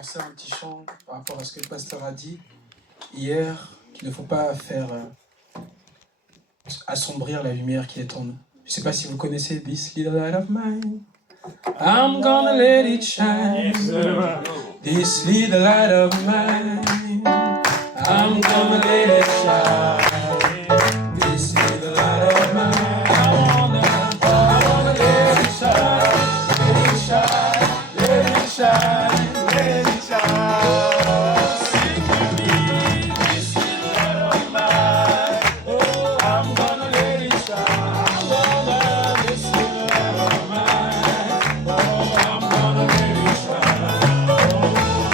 penser à un petit chant par rapport à ce que le pasteur a dit hier, qu'il ne faut pas faire assombrir la lumière qui est en nous. Je ne sais pas si vous connaissez This Little Light of Mine. I'm gonna let it shine. This little light of mine. I'm gonna let it shine. This little light of mine. I wanna let it shine. Let it shine. Let it shine. Let it shine. Sing with me. This little light of mine. Oh, I'm gonna let it shine. I'm gonna this little light of mine. Oh, I'm gonna let it shine. Oh,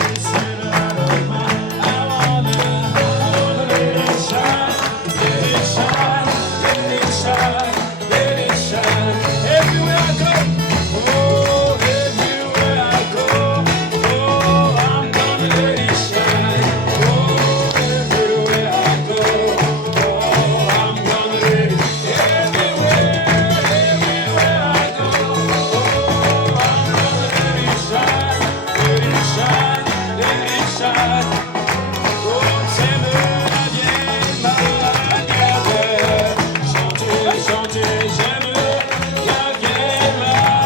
this little light of mine. I wanna let it shine. Let it shine. Let it shine. Let it shine. Everywhere I go. Oh, everywhere I go. Oh, I'm gonna let it shine. Oh, everywhere I go. Oh, I'm gonna let it. Everywhere, everywhere I go. Oh, I'm gonna let it shine. Let it shine. Let it shine. Comme c'est la vieille manière de chanter, chanter, j'aime la vieille manière.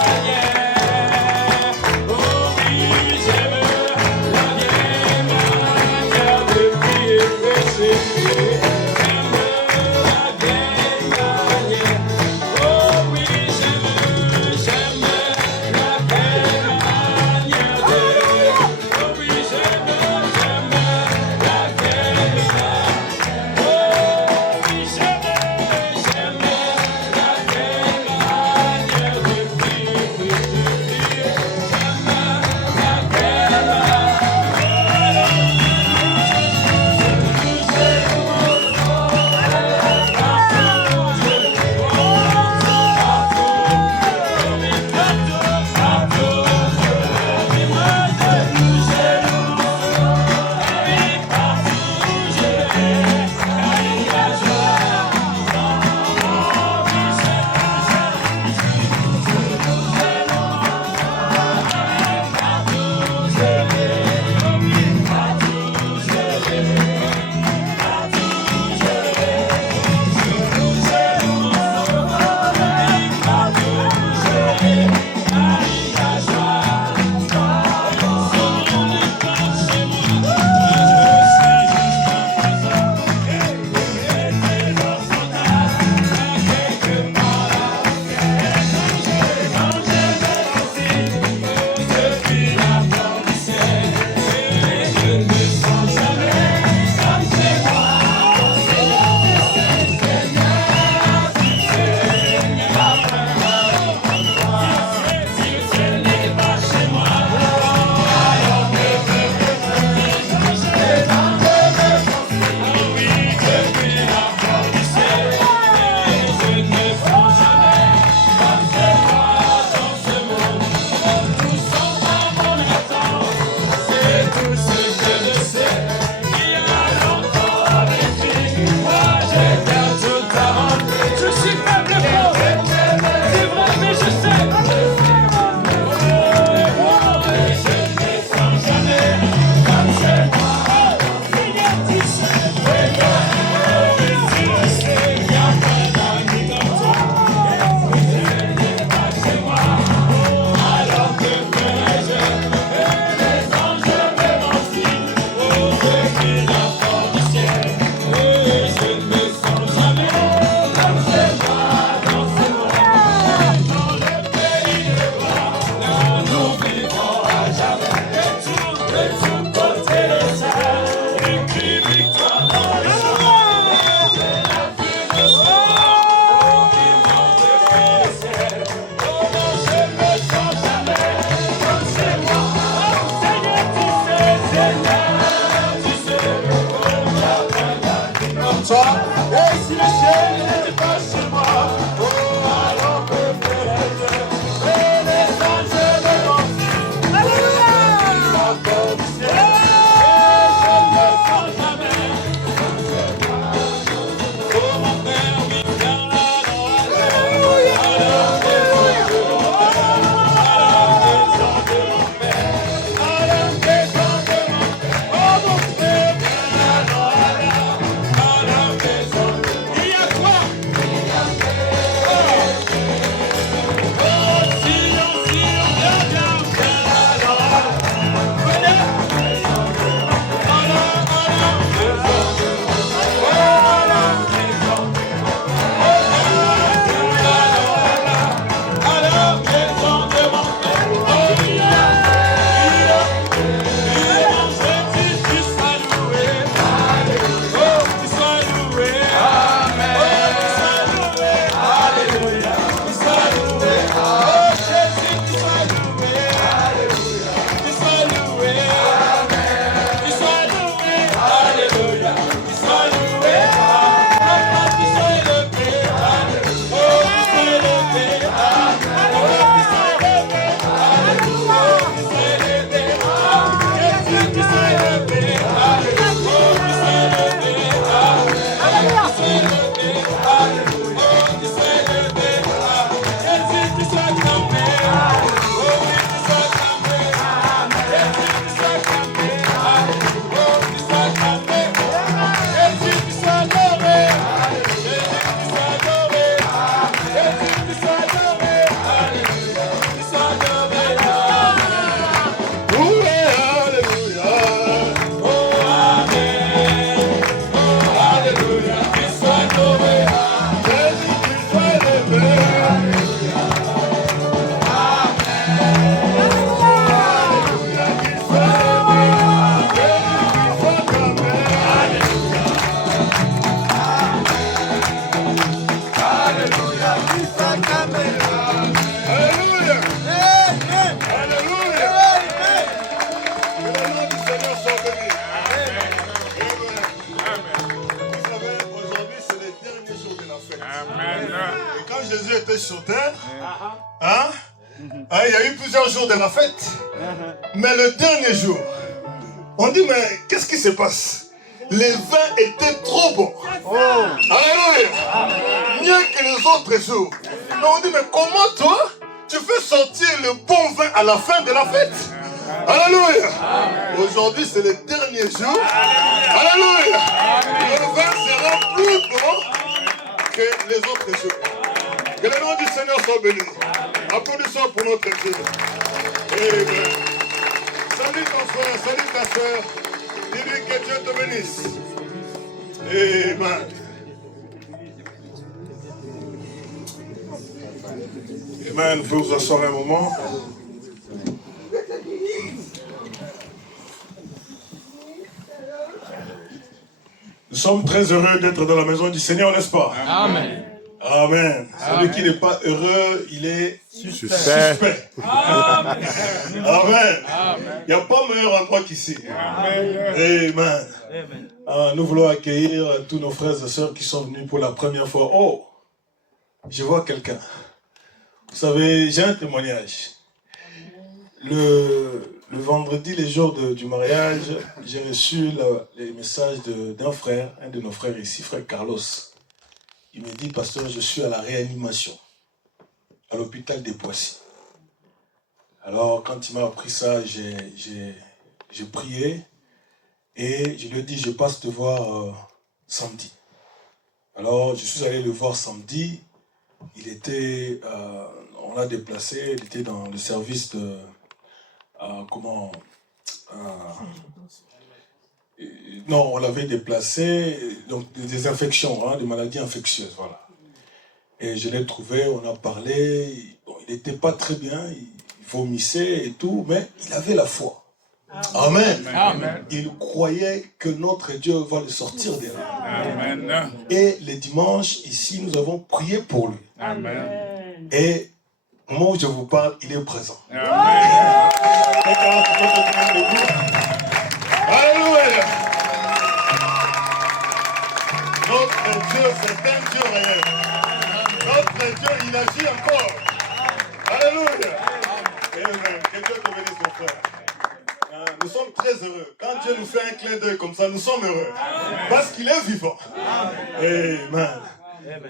Hein, il y a eu plusieurs jours de la fête. Mais le dernier jour, on dit, mais qu'est-ce qui se passe? Les vins étaient trop bons. Alléluia. Mieux que les autres jours. Donc on dit, mais comment toi, tu fais sortir le bon vin à la fin de la fête? Alléluia. Aujourd'hui, c'est le dernier jour. Alléluia. Le vin sera plus bon que les autres jours. Que le nom du Seigneur soit béni. Applaudissons pour notre Dieu. Amen. Salut ton frère, salut ta soeur. Dis-lui que Dieu te bénisse. Amen. Amen. Vous pouvez vous asseoir un moment. Nous sommes très heureux d'être dans la maison du Seigneur, n'est-ce pas? Amen. Amen. Celui qui n'est pas heureux, il est suspect. Amen. Il n'y a pas meilleur endroit qu'ici. Amen. Nous voulons accueillir tous nos frères et sœurs qui sont venus pour la première fois. Oh, je vois quelqu'un. Vous savez, j'ai un témoignage. Le vendredi, les jours du mariage, j'ai reçu les messages d'un frère, un de nos frères ici, frère Carlos. Il me dit, pasteur, je suis à la réanimation, à l'hôpital des Poissy. Alors, quand il m'a appris ça, j'ai prié et je lui ai dit, je passe te voir samedi. Alors, je suis allé le voir samedi. Il était, on l'a déplacé, il était dans le service de, non, on l'avait déplacé, donc des infections, hein, des maladies infectieuses, voilà. Et je l'ai trouvé, on a parlé, bon, il n'était pas très bien, il vomissait et tout, mais il avait la foi. Amen. Amen. Il croyait que notre Dieu va le sortir de là. Amen. Et les dimanches, ici, nous avons prié pour lui. Amen. Et au moment où je vous parle, il est présent. Amen. Alléluia. Notre Dieu, c'est un Dieu réel. Notre Dieu, il agit encore. Alléluia. Amen. Que Dieu te bénisse, mon frère. Nous sommes très heureux. Quand Dieu nous fait un clin d'œil comme ça, nous sommes heureux. Parce qu'il est vivant. Amen.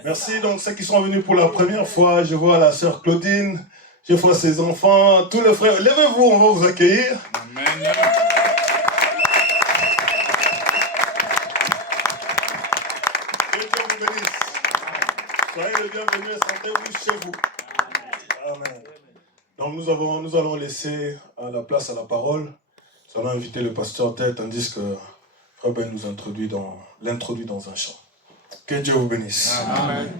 Merci. Donc, ceux qui sont venus pour la première fois, je vois la sœur Claudine, je vois ses enfants, tous les frères. Levez-vous, on va vous accueillir. Amen. Que Dieu vous bénisse. Soyez les bienvenus et sentez-vous chez vous. Amen. Donc, nous allons laisser la place à la parole. Nous allons inviter le pasteur Ted, tandis que Frère Ben nous introduit dans un chant. Que Dieu vous bénisse. Amen.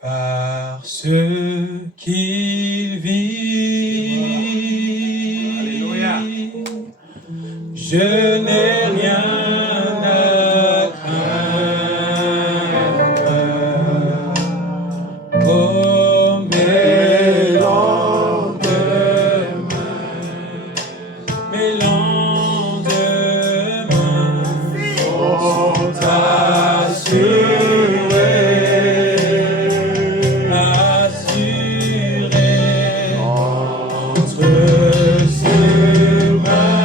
Parce qu'il vit, alléluia, je n'ai rien à craindre. Oh, mes lendemains sont assurés. Entre ses mains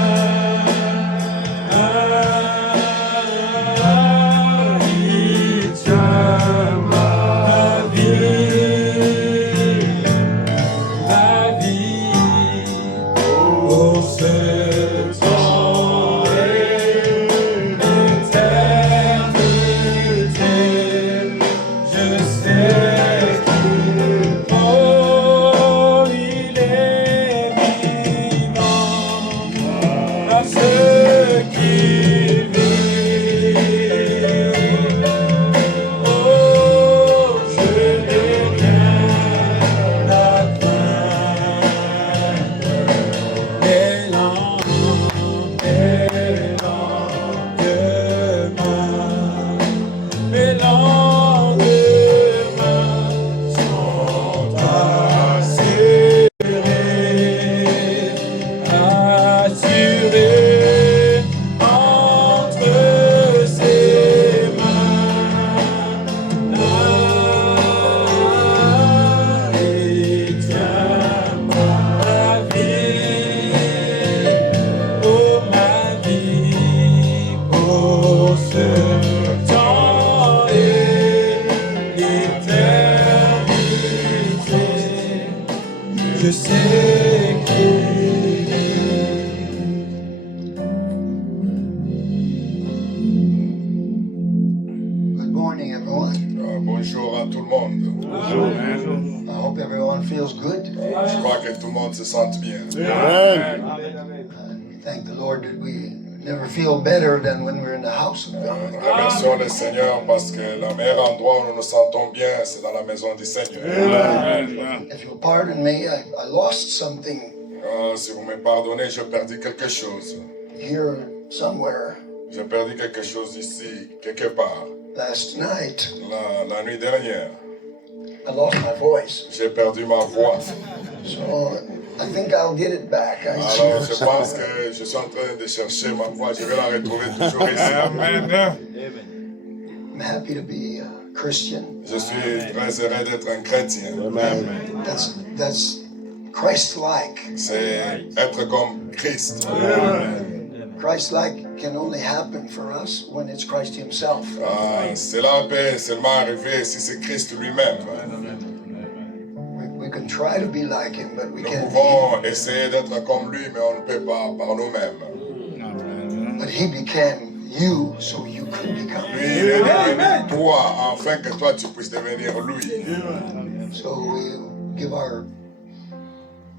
Je sais qu'il Good morning, everyone. Bonjour à tout le monde. I hope everyone feels good. Je crois que tout le monde se sente bien. And we thank the Lord that we never feel better than when we're in the house of God. Nous remercions le Seigneur parce que le meilleur endroit où nous nous sentons bien, c'est dans la maison du Seigneur. If you'll pardon me, I lost something Si vous me pardonnez, j'ai perdu quelque chose. here somewhere J'ai perdu quelque chose ici, quelque part. last night. La nuit dernière, I lost my voice. j'ai perdu ma voix. So I think I'll get it back. Alors, je pense que je suis en train de chercher ma voix. Je vais la retrouver toujours ici. I'm happy to be a Christian. Je suis très heureux d'être un chrétien. That's Christ-like. C'est être comme Christ. Christ-like can only happen for us when it's Christ Himself. Cela peut seulement arriver si c'est Christ lui-même. We can try to be like Him, but we Nous can't. pouvons essayer d'être comme lui, mais on ne peut pas par nous-mêmes. But He became you, so you could become. Lui, il est devenu toi, afin que toi tu puisses devenir lui. So we give our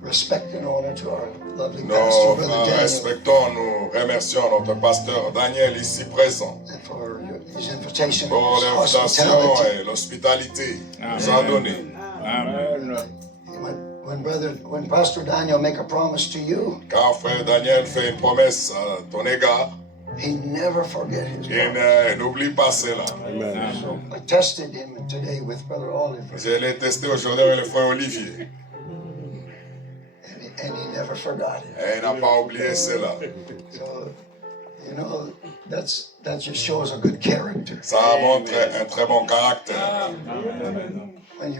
respect and honor to our lovely pastor, Nous Brother Daniel, respectons, nous remercions notre pasteur Daniel ici présent and for his invitation, pour his l'invitation hospitality. et l'hospitalité qu'il nous a donnée. When Pastor Daniel make a promise to you, Quand frère Daniel fait une promesse à ton égard, he never forget his il promise. n'oublie pas cela. I tested him today with Brother Oliver, Je l'ai testé aujourd'hui avec le frère Olivier and he never forgot it. et il n'a pas oublié cela. So, you know, that just shows a good character. Ça montre un très bon caractère.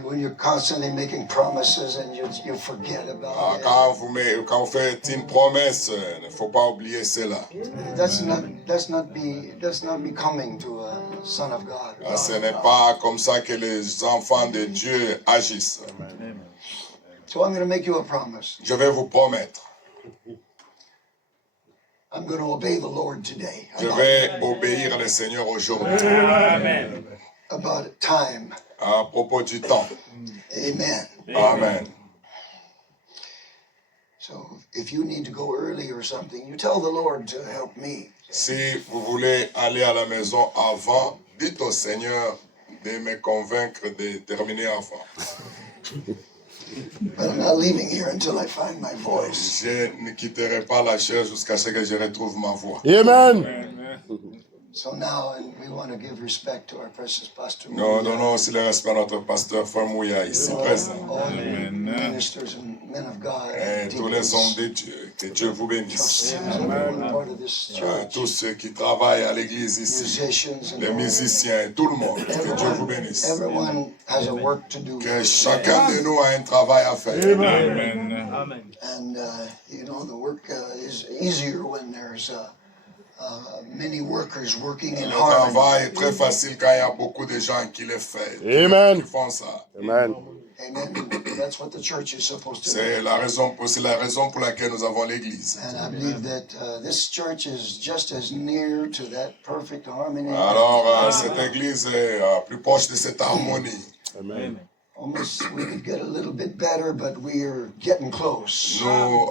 When you're constantly making promises and you forget about it. Quand vous faites une promesse, il ne faut pas oublier cela. That's not becoming to a son of God. Ce n'est pas comme ça que les enfants de Dieu agissent. So I'm going to make you a promise. Je vais vous promettre, I'm going to obey the Lord today. je vais obéir le Seigneur aujourd'hui. About time. À propos du temps. Amen. Amen. So if you need to go early or something, you tell the Lord to help me. Si vous voulez aller à la maison avant, dites au Seigneur de me convaincre de terminer avant. But I'm not leaving here until I find my voice. Je ne quitterai pas la chaise jusqu'à ce que je retrouve ma voix. Amen. So now, and we want to give respect to our precious pastor. Nous donnons aussi le respect à notre pasteur Frère Mouya ici présent. All the ministers and men of God. Et tous les hommes de Dieu, que Dieu vous bénisse. Everyone part of this church. Tous ceux qui travaillent à l'église ici, Musicians and les musiciens, tout le monde, que Dieu vous bénisse. everyone has a work to do. Que chacun de nous a un travail à faire. And you know, the work is easier when there's many workers working in Le harmony. travail est très facile quand il y a beaucoup de gens qui le font, Amen. qui font ça. Amen. Amen. That's what the church is supposed to do. C'est la raison pour laquelle nous avons l'église. And I believe that this church is just as near to that perfect harmony. Alors, cette église est plus proche de cette harmonie. Amen. Almost we could get a little bit better, but we're getting close. Nous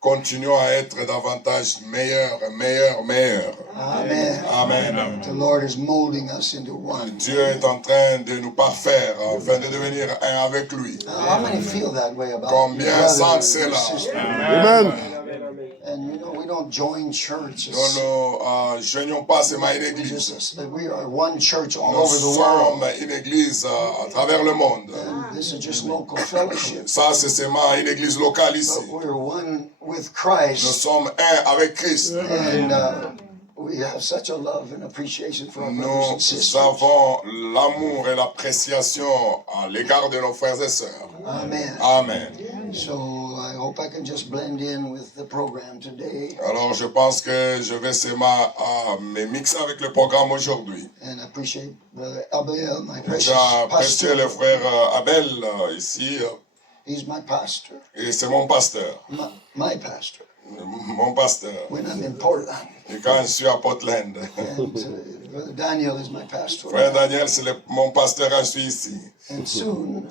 continuons à être davantage meilleurs. Amen. Amen. The Lord is molding us into one. Dieu est en train de nous parfaire afin de devenir un avec lui. How many feel that way about Combien brothers sentent and cela? sisters? Amen. And you know, we don't join churches. Nous ne joignons pas seulement une We église. just we are one church all Nous over the world. sommes une église à travers le monde. And this is just local fellowship. Ça, c'est seulement une église locale ici. But we're one with Nous Christ. sommes un avec Christ. And we have such a love and appreciation for our brothers and Nous sisters. avons l'amour et l'appréciation à l'égard de nos frères et sœurs. Amen. Amen. So I hope I can just blend in with the program today. Alors, je pense que je vais seulement me mixer avec le programme aujourd'hui. And I appreciate Brother Abel, my precious J'apprécie pastor. le frère Abel ici. He's my pastor, Et c'est mon pasteur. my pastor. Mon pasteur. When I'm in Portland. Et quand je suis à Portland. And Brother Daniel is my pastor. Frère Daniel, c'est mon pasteur quand je suis ici. And soon,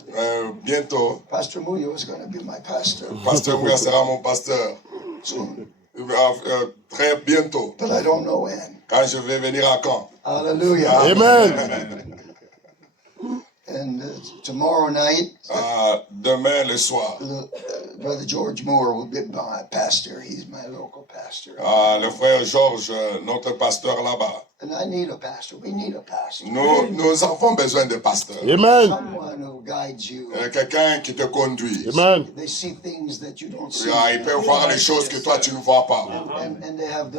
Bientôt, Pastor Muyo is going to be my pastor. Pasteur Mouya sera mon pasteur. Soon. Très bientôt. But I don't know when. Quand je vais venir à Caen. Hallelujah. Amen. And tomorrow night, Demain le soir, Brother George Moore will be my pastor. He's my local pastor. le frère Georges, notre pasteur là-bas. And I need a pastor. We need a pastor. Nous avons besoin de pasteurs. Amen. Someone who guides you. Quelqu'un qui te conduit. Amen. They see things that you don't see. Ils peuvent voir les choses que toi tu ne vois pas. And they have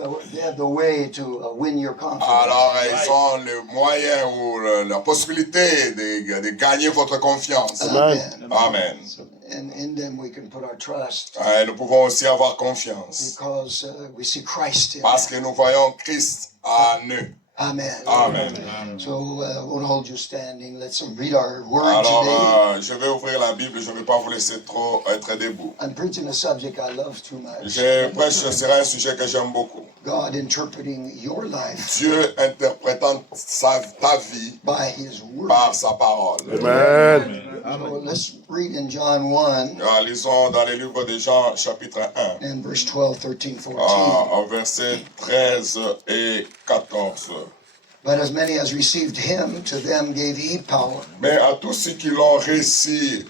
the way to win your confidence. Alors ils ont le moyen ou la possibilité de gagner votre confiance. Amen. Amen. And in them we can put our trust. Et nous pouvons aussi avoir confiance. Because we see Christ in Parce them. que nous voyons Christ en eux. Amen. Amen. So I won't hold you standing. Let's read our word Alors, today. je vais ouvrir la Bible, je ne vais pas vous laisser trop être debout. I'm preaching a subject I love too much. Je prêche, ce sera un sujet que j'aime beaucoup. God interpreting your life Dieu interprétant ta vie by His word. par sa parole. Amen. So let's read in John 1 Lisons dans les livres de Jean, chapitre 1, and verse 12, 13, 14. en versets 13 et 14. But as many as received Him, to them gave He power. Mais à tous ceux qui l'ont reçu,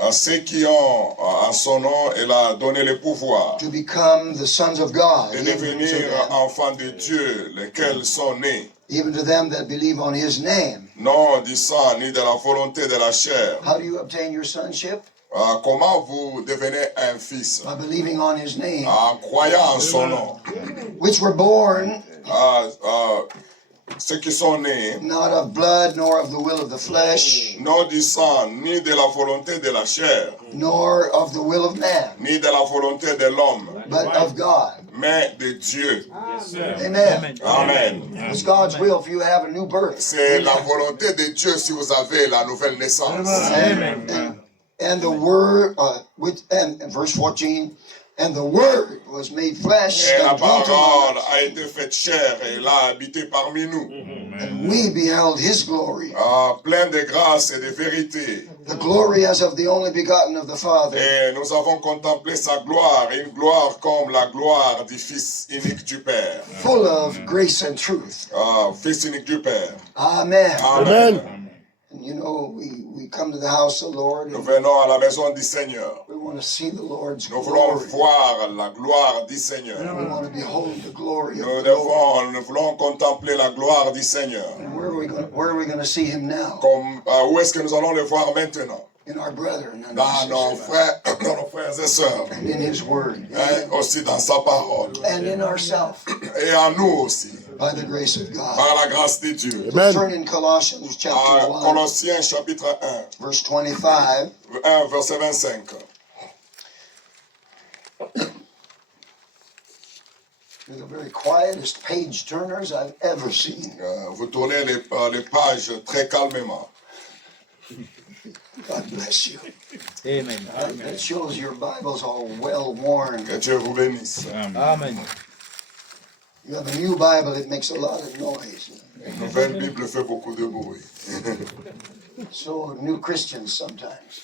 à ceux qui ont à son nom, il a donné le pouvoir To become the sons of God, de even devenir to them, enfants de Dieu, lesquels sont nés, even to them that believe on His name. non du sang ni de la volonté de la chair. How do you obtain your sonship? Comment vous devenez un fils? By believing on His name, En croyant en son nom. which were born Ceux qui sont nés, not of blood, nor of the will of the flesh, non du sang, ni de la volonté de la chair, nor of the will of man, ni de la volonté de l'homme, but of God. mais de Dieu. Amen. Amen. It's God's will for you to have a new birth. C'est la volonté de Dieu si vous avez la nouvelle naissance. And the word, and verse 14, and the word was made flesh Et la and dwelt parole among us, a été faite chair et elle a habité parmi nous, and we beheld His glory, plein de grâce et de vérité. the glory as of the only begotten of the Father, Et nous avons contemplé sa gloire, une gloire comme la gloire du Fils unique du Père. full of grace and truth. Fils unique du Père. Amen. Amen. And you know, we come to the house of the Lord, Nous and venons à la maison du Seigneur. we want to see the Lord's Nous voulons glory. voir la gloire du Seigneur. We want to behold the glory of Nous the Lord. nous voulons contempler la gloire du Seigneur. And where are we going to see Him now? Où est-ce que nous allons le voir maintenant? In our brethren and Dans our nos sisters, frères, dans nos frères et sœurs. and in His word, Et aussi dans sa parole. and in ourselves, Et en nous aussi. by the grace of God. Par la grâce de Dieu. Amen. Turn in Colossians chapter 1, Colossiens chapitre 1. verse 25. 1 verset 25. You're the very quietest page turners I've ever seen. Vous tournez les pages très calmement. God bless you. Amen. That shows your Bibles are well worn. Que Dieu vous bénisse. Amen. You have a new Bible, it makes a lot of noise. Une nouvelle Bible fait beaucoup de bruit. So new Christians sometimes.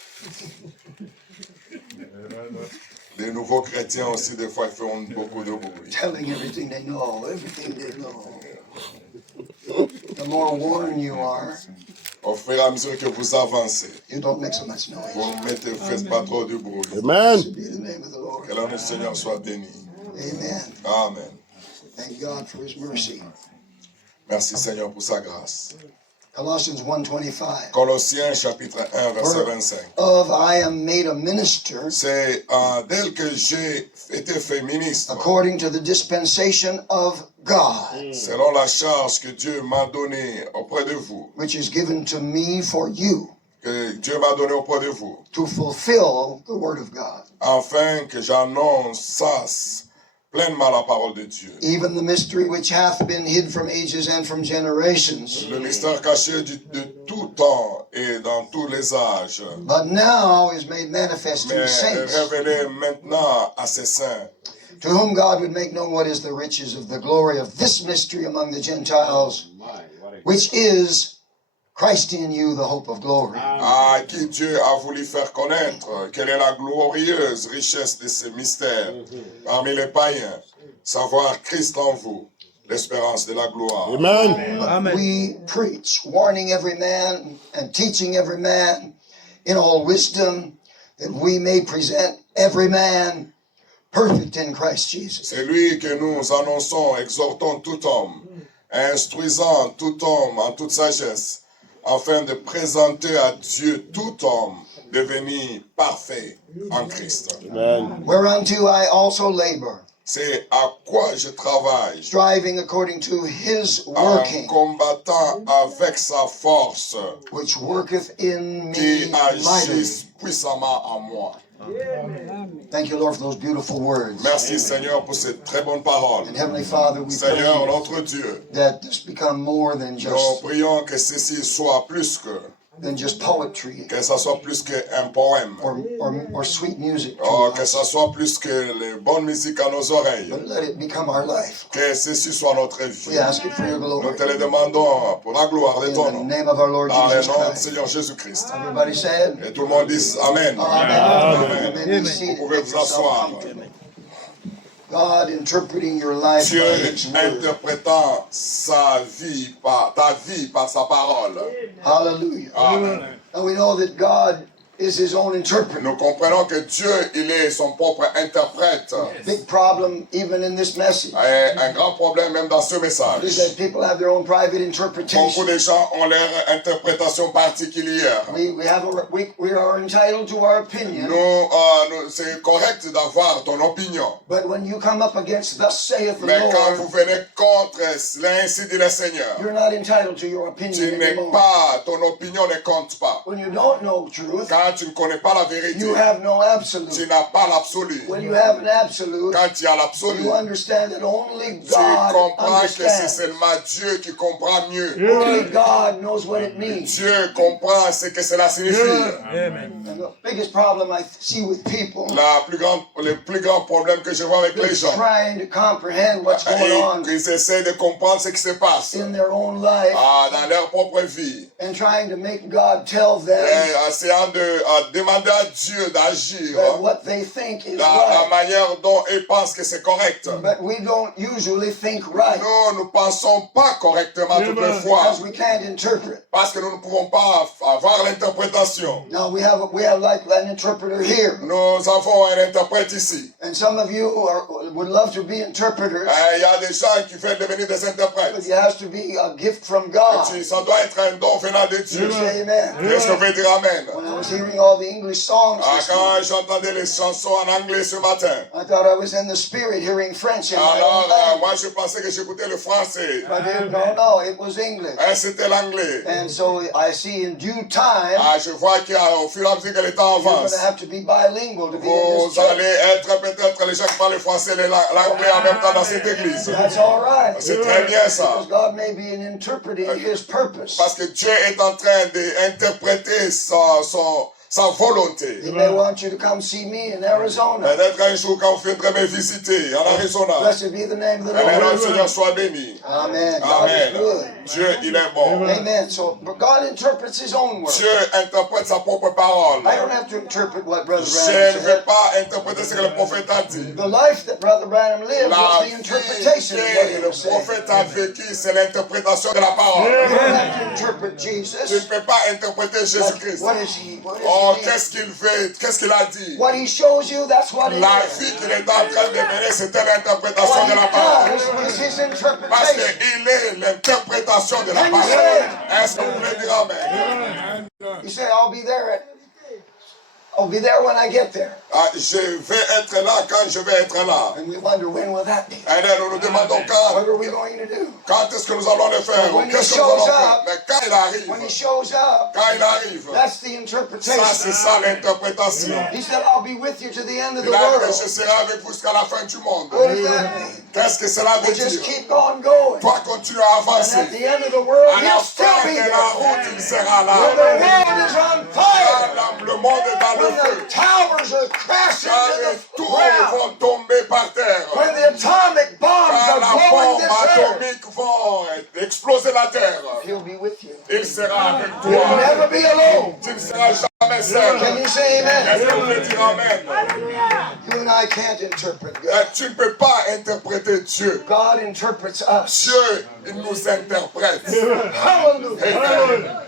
Les nouveaux chrétiens aussi, des fois, ils font beaucoup de bruit. Telling everything they know, everything they know. The more worn you are, Au fur et à mesure que vous avancez, you don't make so much noise. vous faites pas trop de bruit. Amen. Be the name of the Lord. Que l'homme du Seigneur soit béni. Amen. Amen. Thank God for His mercy. Merci Seigneur pour sa grâce. Colossians 1:25. Colossiens chapitre 1 verset 25. Of I am made a minister C'est tel que j'ai été fait ministre, according to the dispensation of God, selon la charge que Dieu m'a donnée auprès de vous, which is given to me for you, que Dieu m'a donnée auprès de vous, to fulfill the word of God. afin que j'annonce pleinement la parole de Dieu. even the mystery which hath been hid from ages and from generations, Le mystère caché de tout temps et dans tous les âges, but now is made manifest to mais the saints, révélé maintenant à ses saints, to whom God would make known what is the riches of the glory of this mystery among the Gentiles, which is Christ in you, the hope of glory. à qui Dieu a voulu faire connaître quelle est la glorieuse richesse de ces mystères parmi les païens, savoir Christ en vous, l'espérance de la gloire. Amen. We preach, warning every man and teaching every man in all wisdom, that we may present every man perfect in Christ Jesus. C'est lui que nous annonçons, exhortons tout homme, instruisant tout homme en toute sagesse, afin de présenter à Dieu tout homme devenu parfait en Christ. Whereunto I also labor, C'est à quoi je travaille, striving according to his en working, combattant avec sa force which worketh in me qui mightily. agisse puissamment en moi. Thank you, Lord, for those beautiful words. Merci Seigneur pour ces très bonnes paroles. And Heavenly Father, we Seigneur pray notre Dieu, that this become more than nous just prions que ceci soit plus poetry que ça soit plus qu'un poème, or sweet music to oh, que us, ça soit plus que les bonnes musiques à nos oreilles, but let it become our life. que ceci soit notre vie. We ask it for your Nous glory. te le demandons pour la gloire de In ton the nom, name of our Lord dans le Jesus nom du Christ. Seigneur Jésus-Christ. Everybody said, Et tout le monde dit Amen. Amen. You may be Vous seated. pouvez Make vous yourself asseoir. comfortable. God interpreting your life Dieu by His word. interprétant ta vie par sa parole. Hallelujah. Amen. And we know that God is His own interpreter. Nous comprenons que Dieu, il est son propre interprète. Big problem even in this message Et un grand problème même dans ce is message. that people have their own private Beaucoup interpretation. de gens ont leur interprétation particulière. We are entitled to our opinion, C'est correct d'avoir ton opinion. but when you come up against thus saith the Mais quand vous Lord, venez contre l'ainsi dit le Seigneur, you're not entitled to your opinion anymore. ton opinion ne compte pas. When you don't know truth, Quand tu ne connais pas la vérité, you have no tu absolute. n'as pas l'absolu. When you have an absolute, Quand tu as l'absolu, you understand that only tu God comprends que c'est understands. seulement Dieu qui comprend mieux. Only God knows what it means. Dieu comprend ce que cela signifie. And the biggest problem I see with people Le plus grand problème que je vois avec les is gens, trying to comprehend what's going on ils essaient de comprendre ce qui se passe in their own life dans leur propre vie. and trying to make God tell them Et essayant de demander à Dieu d'agir that what they think is la right. manière dont ils pensent que c'est correct. But we don't usually think right Nous ne pensons pas correctement toutes les fois because we can't interpret. parce que nous ne pouvons pas avoir l'interprétation. Now we have like an interpreter here, Nous avons un interprète ici. and some of you would love to be interpreters, Il y a des gens qui veulent devenir des interprètes. but it has to be a gift from God. Ça doit être un don venant de Dieu. Say amen. Qu'est-ce qu'on veut dire Amen? When I was hearing all the English songs this morning, Quand j'entendais les chansons en anglais ce matin, I thought I was in the spirit hearing French in my own alors language. moi je pensais que j'écoutais le français. But no, it was English. C'était l'anglais. And so I see in due time, Je vois qu'au fur et à mesure que le temps you're going avance, to have to be bilingual to be in vous this church. allez être peut-être les gens qui parlent le français et l'anglais en même temps dans cette église. That's all right. C'est très bien ça. Because God may be interpreting His purpose. Parce que Dieu est en train d'interpréter sa volonté. He may want you to come see me in Arizona. Peut-être un jour quand vous viendrez me visiter en Arizona, Blessed be the name of the que le nom Lord. du Seigneur soit béni. Amen. God is Amen. good. Dieu, il est bon. Amen. So, but God interprets His own word. Dieu interprète sa propre parole. I don't have to interpret what Brother Je Branham ne vais said. pas interpréter ce que le prophète a dit. The life that Brother Branham lived La was the vie interpretation of what que he le was saying. prophète a vécu, c'est l'interprétation de la parole. You don't have to interpret Tu ne Jesus. peux pas interpréter Jésus-Christ. What is he? What Oh, is he? qu'est-ce qu'il fait? Qu'est-ce qu'il a dit? What he shows you, that's what it La is. vie qu'il est en train de mener, c'était l'interprétation What de he la parole. does is his Parce interpretation. qu'il est l'interprétation de la Can you parole. say it? Est-ce que vous pouvez dire Amen? You say, I'll be there at I'll be there when I get there. Ah, je vais être là quand je vais être là. And we wonder, when will that be? Et là, nous nous demandons What are we going to do? quand est-ce que nous allons le faire? When he Qu'est-ce que nous allons shows faire? up, Mais quand il arrive, When he shows up, quand il arrive, that's the ça interpretation. c'est ça l'interprétation. He said, I'll be with you to the end of the Il a dit, world. je serai avec vous jusqu'à la fin du monde. What does that mean? Qu'est-ce que cela veut Well, just dire? keep on going. Toi, continue à And avancer. at the end of the world, À la he'll still fin be de there. la route, il sera là. When the world is on fire, Quand le monde est dans le when feu, the towers are crashing quand to les the tours ground, vont tomber par terre, when the atomic bombs quand are la blowing bombe this earth, atomique va exploser la terre, he'll be with you. il sera avec You'll toi. never be alone. Tu ne seras jamais seul. Can you say amen? Est-ce que vous pouvez dire Amen? You and I can't interpret God. Tu ne peux pas interpréter Dieu. God interprets us. Dieu, il nous interprète. Hallelujah. Amen.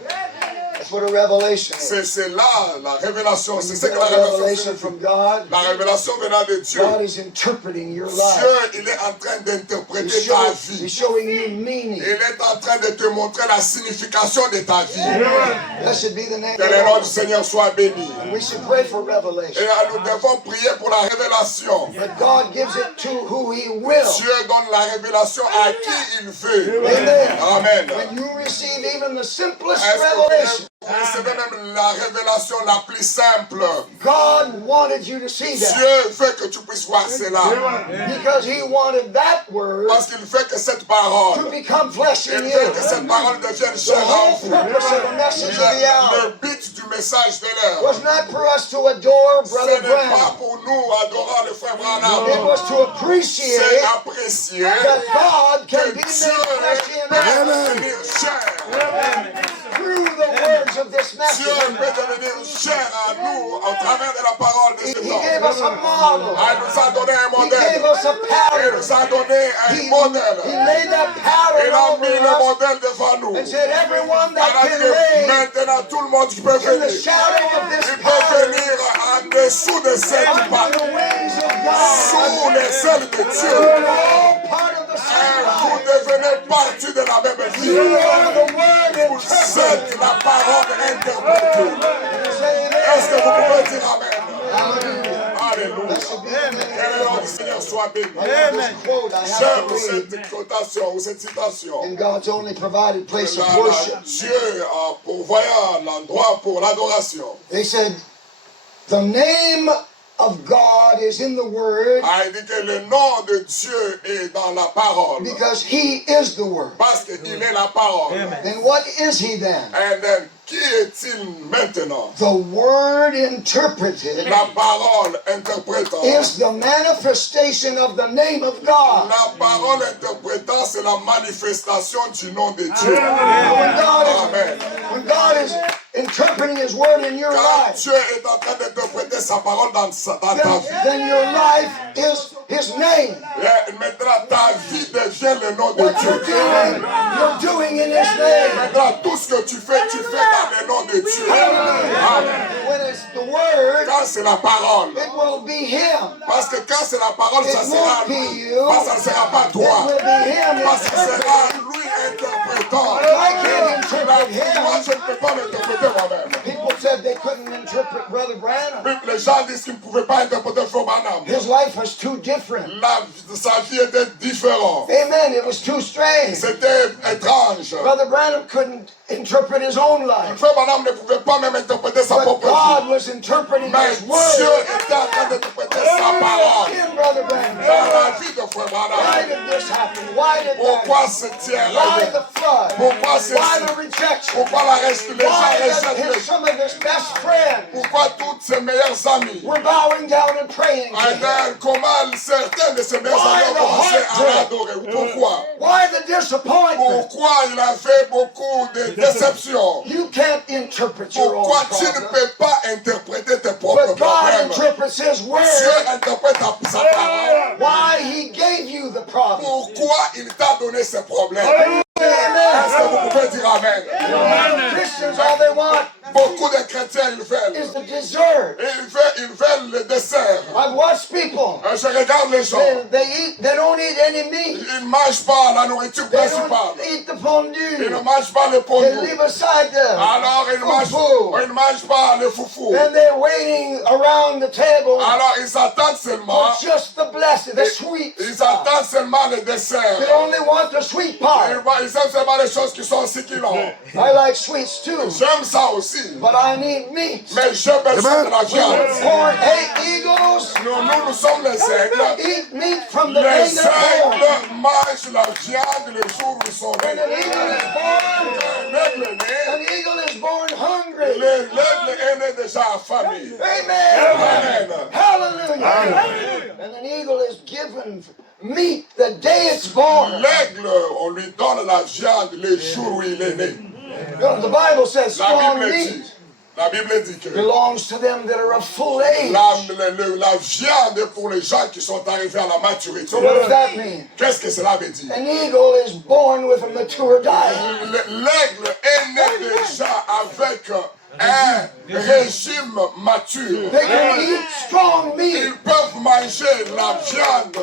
That's what a revelation is. C'est là la révélation. C'est ce You que get la a révélation revelation from God. La révélation venant de Dieu. God is interpreting your life. Dieu, il est en train d'interpréter ta vie. He's showing you meaning. Il est en train de te montrer la signification de ta vie. Blessed be the name Que of le the nom Lord. du Seigneur soit béni. We should pray for revelation. Et nous devons prier pour la révélation. But God gives it to who He will. Dieu donne la révélation à qui il veut. Amen. Amen. When you receive even the simplest Est-ce que revelation, vous recevez même la révélation la plus simple? God wanted you to see that. Dieu veut que tu puisses voir cela. Because He wanted that word Parce qu'il veut que cette to parole, become flesh il in veut you. que cette parole devienne The chair en whole vous. purpose of the message of the Le hour but du message de l'heure, was not for us to adore ce Brother n'est pas Branham. pour nous adorant le frère It Branham. was to appreciate C'est apprécier that God que can be made Dieu flesh in peut us devenir chair. through the words of this Dieu message. peut devenir chair à nous au travers de la parole de He ce gave temps. us a model. Il nous a donné un He gave modèle. us a Il pattern. nous a donné un He modèle. laid that Il pattern a over mis le us modèle devant nous. and said, everyone Il that a dit can que lay maintenant tout le monde qui peut in the venir, shadow of this il peut pattern venir en dessous de cette under patte, the wings of God. sous les ailes de We're Dieu. all part of the same Et vous life. devenez partie de la même You vie. are the word Vous interpreted. êtes la parole interprétée. Say Est-ce que vous amen. pouvez dire Amen? Hallelujah. Alléluia. Blessed be the name Que le nom du Seigneur soit béni. of this quote I have J'aime to read cette quotation ou cette citation. in God's only provided place of La- worship. Dieu a pourvoyant l'endroit pour l'adoration. They said, the name of God is in the Word Il dit que le nom de Dieu est dans la parole. because He is the Word. Parce qu'il est la parole. Then what is He then? And then, qui est-il maintenant? The Word interpreted La parole interprétant. is the manifestation of the name of God. La parole interprétant, c'est la manifestation du nom de Dieu. When Amen. God is interpreting His Word in your Quand life, Dieu est en train d'interpréter sa parole dans ta vie, then your life is His name. et maintenant ta vie devient le nom de What Dieu. you're doing in His name. Maintenant tout ce que tu fais dans le nom de Dieu. Amen. When it's the Word, Quand c'est la parole, it will be Him. parce que quand c'est la parole, ça It sera won't be lui. you. Parce que ça ne sera pas It toi. will be Him Parce que interpreting. sera lui interprétant. I can't interpret Moi, Him. je ne peux pas m'interpréter moi-même. People said they couldn't interpret Brother Branham. Les gens disent qu'ils ne pouvaient pas interpréter Frère Branham. His life was too different. Sa vie était différente. Amen. It was too strange. C'était étrange. Brother Branham couldn't interpret his own life. Frère Branham ne pouvait pas même interpréter sa But propre God vie. was interpreting Mais His Dieu Word était en train d'interpréter sa parole in Brother Branham. dans la vie de Frère Why Branham. did this happen? Why did that Pourquoi happen? c'est hier Why the flood? Pourquoi c'est Why the rejection? Pourquoi les gens Why rejettent that some of his best friends Pourquoi toutes ses meilleures amies were bowing down and praying to him? comment certains de ses meilleurs amis ont commencé à l'adorer? Pourquoi? Why the disappointment? Pourquoi il a fait beaucoup de déceptions? You can't interpret your own Pourquoi tu ne problem. peux pas interpréter tes propres But God problèmes? interprets His Dieu Word. interprète sa parole. Why He gave you the problem. Pourquoi il t'a donné ces problèmes? Est-ce que vous pouvez dire Amen? Christians, all they want Beaucoup de chrétiens, ils veulent. is the dessert. Ils veulent le dessert. I've watched people. Je regarde les gens. They don't eat any meat. Ils ne mangent pas la nourriture They principale. don't eat the Ils fondue. ne mangent pas le They pondou. leave aside the Alors ils fufu. ne mangent pas le foufou. And they're waiting around the table Alors ils attendent seulement. for just the blessing, the sweet Ils stuff. attendent seulement le dessert. They only want the sweet part. Ils aiment seulement les choses qui sont succulentes. I like sweets too, J'aime ça aussi. but I need meat. Mais j'ai besoin de la viande. Hey, eagles, Nous sommes les aigles. eat meat from the Les day they're born. aigles mangent la viande le jour où ils sont When nés. an eagle is born, L'aigle né, an eagle is born hungry. l'aigle est né déjà affamé. Amen. Amen. Hallelujah. And an eagle is given meat the day it's born. L'aigle, on lui donne la viande le jour où il est né. The Bible says La strong Bible meat dit, la Bible dit que belongs to them that are of full age. la viande est pour les gens qui sont arrivés à la maturité. So what does that mean? Qu'est-ce que cela veut dire? An eagle is born with a mature diet. L'aigle est né déjà avec un régime mature. They can eat strong meat. Ils peuvent manger la viande.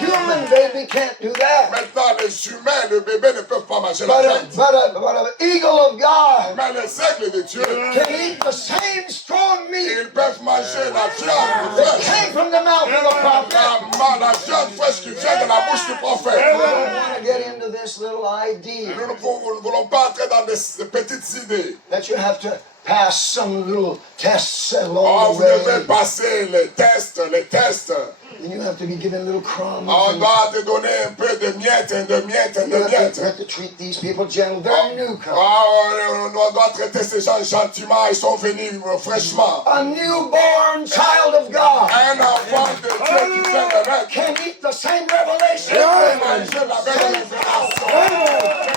Human baby can't do that. Maintenant, les humains, le bébé ne peuvent pas manger la But viande. an eagle of God Mais les aigles de Dieu, can eat the same strong meat ils peuvent manger la viande that fraîche. came from the mouth of the prophet. La viande fraîche qui vient de la bouche du I prophète. don't want to get into this little idea Nous ne voulons pas entrer dans des petites idées. that you have to pass some little tests Oh, along vous the devez way. passer les tests. And you have to be given little crumbs. On And doit te donner un peu de miettes, de miettes, you de have miettes. to treat these people gently. They're newcomers. On doit traiter ces gens gentiment, ils sont venus fraîchement. A newborn child of God Un enfant de Dieu qui vient de naître. can eat the same revelation. Manger la même révélation.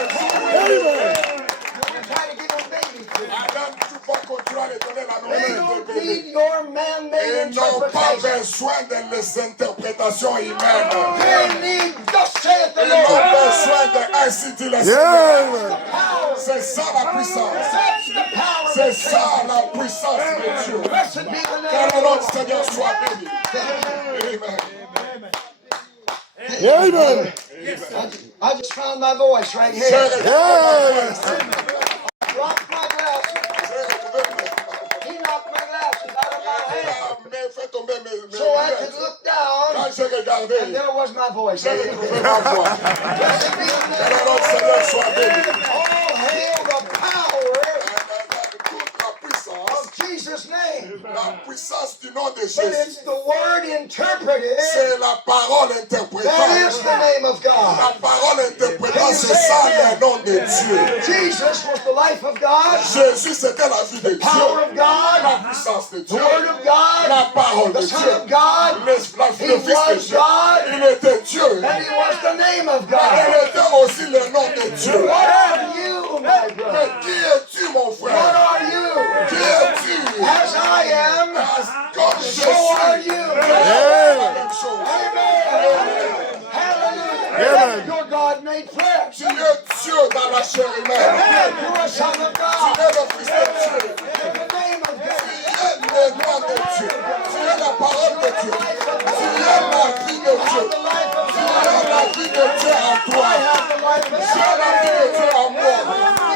Try to give a baby food. Adam, tu vas continuer à les donner la They nourriture don't de bébé. need your man-made Ils n'ont pas interpretation. besoin de les interprétations humaines. They need, thus saith the Ils n'ont Lord. besoin de ainsi dit le Seigneur. Power. C'est ça la puissance. That's the power. C'est ça la puissance de Dieu. Blessed be the name Que of le the nom Lord. du Seigneur soit béni. Amen. Amen. I just found my voice right J'ai here. Dropped my glasses. He knocked my glasses out of my hand. fait tomber mes So I lunettes. could look down, Quand j'ai regardé, and there was my voice. j'ai retrouvé ma voix. Blessed be the Que name le of nom du the Seigneur Lord. soit béni. All hail the power Toute la puissance, of Jesus' name. la puissance du nom de But Jésus, it's the word interpreted. c'est la parole That interprétante. is the name of God. La parole interprétante, c'est ça le nom de Dieu. Jesus was the life of God, Jésus, c'était la vie de power Dieu. of La God, puissance de the Dieu. word of God, La parole de the Son Dieu. of God, Le He Fils de was Dieu. God, Il était Dieu. and He was the name of Il God. était aussi le nom de Dieu. What are you, my brother? Mais qui es-tu, mon What frère? are you? Qui es-tu? As I am, Comme je so are suis. you. C'est la même chose. Amen. Hallelujah. Your God made flesh. Tu es Dieu dans la chair humaine. You're a son of Tu God. es le Fils de Dieu. You're the name of God. Tu es le nom de Dieu. Tu es la parole de Dieu. Tu es la vie de Dieu. The life of Tu God. as la vie de Dieu en toi. I have the life of Tu as la vie de Dieu en moi.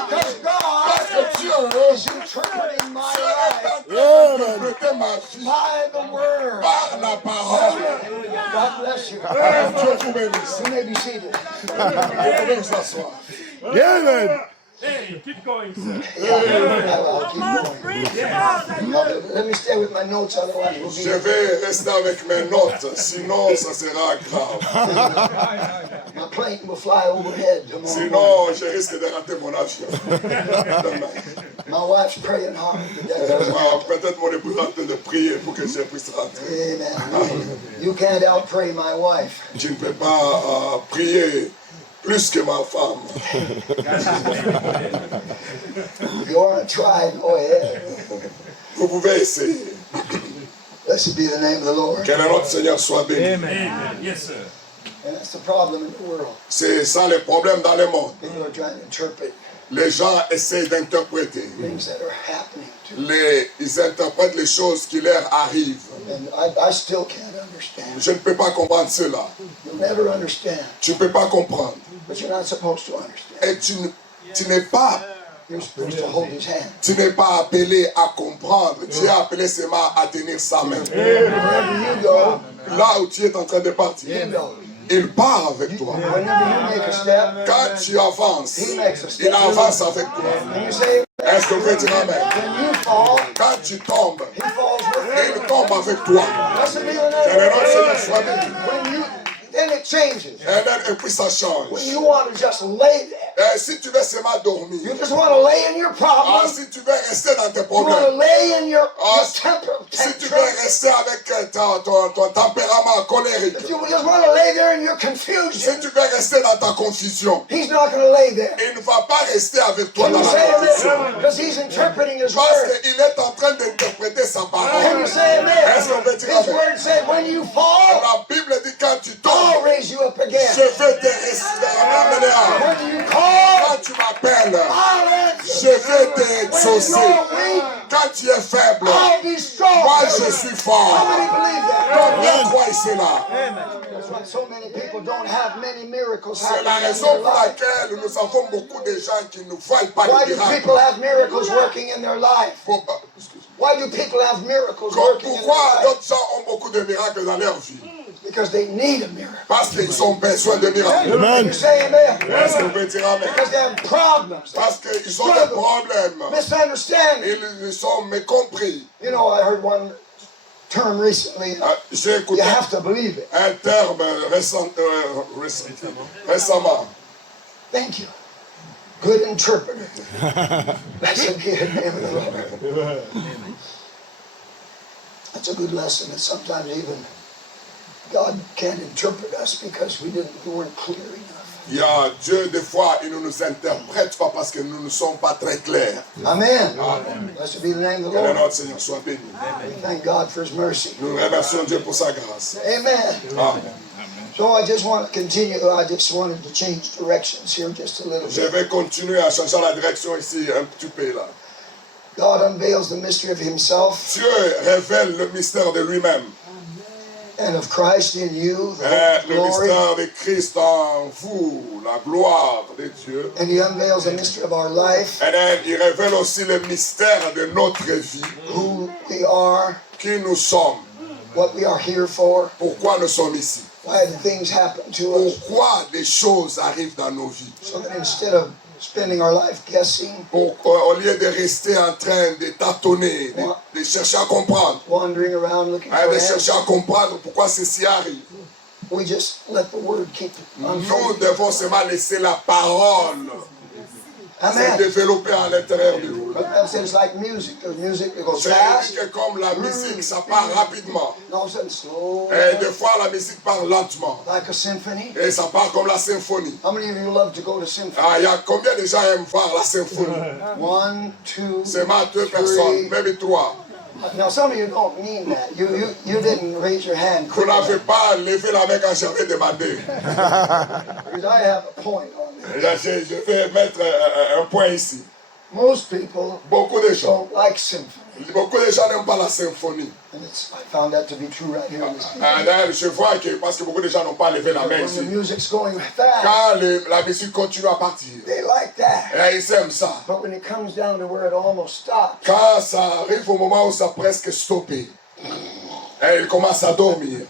Because Parce God que Dieu is interpreting my Dieu life est en train d'interpréter ma vie by the word. par la parole. God bless you. Dieu vous bénisse. You may be seated. Vous pouvez vous asseoir. Amen. Hey, keep going, sir. I'll keep going. Let me stay with my notes, otherwise we'll Je be. vais rester avec mes notes, sinon ça sera grave. My plane will fly overhead tomorrow. Sinon, je risque de rater mon avion. Demain. My wife's praying hard. but that doesn't Ah, peut-être mon épouse est en train de prier pour que je puisse rentrer. Amen. You can't outpray my wife. Je ne peux pas prier plus que ma femme. If you want to try, go ahead. Vous pouvez essayer. Blessed be the name of the Lord. Que le nom du Seigneur soit béni. Amen. Yes, sir. And that's the problem in the world. C'est ça le problème dans le monde. People are trying to interpret Les gens essaient d'interpréter. things that are happening to Ils interprètent les choses qui leur arrivent. And I still can't understand. Je ne peux pas comprendre cela. You'll never understand. Tu ne peux pas comprendre. But you're not supposed to understand. Et tu n'es pas, You're supposed to hold his hand. tu n'es pas appelé à comprendre. Tu es appelé seulement à tenir sa main. Wherever you go, Là où tu es en train de partir, he goes. il part avec toi. Whenever you make a step, Quand tu avances, he makes a il step. avance avec toi. And you say, Est-ce que vous pouvez dire amen? when you fall, Quand tu tombes, he falls with you. il tombe avec toi. Blessed be the Que le name nom of du the Seigneur Lord. soit béni. When you, then it changes. Et puis ça When change. you want to just lay there, Et si tu veux seulement dormir, you just want to lay in your problems. si tu veux rester dans tes You want to problèmes, lay in your Ah, temper. si tu veux rester avec ton tempérament colérique, If you just want to lay there in your si confusion, tu veux rester dans ta confusion, he's not going to lay there. il ne va pas rester avec toi Can dans you la say confusion. amen? Because he's interpreting his Parce word. qu'il est en train d'interpréter sa Can parole. you say amen? Est-ce qu'on peut dire His amen? word said, when you fall, La Bible dit quand tu I'll tombes, raise you up je again. vais te ramener à. When you call, Quand tu m'appelles, I'll je answer. vais When t'exaucer. you're weak, Quand tu es faible, I'll be strong. moi je suis How fort. many believe that? Combien croient cela? That's why so many people don't have many miracles C'est la happening in raison their pour life. laquelle nous avons beaucoup de gens qui ne voient pas Why les do miracles. people have miracles working in their life? Excuse-moi. Why do people have miracles working in their Pourquoi life? d'autres gens ont beaucoup de miracles dans leur vie? Because they need a miracle. Parce qu'ils ont besoin de miracles. Can you say amen? Est-ce qu'on peut dire amen? Because they have problems, Parce qu'ils ont des problèmes. misunderstanding. Ils sont mécompris. You know, I heard one term recently. J'ai You écouté have to believe it. un terme récemment. Thank you. Good interpreter. Blessed be the name of the Lord. That's a good lesson. And sometimes even God can't interpret us because we weren't clear enough. Il y a Dieu, des fois, il ne nous interprète pas parce que nous ne sommes pas très clairs. Amen. Blessed be the name of Que the le Lord. nom du Seigneur soit béni. We thank God for His mercy. Nous remercions Dieu pour sa grâce. Amen. Amen. So I just want to continue. I just wanted to change directions here just a little Je bit. vais continuer à changer la direction ici un petit peu là. God unveils the mystery of Himself Dieu révèle le mystère de lui-même. and of Christ in you, the Et hope of le glory. mystère de Christ en vous, la gloire de Dieu. And He unveils the mystery of our life, Et il révèle aussi le mystère de notre vie, who we are, qui nous sommes, what we are here for, pourquoi nous sommes ici, why the things happen to us, pourquoi des choses arrivent dans nos vies. so that instead of spending our life guessing, Au lieu de rester en train de tâtonner, de chercher à comprendre, wandering around looking for de answers, chercher à comprendre pourquoi ceci arrive, we just let the Word keep nous unfolding. devons seulement laisser la parole se Amen. développer à l'intérieur de nous. But that says it's like music. There's music that goes C'est fast, que comme la musique, ça part rapidement. and all of a sudden slow, Et des fois, la musique part lentement. like a symphony. Et ça part comme la symphonie. How many of you love to go to symphony? Il y a combien de gens aiment voir la symphonie? 1, 2, Seulement 2 personnes, 3. même 3. Now some of you don't mean that. You didn't raise your hand Vous quick n'avez enough, pas levé la main quand j'avais demandé. because I have a point on Et this. là, je vais mettre un point ici. Most people Beaucoup de gens, don't like symphony, beaucoup de gens n'aiment pas la symphonie. and I found that to be true right here in this video. D'ailleurs, je vois que parce que beaucoup de gens n'ont pas levé la main When the ici. music's going fast, Quand la musique continue à partir, they like that. et ils aiment ça. But when it comes down to where it almost stops, Quand ça arrive au moment où ça a presque stoppé, et ils commencent à dormir.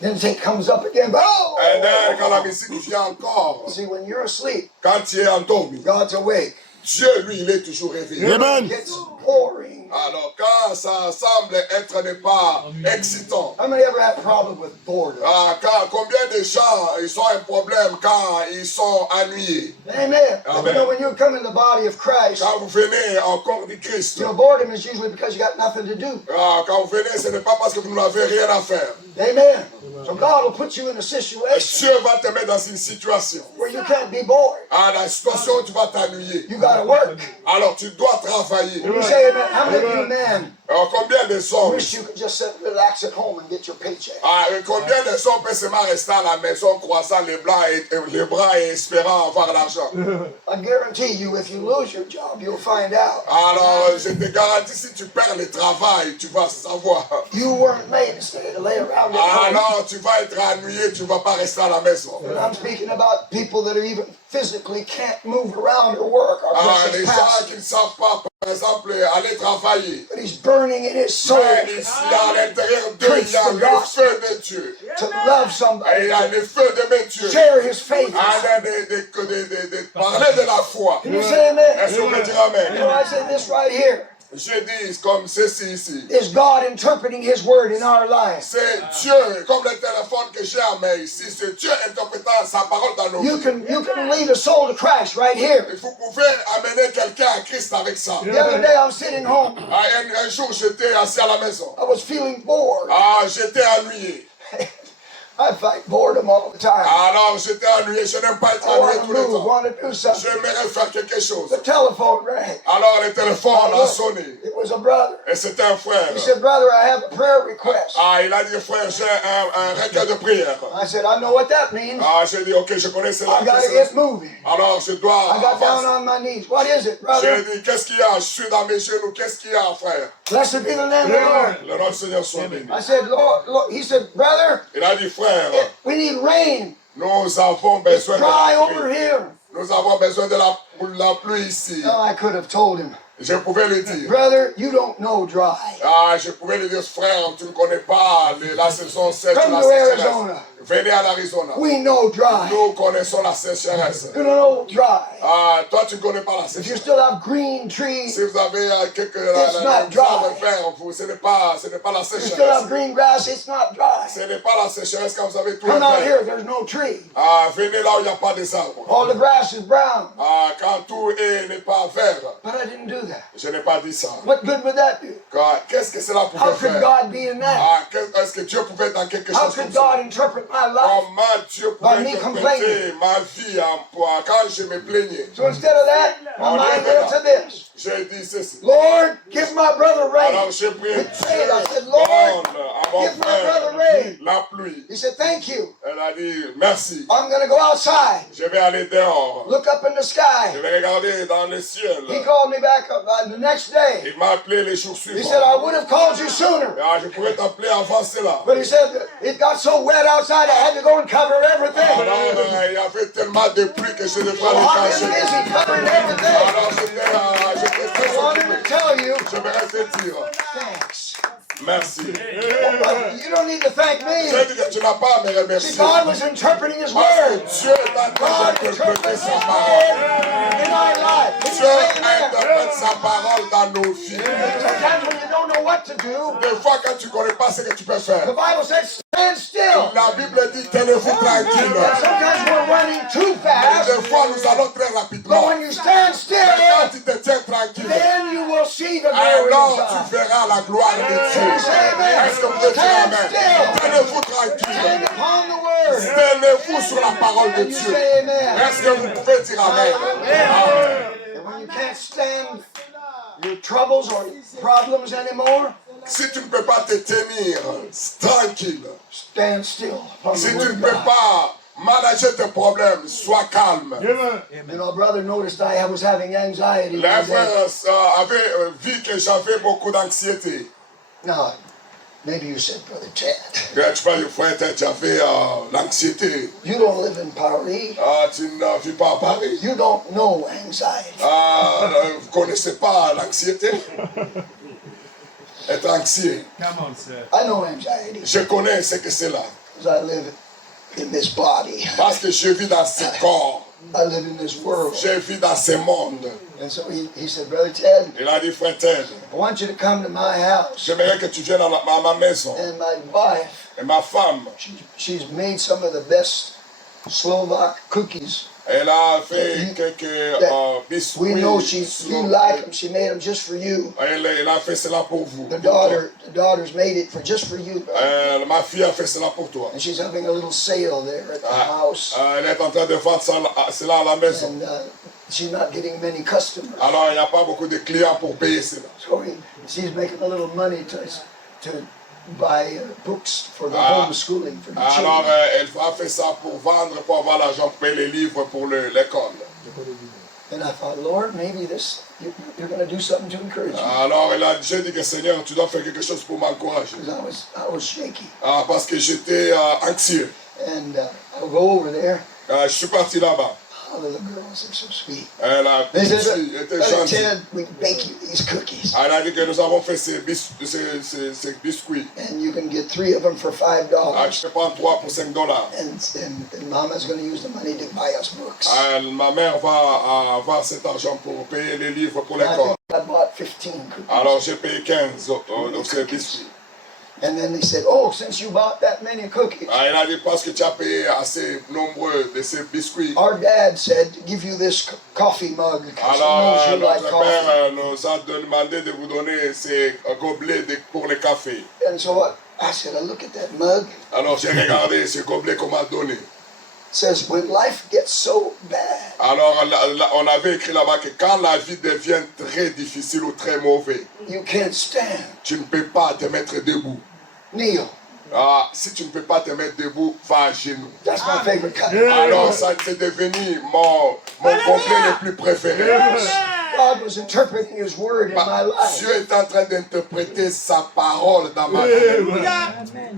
then it comes up again. Oh! Et d'ailleurs, quand la musique vient encore, See, when you're asleep, quand tu es endormi, God's awake. Dieu, lui, il est toujours réveillé. It gets boring. Alors, quand ça semble être ne pas excitant, How many ever had a problem with boredom? combien de gens ils ont un problème quand ils sont ennuyés? Amen. Amen. You know, when you come in the body of Christ, Quand vous venez en corps du Christ, boredom is usually because you got nothing to do. quand vous venez, ce n'est pas parce que vous n'avez rien à faire. Amen. So God will put you in a situation Dieu va te mettre dans une situation. where you can't be bored. Dans la situation où tu vas t'ennuyer. You got to work. Alors tu dois travailler. You say amen. How many of you men Combien de I hommes, wish you could just sit, relax at home and get your paycheck. combien de hommes peuvent seulement rester à la maison croisant les bras et espérant avoir l'argent? I guarantee you, if you lose your job, you'll find out. Alors, je te garantis, si tu perds le travail, tu vas savoir. You weren't made to lay around at home. Alors, tu vas être ennuyé, tu ne vas pas rester à la maison. And I'm speaking about people that are even physically can't move around or work. Our Les precious gens pastor. qui ne savent pas, par exemple, aller travailler. But he's burning in his soul Mais ici, à l'intérieur d'eux, il y a le feu de Dieu. to love Et somebody, il y a le feu de Dieu. share his faith. De parler de la foi. Can you say amen? Est-ce qu'on peut dire So amen? I say this right here Je dis comme ceci ici. is God interpreting his word in our lives. C'est Dieu, comme le téléphone que j'ai à main ici, c'est Dieu interprétant sa parole dans nos You vies. can lead a soul to Christ right here. Et vous pouvez amener quelqu'un à Christ avec ça. The other day I was sitting home. Un jour, j'étais assis à la maison. I was feeling bored. J'étais ennuyé. I fight boredom all the time. Alors, j'étais ennuyé. Je n'aime pas être I ennuyé want to tout le move, temps. want to do something. J'aimerais faire quelque chose. The telephone rang. Alors, le téléphone a sonné. It was a brother. Et c'était un frère. He said, "Brother, I have a prayer request." Il a dit, frère, j'ai un requête de prière. I said, "I know what that means. J'ai dit, ok, je connais cela. I got to get moving." Alors, je dois I got down avancer. on my knees. What is it, J'ai brother? dit, qu'est-ce qu'il y a? Je suis dans mes genoux. Qu'est-ce qu'il y a, frère? Blessed be the name of the Lord. Le nom du Seigneur soit béni. I said, Lord. He said, "Brother, Il a dit, frère, we need rain. nous avons besoin de Dry la over pluie. here." Nous avons besoin de la pluie ici. Oh, I could have told him, Je pouvais lui dire. "Brother, you don't know dry. Je pouvais lui dire, frère, tu ne connais pas la saison sèche, Come la to sécheresse. Arizona. Venez à l'Arizona. We know dry. Nous connaissons la sécheresse. You don't know dry. Toi, tu ne connais pas la If you sécheresse. still have green trees, Si vous avez quelques It's not dry. arbres verts, ce n'est pas la you still sécheresse. have green grass, it's not dry. Ce n'est pas la sécheresse quand vous avez tout Come out vert. here, there's no tree. Venez là où il n'y a pas des arbres. All the grass is brown." Quand tout n'est pas vert. But I didn't do that. Je n'ai pas dit ça. What good would that do? Qu'est-ce que cela How pouvait could faire? God be in that? Est-ce que Dieu pouvait être dans quelque How chose comme could ça? God interpret my life? Comment Dieu By pouvait me interpréter ma vie quand je me plaignais? So instead of that, my mind went to this. J'ai dit ceci. Lord, give my brother Alors rain. j'ai prié, Say it. I said, Dieu Lord, donne à mon give my brother frère rain. la pluie. He said, "Thank you. Elle a dit merci. I'm going to go outside, Je vais aller dehors. look up in the Je sky." vais regarder dans le ciel. He called me back the next day. Il m'a appelé les jours He suivants. said, "I would have called you sooner." Je pourrais t'appeler avant cela. But he said, "It got so wet outside, I had to go and cover everything." Alors il y avait tellement de pluie que je devais So I'm aller busy cacher. covering everything. Alors j'étais I très wanted occupé. to tell you, J'aimerais te dire thanks. merci. But you don't need to thank Je me. dis que tu n'as pas à me See, remercier. God was interpreting His Parce que word. Dieu est en train God d'interpréter interprets His sa parole. word in our life. Can you Dieu say amen? interprète sa parole dans nos vies. Sometimes when you don't know what to do, Des fois, quand tu ne connais pas ce que tu peux faire, the Bible says, "Stand still." la Bible dit tenez-vous tranquille. And sometimes we're running too Et fast, des fois, nous allons très but rapidement. when you stand Mais still, quand tu te tiens tranquille, then you will see the glory alors of tu God. verras la gloire de Dieu. Est-ce que vous pouvez dire amen? Tenez-vous tranquille. Stand upon the word. Tenez-vous sur la parole de And you Dieu. say amen. Est-ce que vous pouvez dire amen? And when you can't stand your troubles or problems anymore, Si tu ne peux pas te tenir tranquille, stand still upon si the tu word ne of peux God. pas manager tes problèmes, sois calme. You know, brother noticed I was having anxiety. Les one day. frères avaient vu que j'avais beaucoup d'anxiété. Now, maybe you said, Brother Chad, Tu vois, frère, tu avais l'anxiété. you don't live in Paris. Tu ne vis pas à Paris. You don't know anxiety. Vous ne connaissez pas l'anxiété? Être anxieux. Come on, sir. I know anxiety Je connais ce que c'est là. because I live in this body. Parce que je vis dans ce corps. I live in this world. Je vis dans ce monde. And so he said, Brother Ted, Il a dit, frère Ted, I want you to come to my house. j'aimerais que tu viennes à ma maison. And my wife, Et ma femme, she's made some of the best Slovak cookies. elle a fait quelques biscuits. We know you like them. She made them just for you. Elle a fait cela pour vous. The daughter's made it just for you. Brother. Ma fille a fait cela pour toi. And she's having a little sale there at the house. Elle est en train de vendre cela à la maison. And she's not getting many customers. Alors, il n'y a pas beaucoup de clients pour payer cela. So She's making a little money to buy books for the homeschooling for the Alors, children. elle a fait ça pour vendre, pour avoir l'argent pour payer les livres pour l'école. And I thought, Lord, maybe you're going to do something to encourage me. Alors, j'ai dit que Seigneur, tu dois faire quelque chose pour m'encourager. Because I was shaky. Parce que j'étais anxieux. And I'll go over there. Je suis parti là-bas. Oh, the little girls are so sweet. Elle a They said, était Brother gentille. Ted, we bake you these cookies. Elle a dit que nous avons fait ces biscuits. And you can get 3 of them for $5. Je te prends 3 pour $5. And Mama's going to use the money to buy us books. Ma mère va avoir cet argent pour payer les livres pour And I l'école. think I bought 15 cookies. Alors j'ai payé 15 de ces biscuits. And then they said, oh, since you bought that many cookies, Elle a dit parce que tu as payé assez nombreux de ces biscuits. our dad said to give you this coffee mug because he knows Alors you like notre coffee. père nous a demandé de vous donner ces gobelets pour le café. And so I said, I look at that mug. Alors j'ai regardé ce gobelet qu'on m'a donné. It says, when life gets so bad, Alors on avait écrit là-bas que quand la vie devient très difficile ou très mauvaise, you can't stand. tu ne peux pas te mettre debout. Kneel. Si tu ne peux pas te mettre debout, va à genoux. That's my favorite cut. Alors ça c'est devenu mon complet le plus préféré. God was interpreting His word in my life. Dieu est en train d'interpréter sa parole dans ma vie.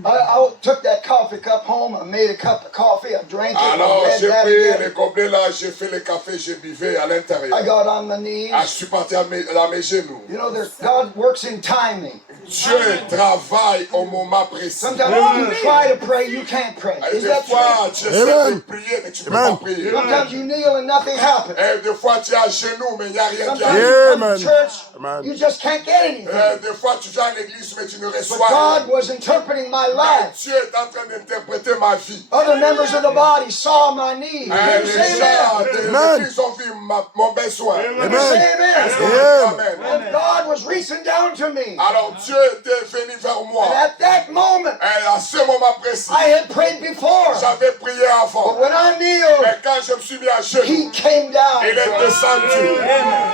I took that coffee cup home. I made a cup of coffee. I drank it. Alors I read j'ai that pris again. le gobelet là, j'ai fait le café, j'ai buvais à I l'intérieur. got on my knees. Je suis parti à mes genoux. You know, God works in timing. Dieu travaille au moment précis. Sometimes you try to pray, you can't pray. Et Is des that true? fois, tu essaies de prier, mais tu ne peux pas prier. Sometimes you kneel and nothing happens. Et des fois, tu es à genoux, mais il n'y a rien qui Sometimes arrive. you come Amen. to church, Amen. you just can't get anything. Des fois, tu viens à l'église, mais tu ne But reçois God rien. was interpreting my Mais life. Dieu est en train d'interpréter ma vie. Other members of the body saw my need. Can you Les say gens amen? de Amen. l'église ont vu mon besoin. Can you say amen? Amen. And God was reaching down to me. Alors Dieu était venu vers And moi. at that moment, Et à ce moment précis, I had prayed before. j'avais prié But avant. when I kneeled, Mais quand je me suis mis à genoux, He came down. il est descendu.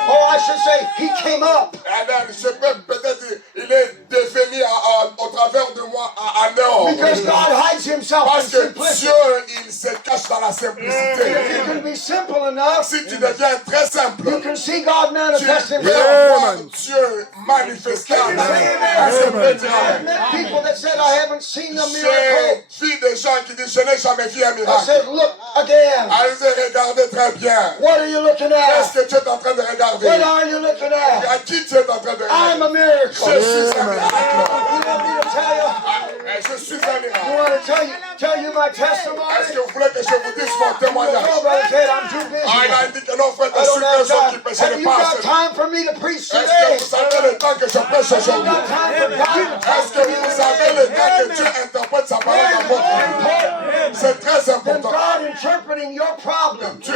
Oh, I should say, He came up. Amen. Je peux peut-être dire, il est devenu au travers de moi en or. Because God hides Himself in Parce que simplicity. Dieu, il se cache dans la If you simplicité. can be simple enough, Si tu deviens très simple, you can see God tu manifest peux Himself. voir Dieu manifester en Can you say toi. amen? I've met people that said, I haven't seen a miracle. J'ai vu des gens qui disent, je n'ai jamais vu un I miracle. said, look again. Allez regarder très bien. What are you looking Qu'est-ce at? que tu es en train de regarder? What are you looking at? À qui tu es en train de I'm regarder? a miracle. Je suis un miracle. You want me to tell you? Je suis un You miracle. want to tell you my Est-ce testimony? que vous voulez que je vous dise mon No, témoignage? Brother Ted, I'm too busy. Il a dit que non, frère, I je suis don't have personne qui time. peut se Have you got dépasser. time for me to preach Est-ce today? que vous avez le temps que je prêche You aujourd'hui? got time for God to Est-ce que vous avez le temps que Dieu interprète sa parole dans votre vie? C'est très Then important. God interpreting your problem. Dieu,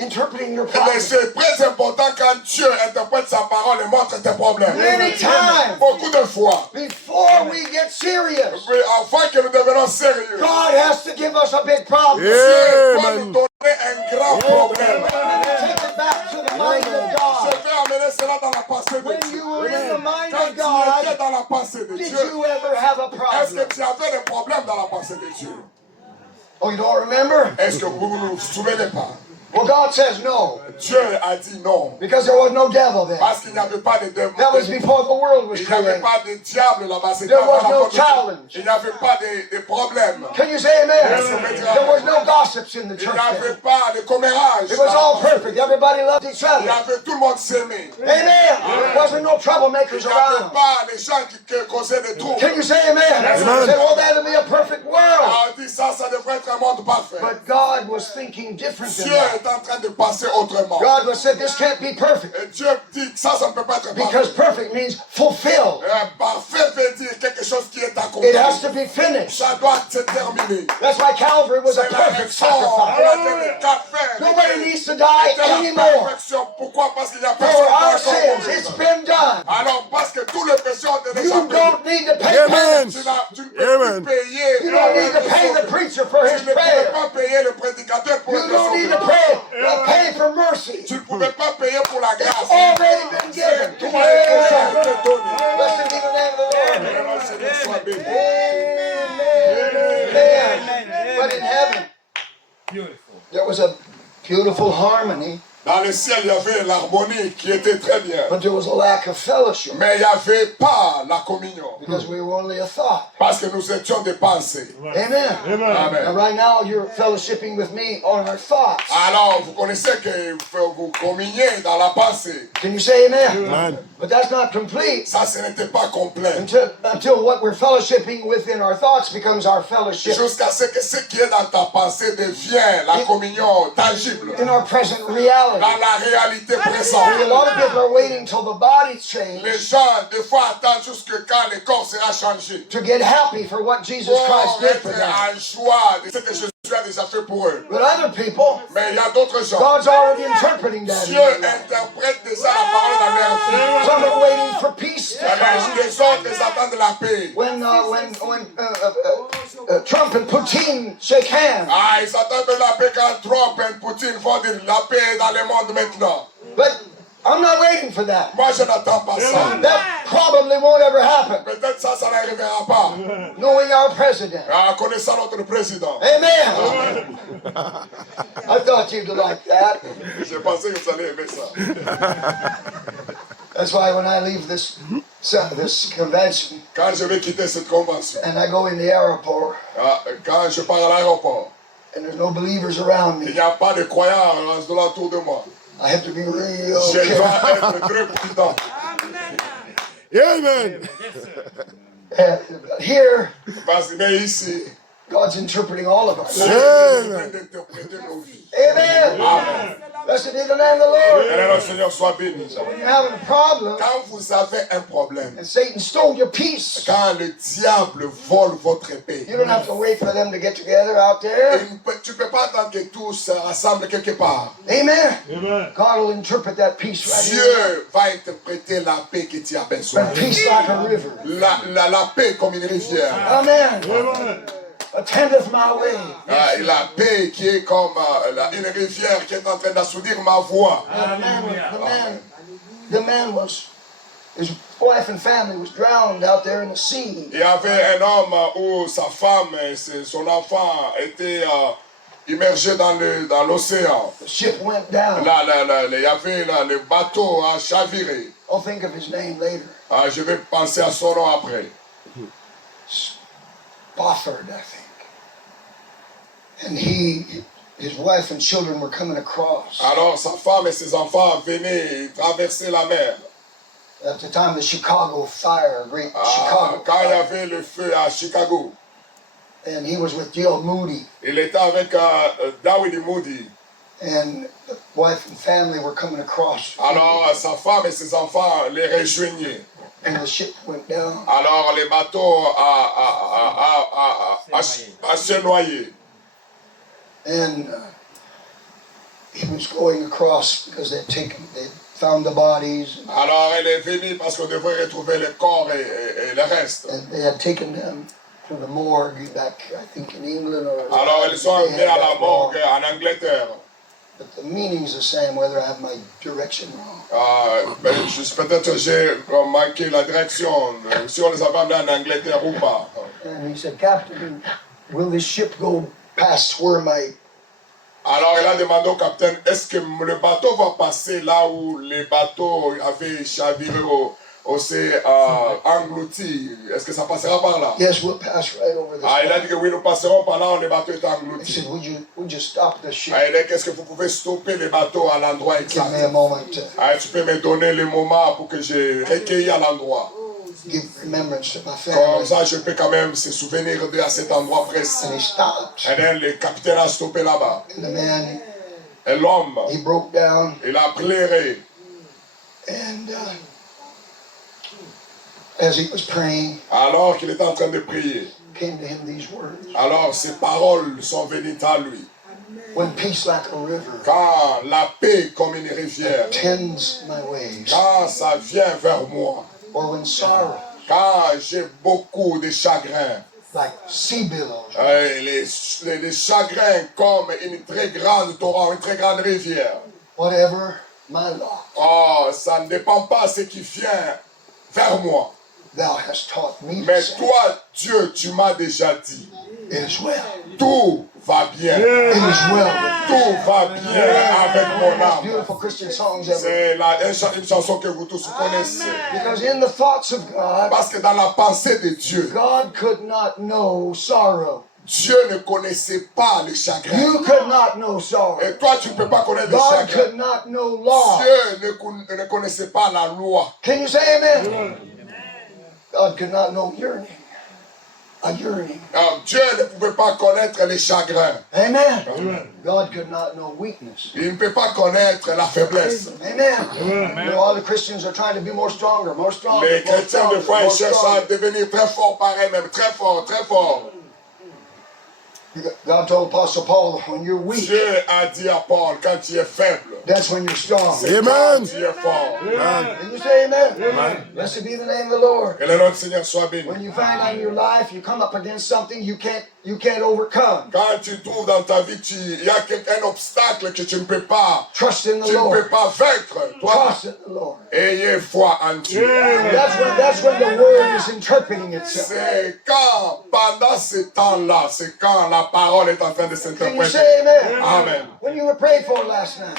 Interpreting your problem. c'est très important quand Dieu interprète sa parole et montre tes problèmes. Many times Beaucoup de fois, before we get serious, avant que nous devenions sérieux, God has to give us a big problem. Dieu doit nous Amen. donner un grand problème. Take it back to the mind of Je God. vais amener cela dans la pensée de When Dieu. you were in the mind Quand of tu étais God, dans la pensée de did Dieu, you ever have a est-ce problem? que tu avais des problèmes dans la pensée de Dieu? Oh, you don't remember? Est-ce que vous ne vous souvenez pas? Well, God says no, Dieu a dit non. because there was no devil then. Parce qu'il n'y avait pas de démon. That was before the world was Il n'y avait created. pas de diable là-bas. C'était There was avant la no faute de Dieu. challenge. Il n'y avait pas de problème. Can you say amen? There was no gossips in the Il church n'y avait then. pas de commérage. It was all perfect. Everybody loved each Il y other. avait tout le monde s'aimait. Amen. There wasn't no troublemakers Il n'y avait around. pas les gens qui causaient des troubles. Can you say amen? Say, well, that'll be a perfect world. On dit ça, ça devrait être un monde parfait. But God was thinking different than Dieu that. est en train de passer autrement. God was said, this can't be perfect. Et Dieu dit que ça ne peut pas être Because parfait. perfect means fulfilled. Parfait veut dire quelque chose qui est accompli. It has to be finished. Ça doit se terminer. That's why Calvary was a C'est la perfect raison sacrifice. pour laquelle qu'a fait. Nobody needs to die C'était la anymore. perfection. Pourquoi? Parce qu'il n'y a For personne our qui sins, it's been done. Alors, parce que tous les péchés ont été déjà You payés. don't need to pay Amen. penance. Tu ne peux Amen. plus payer. You don't need to pay the preacher for Tu his ne pouvais prayer. pas payer le prédicateur pour You être don't need to pay for mercy. Tu ne pouvais pas payer pour la grâce. Already been given. Tout a été déjà But in heaven, Beautiful. there was a beautiful harmony, Dans le ciel, il y avait l'harmonie qui était très bien. but there was a lack of fellowship Mais il n'y avait pas la communion. because we were only a thought. Parce que nous étions des pensées. Amen. And Amen. right now, you're fellowshipping with me on our thoughts. Alors, vous connaissez que vous communiez dans la pensée. Can you say amen? But that's not complete Ça, ce n'était pas complet. until what we're fellowshipping within our thoughts becomes our fellowship Jusqu'à ce que ce qui est dans ta pensée devienne la communion tangible. in our present reality. Dans la réalité See, a présente. lot of people are waiting till the body change Les gens, des fois, attendent jusque quand le corps sera changé. to get happy for what Jesus Pour Christ did for être them. en joie de ce que Jésus a déjà fait pour eux. But other people, Mais il y a d'autres gens. God's already interpreting that. in Dieu their life. interprète déjà la parole dans leur vie. Some are waiting for peace to come. Les autres, ils attendent la paix. When Trump and Putin shake hands. Ah, ils attendent la paix quand Trump et Poutine vont dire la paix est dans le monde maintenant. But I'm not waiting for that. Moi, je n'attends pas ça. That probably won't ever happen. Peut-être ça, ça n'arrivera pas. Knowing our president. En connaissant notre président. Amen. I thought you'd like that. Je pensais que vous allez aimer ça. That's why when I leave this convention Quand je vais quitter cette convention, and I go in the airport quand je pars à l'aéroport, and there's no believers around il me, n'y a pas de croyants autour de moi. I have to be real Je dois careful. être très prudent. Amen. Here, Parce que ici, God's interpreting all of us. Dieu est en train d'interpréter nos vies. Amen. Blessed be the name of the Lord. Que le Seigneur soit béni. When you're having a problem Quand vous avez un problème, and Satan stole your peace, quand le diable vole votre paix, you don't have to wait for them to get together out there. tu ne peux pas attendre que tout se rassemble quelque part. Amen. God will interpret that peace right here. Dieu va interpréter la paix que tu as besoin. But peace like a river. La paix comme une rivière. Amen. Attendeth my way. Et la paix qui est comme une rivière qui est en train d'assouvir ma voix. The man was, his wife and family was drowned out there in the sea. Il y avait un homme où sa femme et son enfant étaient immergés dans l'océan. The ship went down. Il y avait le bateau à chavirer. I'll think of his name later. Je vais penser à son nom après. Bofford, I think. And his wife and children were coming across. Alors sa femme et ses enfants venaient traverser la mer. At the time, the Chicago fire, great Chicago Quand il y fire. avait le feu à Chicago, And he was with Jill Moody. il était avec David Moody. And the wife and family were coming across. Alors sa femme et ses enfants les rejoignaient. And the ship went down. Alors le bateau a se noyé. And he was going across because they found the bodies. Alors elle est venue parce qu'on devait retrouver le corps et le reste. And they had taken them to the morgue back, I think, in England. Alors ils sont They venus had à la that wrong. morgue en Angleterre. But the meaning's the same, whether I have my direction wrong. Peut-être j'ai manqué la direction, si on les avait amenés en Angleterre ou pas. And he said, Captain, will this ship go past where my... Alors il a demandé au capitaine, est-ce que le bateau va passer là où les bateaux avaient chaviré ou s'est englouti? Est-ce que ça passera par là? Yes, we'll pass right over this. Il a dit que oui, nous passerons par là où le bateau est He englouti. said, would you stop the ship? Il a dit, est-ce que vous pouvez stopper le bateau à l'endroit Give me a exact? moment to Tu peux me donner le moment pour que je recueille à l'endroit. give remembrance to my Comme family. ça, je peux quand même se souvenir à cet endroit précis. And he stopped. Et then, le capitaine a stoppé là-bas. And the man, Et l'homme, he broke down. il a pleuré. And as he was praying, Alors qu'il était en train de prier. came to him these words. Alors ces paroles sont venues à lui. When peace like a river Quand la paix comme une rivière, tends my ways, quand ça vient vers moi, or when sorrow quand j'ai beaucoup de chagrins, like sea billows les chagrins comme une très grande torrent, une très grande rivière. whatever my lot, Oh, ça ne dépend pas de ce qui vient vers moi. thou hast taught me to Mais say, toi, Dieu, tu m'as déjà dit, it is well. tout va bien. It is well. Tout va bien avec mon âme. Beautiful Christian songs ever. C'est une chanson que vous tous connaissez. Because in the thoughts of God, Parce que dans la pensée de Dieu, God could not know sorrow. Dieu ne connaissait pas le chagrin. You could not know sorrow. Et toi, tu ne peux pas connaître le God chagrin. could not know law. Dieu ne connaissait pas la loi. Can you say amen? God could not know yearning. A yearning. Alors, Dieu ne pouvait pas connaître les chagrins. Amen. God could not know weakness. Il ne peut pas connaître la faiblesse. Amen. You know, all the Christians are trying to be more stronger, more stronger, Les more chrétiens, stronger, des fois, more ils cherchent à stronger. devenir très forts par eux-mêmes. Très forts, très forts. God told Apostle Paul, when you're weak, Dieu a dit à Paul, quand tu es faible, that's when you're strong. c'est quand tu es fort. Can you say amen? Blessed be the name of the Lord. Que le nom du Seigneur soit béni. When you find out in your life you come up against something you can't overcome, Quand tu trouves dans ta vie qu'il y a un obstacle que tu ne peux pas, trust in the tu ne peux Lord. pas vaincre, toi, Trust in the Lord. ayez foi en Dieu. That's when the word is interpreting itself. C'est quand, pendant ce temps-là, c'est quand la parole est en train de Can you s'interpréter. say amen? Amen. When you were prayed for last night,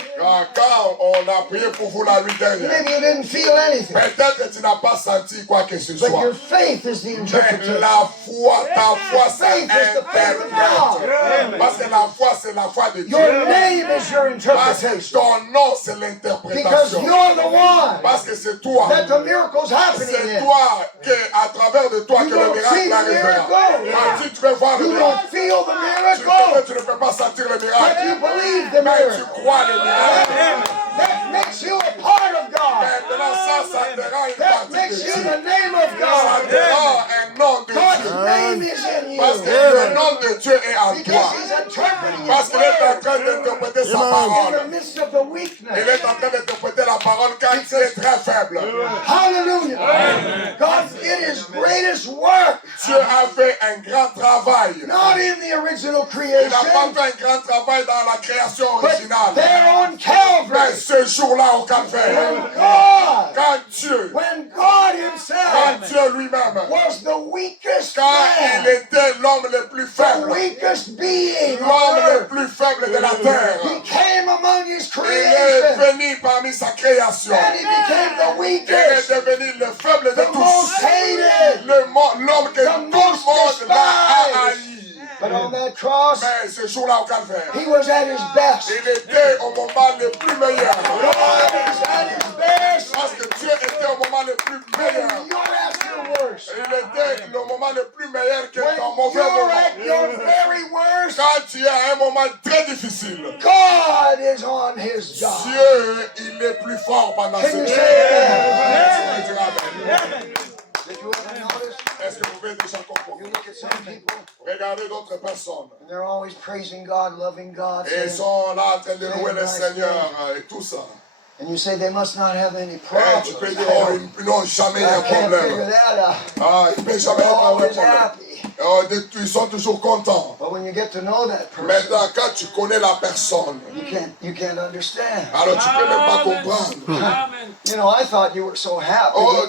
Quand on a prié pour vous la nuit dernière, maybe you didn't feel anything, peut-être que tu n'as pas senti quoi que ce but soit. your faith is the Mais interpretation. la foi, ta foi, ça Faith is the faith of God. interprète. Parce que la foi, c'est la foi de Dieu. Your name is your Parce que interpretation. ton nom, c'est Because l'interprétation. you're the one Parce que c'est toi. that the miracle's happening C'est in. toi que, à travers de toi, You que le don't miracle see the arrivera. miracle. Quand tu peux voir le You miracle, don't feel the tu miracle, ne peux pas sentir le but you miracle. believe the Mais tu miracle. crois le miracle. That makes you a part of God. Maintenant, ça te rend une That partie de makes you Dieu. the name of Ça te God. rend un nom de God's Dieu. name is in Parce que you. le nom de Dieu est en Because toi. He's interpreting Parce His qu'il est en word train d'interpréter sa in the parole. midst of the Il weakness. est en train d'interpréter la parole quand tu es très faible. Hallelujah. God did His greatest work, Dieu a fait un grand travail. not in the original Il n'a pas creation, fait un grand travail dans la création but originale. there on Mais Calvary. ce jour-là au Calvaire, God, quand Dieu when Himself Dieu lui-même, was the weakest quand il man, était l'homme le plus the faible, weakest being on l'homme le earth, plus faible de la terre, He came among His il est creation venu parmi sa création. and He became the Il est weakest, devenu le faible de the most tous. hated. L'homme que The tout le most monde l'a despised. haï. But on that cross, Mais ce jour-là au Calvaire, He was at His best. il était au moment le plus meilleur. God is at His best Parce que Dieu était au moment le plus meilleur. when you're at your worst. Il était le moment le plus meilleur que When ton mauvais you're moment. at your very worst, Quand tu es à un moment très difficile, God is on His job. Dieu, il est plus fort pendant ce Can you temps. say Tu vas dire amen. Did you ever notice? Est-ce que vous pouvez déjà comprendre? You look at some people, Regardez d'autres personnes. and they're always praising God, loving God, Et ils saying, sont là en train de louer le Seigneur et tout ça. and you say they must not have any Et problems. tu peux dire, oh, ils n'ont jamais eu un I can't figure problème. that out. Ah, il ne peut jamais They're avoir un always problème. happy. Oh, ils sont toujours contents. But when you get to know that person, Maintenant, quand tu connais la personne, you can't understand. alors tu peux même pas comprendre. Amen. You know, I thought you were so happy. Oh,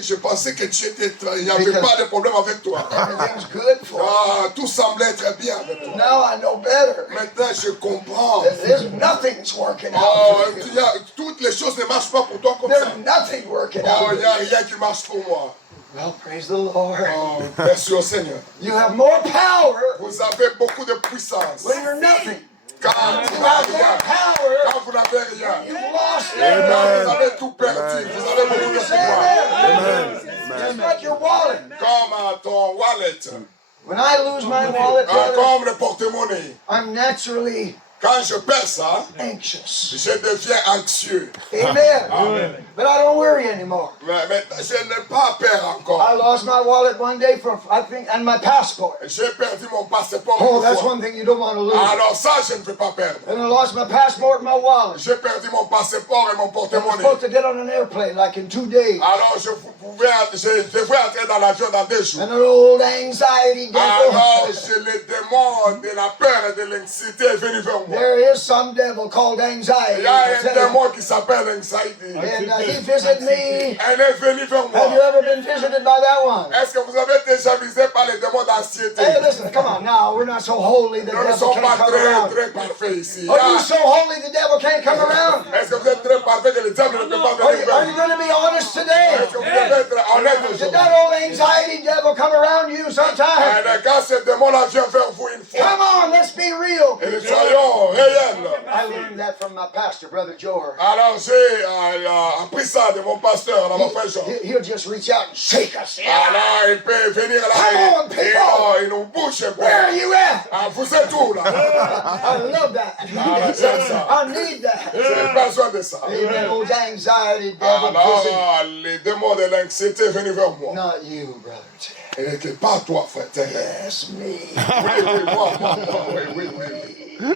je pensais que tu étais, il n'y avait pas de problème avec toi. Everything's good for you. Ah, tout semblait être bien avec toi. Now I know better. Maintenant, je comprends. There's nothing's working Oh, out for you. toutes les choses ne marchent pas pour toi comme ça. There's nothing working Oh, out il for n'y a you. rien qui marche pour moi. Well, praise the Lord. Oh, merci au Seigneur. You have more power Vous avez beaucoup de puissance. when you're nothing. Quand vous You n'avez have more rien, power. quand vous n'avez rien, You've lost quand everything. vous avez tout perdu, vous avez beaucoup de Say pouvoir. amen. Just like your wallet. Comme ton wallet, When I lose my wallet, brother, comme le porte-monnaie. I'm naturally Quand je perds ça, anxious. je deviens anxieux. Amen. But I don't worry anymore. Mais je n'ai pas peur I encore. lost my wallet one day and my passport. J'ai perdu mon passeport Oh, une that's fois. one thing you don't want to lose. Alors ça, je ne veux pas perdre. And I lost my passport and my wallet. J'ai perdu mon passeport et mon I was porte-monnaie. supposed to get on an airplane like in 2 days. Alors je devrais entrer dans l'avion dans 2 jours. And an old anxiety gets Alors over. le démon de la peur et de l'anxiété est venu vers moi. moi. There is some devil called anxiety. Il y a un démon qui s'appelle anxiety. And he visited me. Elle est venue vers Have you moi. ever been visited by that one? Est-ce que vous avez déjà visé par les démons d'anxiété? Hey, listen, come on now. We're not so holy the Nous ne devil sommes can't pas come around. très parfaits ici. Are you so holy the devil can't come around? Est-ce que vous êtes très parfaits que le diable ne peut pas Are venir you, are vers you vous? going to be honest today? Est-ce que vous devez être honnête Did aujourd'hui? that old anxiety devil come around you sometime? Et quand ce démon-là vient vers vous une fois, Come on, let's be real. et nous soyons réels. I learned that from my pastor, Brother Joe. Alors j'ai appris ça de mon pasteur, là, mon frère Jean. He'll just reach out and shake us. Alors il peut venir là Come on, people. il nous bouge un peu. Where are you at? Ah, vous êtes où là? I love that. J'aime ça. I need that. J'ai besoin de ça. Amen. Old anxiety devil visit. Alors les démons de l'anxiété venus vers moi. Not you, brother. Et que pas toi, frère. Yes, me. Oui, moi, oui.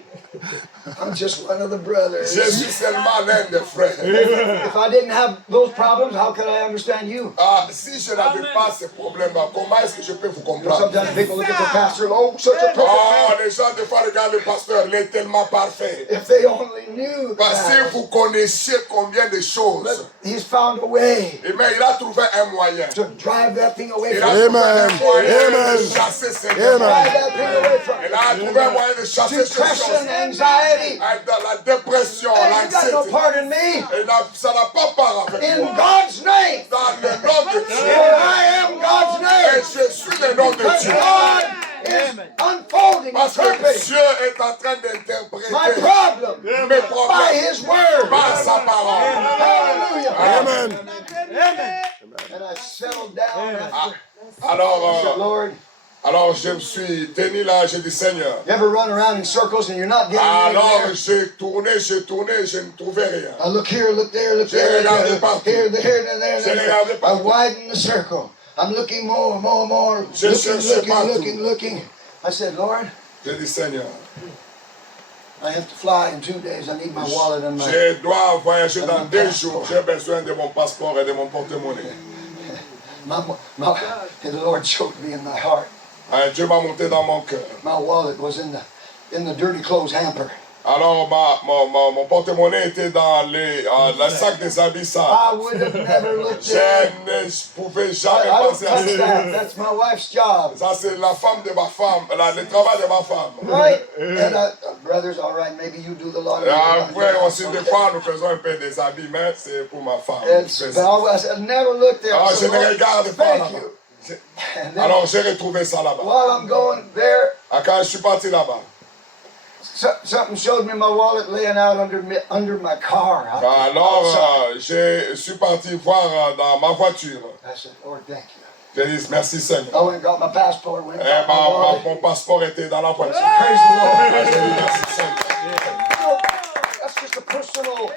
I'm just one of the brothers. Je suis seulement l'un des frères. If I didn't have those problems, how could I understand you? Ah, si je n'avais pas ces problèmes-là, comment est-ce que je peux vous comprendre? Sometimes people look at the pastor, oh, such a perfect Oh, man. les gens des fois regardent le pasteur, il est tellement parfait. If they only knew Parce que that. vous connaissiez combien de choses. He's found a way Mais il a trouvé un moyen. to drive that thing away Il from a you. trouvé un moyen Amen. de chasser ces Drive démons. that thing away from Il you. a trouvé un moyen de chasser ces Depression, choses. anxiety. Dans la dépression, Hey, you got no l'anxiété. part in me. Et ça n'a pas part avec In moi. God's name. Dans le nom de For Dieu. I am God's Et name. je suis le nom de Because Dieu. God is unfolding, Parce que interpreting Dieu est en train my d'interpréter problem mes by problèmes His word. par sa parole. Hallelujah. Amen. And I settled down after. I said, Alors, Lord, je me suis tenu là, j'ai dit Seigneur. you ever run around in circles and you're not getting Alors anywhere? j'ai tourné, je ne trouvais rien. I look here, look there, look J'ai there, regardé look partout. there, here, there, J'ai there. regardé I partout. widen the circle. I'm looking more. J'ai cherché partout. Looking. I said, Lord, J'ai dit Seigneur, I have to fly in 2 days. I need my wallet and my... je dois voyager dans 2 jours. J'ai besoin de mon passeport et de mon porte-monnaie. And the Lord showed me in my heart. Dieu m'a monté dans mon cœur. My wallet was in the dirty clothes hamper. Alors mon porte-monnaie était dans le sac des habits sales. I would have never looked there. Je ne pouvais I jamais don't penser à touch ça. that. That's my wife's job. Ça, c'est la femme de ma femme, le travail de ma femme. Right? And brothers, all right, maybe you do the laundry. Après, aussi, des fois, nous faisons un peu des habits, mais c'est pour ma femme. It's, but I said, never look there. Ah, I je said, ne Lord, regarde pas thank là-bas. you. And then, Alors, j'ai retrouvé ça là-bas. while I'm going there, Quand je suis parti là-bas, something showed me my wallet laying out under my car. alors je suis parti voir dans ma voiture. I said, Lord, thank you. J'ai dit merci Seigneur. I went and got my passport. Went and Et got my wallet. mon passeport était dans la voiture. Praise the Lord. J'ai dit merci Seigneur. That's just a personal.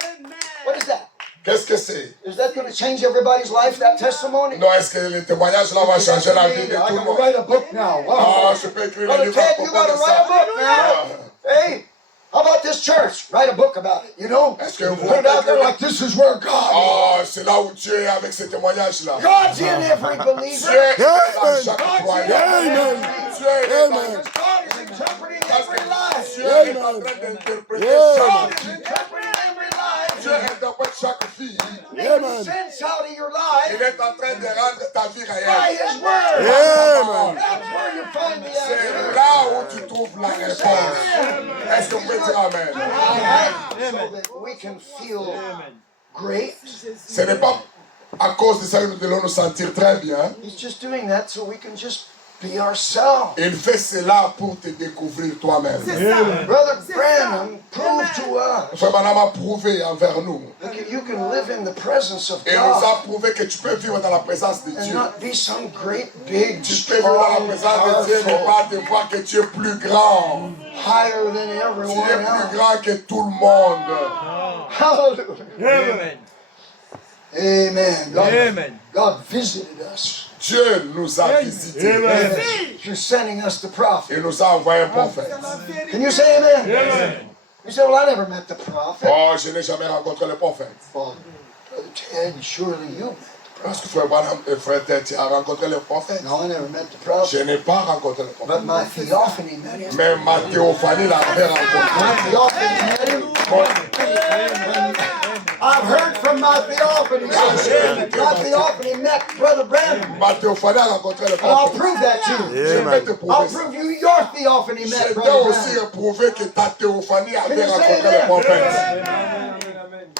What is that? Qu'est-ce que c'est? Is that going to change everybody's life, that testimony? Non, est-ce que le témoignage là va changer la vie de I tout le can monde? write a book now. Ah, Wow. je peux écrire un Brother livre à Ted, you propos got de to write a ça. book now. Hey, how about this church? Write a book about it, you know? Est-ce que vous Put it out there like this is where God is. Oh, c'est là où Dieu est avec ce témoignage-là. God's in every Dieu believer. est dans chaque croyant. Amen. Dieu est dans Amen. God is interpreting every life. Dieu est en train d'interpréter Yeah. chaque God is interpreting every life. Dieu interprète chaque vie. Making Amen. sense out of your Il life est en train de rendre ta vie by réelle. His word. Amen. That's where you find the C'est answer. là où tu trouves la réponse. Est-ce qu'on peut dire Amen? So that we can feel great. Ce n'est pas à cause de ça que nous devons nous sentir très bien. He's just doing that so we can just be ourselves. Il fait cela pour te découvrir toi-même. Brother Branham proved to us Frère Branham a prouvé envers nous. that you can live in the presence of Et nous God a prouvé que tu peux vivre dans la présence de and Dieu. not be some great, big, Tu peux vivre dans la strong, présence de Dieu, mais powerful, pas te voir que tu es plus grand. higher than Tu es everyone plus else. grand que tout le monde. Hallelujah. Amen. God visited us. Dieu nous a visités. You're sending us the prophet. Il nous a envoyé un prophète. Can you say amen? You say, well, I never met the prophet. Oh, je n'ai jamais rencontré le prophète. Well, Brother Ted, surely you met the Parce que frère Branham et frère Ted, tu as rencontré le prophète. No, I never met the prophet. Je n'ai pas rencontré le prophète. But my theophany met him. Mais ma théophanie l'avait rencontré. My theophany met him. I've heard from my theophany. My theophany met Brother Branham. Ma théophanie a rencontré le And I'll prophète. prove that to you. Je vais te I'll prouver ça. prove you your theophany Je met vais Brother aussi Branham. prouver que ta théophanie avait you say rencontré amen? le prophète.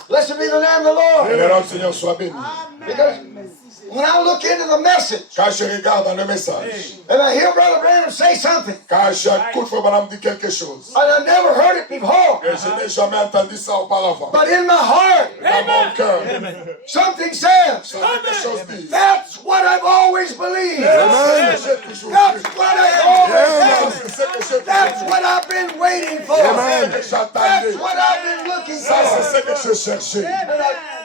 Blessed be the name of the Lord. Et le nom du Seigneur soit béni. Because when I look into the message Quand je regarde dans le message, and I hear Brother Branham say something, quand j'écoute frère Branham dire quelque chose, and I've never heard it before, et je n'ai jamais entendu ça auparavant, but in my heart, dans mon cœur, something says, quelque chose dit. that's what I've always believed. C'est ce que j'ai toujours That's cru. what I've always C'est said. ce que j'ai That's toujours what I've been waiting for. C'est ce que j'attendais. That's what I've been looking Ça, for. c'est ce que je cherchais.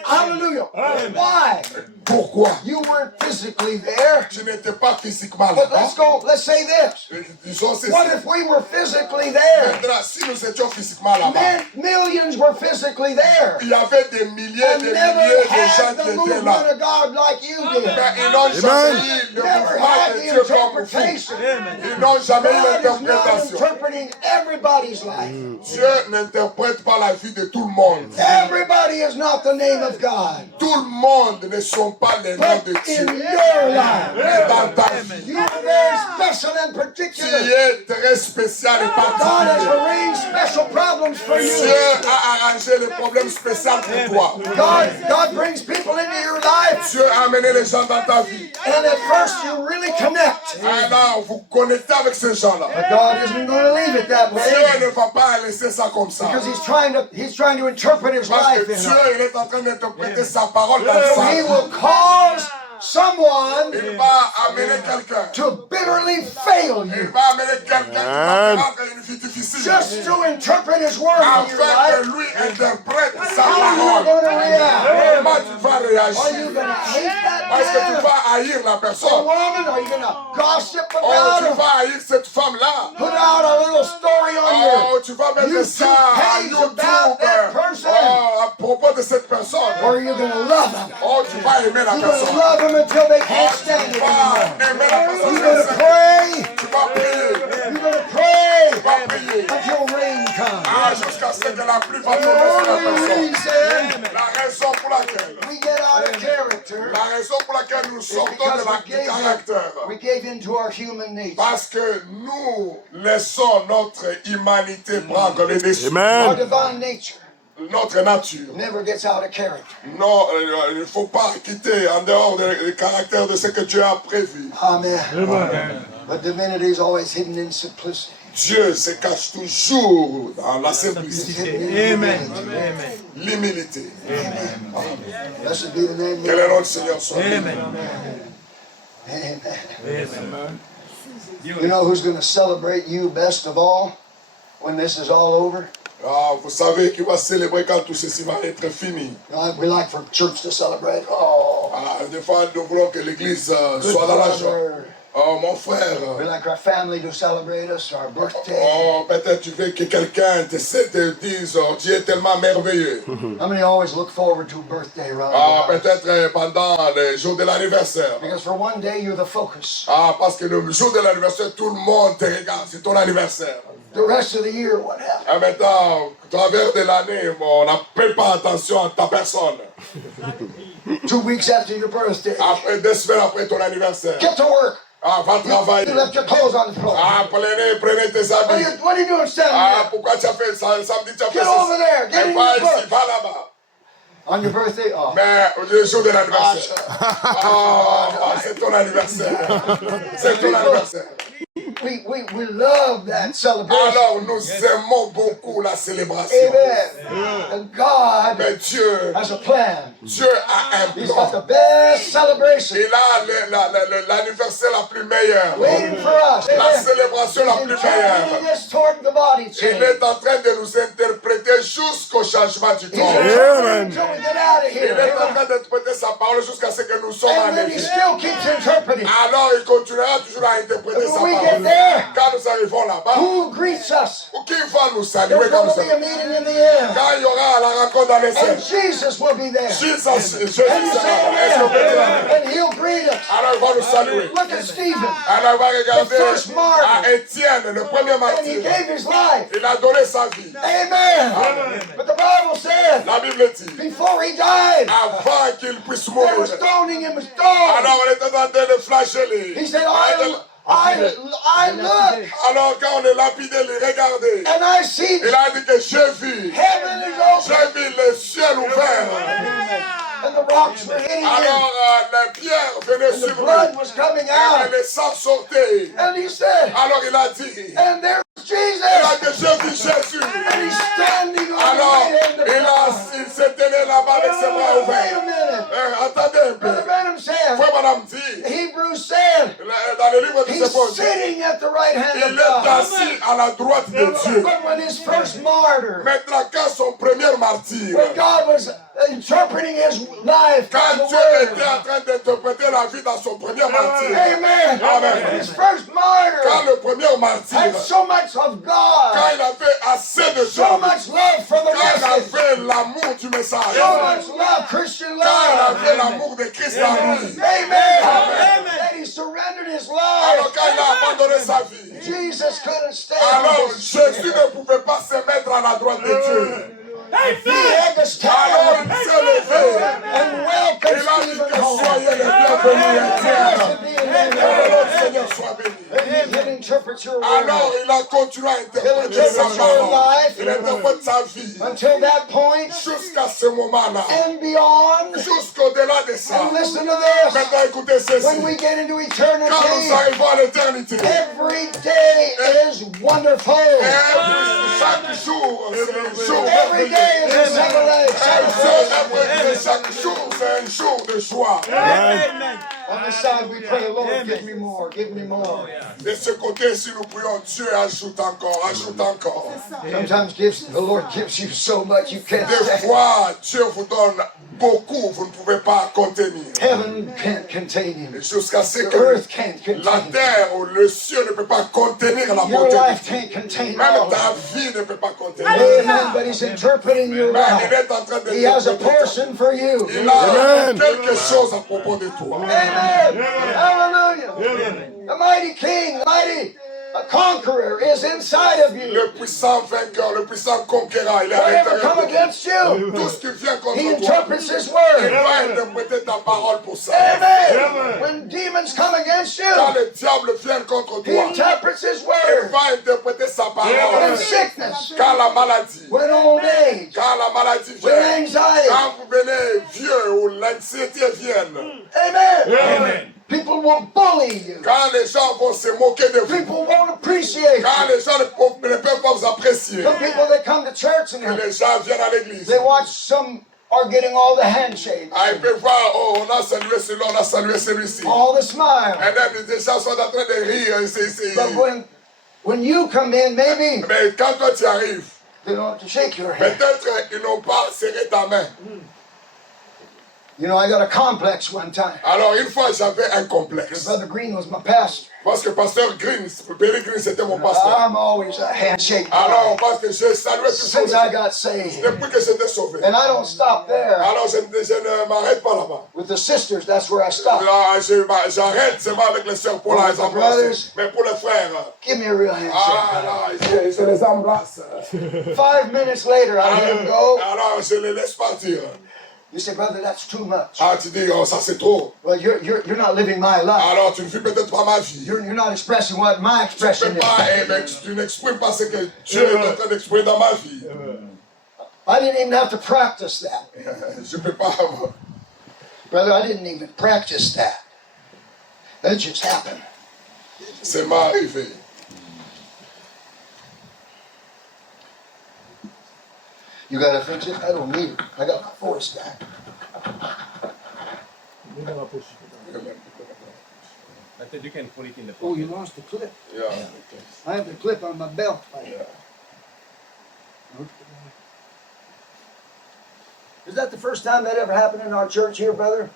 Hallelujah. Why? Pourquoi? You weren't physically there. Tu n'étais pas physiquement But là. let's say this. Disons ceci. What if we were physically there? Maintenant, si nous étions physiquement là-bas, Millions were physically there. il y avait des milliers And de never milliers de had gens the qui étaient movement là. of God like you did. Mais ils n'ont jamais eu le Never mouvement had de the Dieu comme vous. interpretation. Ils n'ont jamais eu God is not l'interprétation. interpreting everybody's life. Dieu n'interprète pas la vie de tout le monde. Everybody is not the name of God. Tout le monde ne sont pas les noms But de Dieu. in your life, Mais dans ta vie, you are very special and tu particular. es très spécial et God has particulier. arranged special problems for Dieu you. a arrangé les problèmes spéciaux pour toi. God brings people into your life, Dieu a amené les gens dans ta vie. and at first you really connect. Alors, vous connectez avec ces gens-là. But God isn't going to leave it that way Dieu ne va pas laisser ça comme ça. because He's trying to interpret His Parce life que in Dieu, us. il est en train d'interpréter sa parole dans So sa He vie. will cause someone Il va amener quelqu'un. to bitterly fail Il you va amener quelqu'un qui va rendre une vie difficile. just to interpret His word in your Afin life. que lui interprète sa How are you parole. going to react? Comment tu vas Are you réagir? going to hate Est-ce que tu that man? vas haïr la A personne? woman? Are you going to gossip Oh, about tu her? vas haïr cette femme-là? Put out a little story on your Oh, tu vas mettre YouTube ça à page YouTube. about that person. Oh, à propos de cette personne. or are you going to love them? Oh, tu vas aimer la You're going to personne. love them until they can't Oh, stand tu it vas anymore. aimer la personne. You're going to pray. Tu vas prier. You're going to pray Tu vas prier. until rain comes. Ah, jusqu'à ce que la pluie va The tomber sur la only personne. reason La raison pour laquelle. we get out of character La raison pour laquelle nous is sortons because du caractère. we gave into our human nature. Parce que nous laissons notre humanité prendre le dessus. Our divine nature Notre nature. never gets out of character. Non, il ne faut pas quitter en dehors du caractère de ce que Dieu a prévu. Amen. But divinity is always hidden in simplicity. Dieu se cache toujours dans la simplicité, Amen. l'humilité. Blessed be the name of Que the le Lord. nom du Seigneur soit béni. Amen. You know who's going to celebrate you best of all when this is all over? Ah, vous savez qui va célébrer quand tout ceci va être fini. We like for church to celebrate. Oh, Ah, des fois, nous voulons que l'Église good soit dans la joie. brother. Oh, mon frère. We like our family to celebrate us, our birthday. Oh, peut-être tu veux que quelqu'un te dise, oh, Dieu est tellement merveilleux. How many always look forward to a birthday, Ah, right? peut-être pendant le jour de l'anniversaire. Because for one day you're the focus. Ah, parce que le jour de l'anniversaire, tout le monde te regarde, c'est ton anniversaire. The rest of the year, what happens? Ah, maintenant, au travers de l'année, on n'a pas attention à ta personne. 2 weeks after your birthday, Après, 2 semaines après ton anniversaire. get to work. Ah, va You travailler. left your clothes on the floor. Ah, prenez tes habits. What are you doing standing Ah, there? pourquoi tu as fait ça? Samedi, tu as fait Get over there. Get Eh, in va your ici, book. va là-bas. On your birthday? Oh. Mais le jour de l'anniversaire. Ah, c'est ton anniversaire. C'est ton anniversaire. We love that celebration. Alors, nous aimons beaucoup la célébration. Amen. And God Mais Dieu has a plan. Dieu a un He's got plan. the best celebration Il a l'anniversaire la plus meilleure. waiting for us. La Amen. célébration la He's plus interpreting meilleure. us toward the body Il change. est en train de nous interpréter jusqu'au changement du He's temps. interpreting until we get out of Il here. est en Amen. train d'interpréter sa parole jusqu'à ce que nous sommes en And then he Égypte. still keeps interpreting. Alors il continuera toujours à interpréter sa When we get parole. there, Quand nous arrivons là-bas, who greets us? qui va nous saluer There's quand going nous to be a sommes? meeting in the end. Quand il y aura la rencontre dans les And cieux, Jesus will be there. Jésus And you say amen. And he'll greet us. alors il va nous saluer. Look at Stephen. Alors il va regarder The first martyr. à Étienne, le premier And he martyr. gave his life. Il a donné sa vie. Amen. But the Bible said, La Bible dit, before he died, avant qu'il puisse they were mourir, stoning him with stones. alors on était en train de flageller. He said, I look Alors quand on est lapidé, les regarder, and I see il a dit que j'ai vu, heaven is open j'ai vu le ciel ouvert. and the rocks were hitting him Alors les pierres venaient and the sur blood lui, was coming et out. le sang sortait. And he said, Alors il a dit, and there's il a Jesus. dit j'ai vu Jésus. And he's standing on Alors the right hand of God. il s'est tenu là-bas avec ses bras Wait a ouverts. minute. Attendez un Brother peu. Branham said, Frère Madame dit, Hebrews said, dans le livre des he's Épôtres, sitting at the right hand il of est God. assis à la droite de Dieu. But when his first martyr, Maintenant, quand son premier martyr, when God was interpreting his life by quand the Dieu word, était en train d'interpréter la vie dans son premier martyr, amen. Amen. His first quand martyr le premier martyr, had so much of quand God, il avait assez de so choses, much love for the quand il message, avait l'amour du message, so much love, Christian quand il love. avait l'amour de Christ en lui, Amen. That he surrendered his alors life. quand il a abandonné sa vie, Jesus couldn't stand alors this. Jésus ne pouvait pas se mettre à la droite de Dieu. He had to Alors stand il s'est levé. and welcome Il a dit Stephen que home. soyez les bienvenus, Étienne. Blessed be the name Que of le the nom du Seigneur soit béni. Lord. He'll interpret your Alors word il a continué à interpréter sa parole. Il interprète sa vie until that point jusqu'à ce moment-là. and beyond. Jusqu'au-delà de ça. And listen to this. Maintenant écoutez ceci. When we get into Quand nous eternity, arrivons à l'éternité, every day is wonderful. chaque jour c'est un jour Every day is a celebration. Chaque jour c'est un jour de joie. On this side we pray, Lord, give me more, give me more. De ce côté, si nous prions, Dieu ajoute encore, ajoute encore. Sometimes the Lord gives you so much you can't Des stand. fois, Dieu vous donne beaucoup, vous ne pouvez pas contenir. Heaven can't contain him. Jusqu'à ce The que earth can't la contain him. terre ou le ciel ne peut pas contenir la Your beauté de life Dieu. can't contain Même all of ta it. vie ne peut pas contenir. Amen. But he's interpreting your Mais il life. est en train de He has a portion for you. Il a quelque chose à propos de toi. Amen. Hallelujah. The mighty king, the mighty conqueror is inside of you. Le puissant vainqueur, le puissant conquérant, il est à Whatever come l'intérieur de toi. against you, Tout ce qui vient he contre toi, interprets his il word. va interpréter ta parole pour ça. Amen. When demons come against Quand you, le diable vient contre he toi, interprets his il word. va interpréter sa When parole. sickness, Quand la maladie, when old age, quand la maladie when vient, anxiety. quand vous venez vieux ou l'anxiété vienne, Amen. People will bully you. quand les gens vont se moquer de vous, People won't appreciate quand you. les gens ne peuvent pas vous apprécier, Some people that come to church que and les gens viennent à l'église. they watch some are getting all the handshakes, Ah, ils peuvent voir, oh, on a salué celui-là, on a salué celui-ci. all the smiles. Et même les gens sont en train de rire. But when you come in, maybe Mais quand toi tu arrives, they don't have to shake your hand. peut-être ils n'ont pas serré ta main. You know, I got a complex one time. Alors une fois j'avais un complexe. Brother Green was my pastor. Parce que pasteur Green, Billy Green c'était mon pasteur. I'm always a handshake Alors guy parce que j'ai salué tout since I got saved. depuis que j'étais sauvé. And I don't stop there. Alors je ne m'arrête pas là-bas. With the sisters, that's where I stop. Là, j'arrête seulement avec les sœurs pour les embrasser. Mais pour les frères, Give me a real handshake. ah là, je les embrasse. 5 minutes later, I let him go. Alors je les laisse partir. You say, brother, that's too much. Ah, tu dis, oh, ça c'est trop. Well, you're not living my life. Alors tu ne vis peut-être pas ma vie. You're not expressing what my Tu ne expression peux pas, is. tu n'exprimes pas ce que Dieu est en train d'exprimer dans ma vie. I didn't even have to practice that. Je ne peux pas. Brother, I didn't even practice that. That just happened. C'est m'est arrivé. You gotta fix it? I don't need it. I got my force back. I think you can put it in the Oh, you lost the clip. Yeah. I have the clip on my belt. Is that the first time that ever happened in our church here, brother?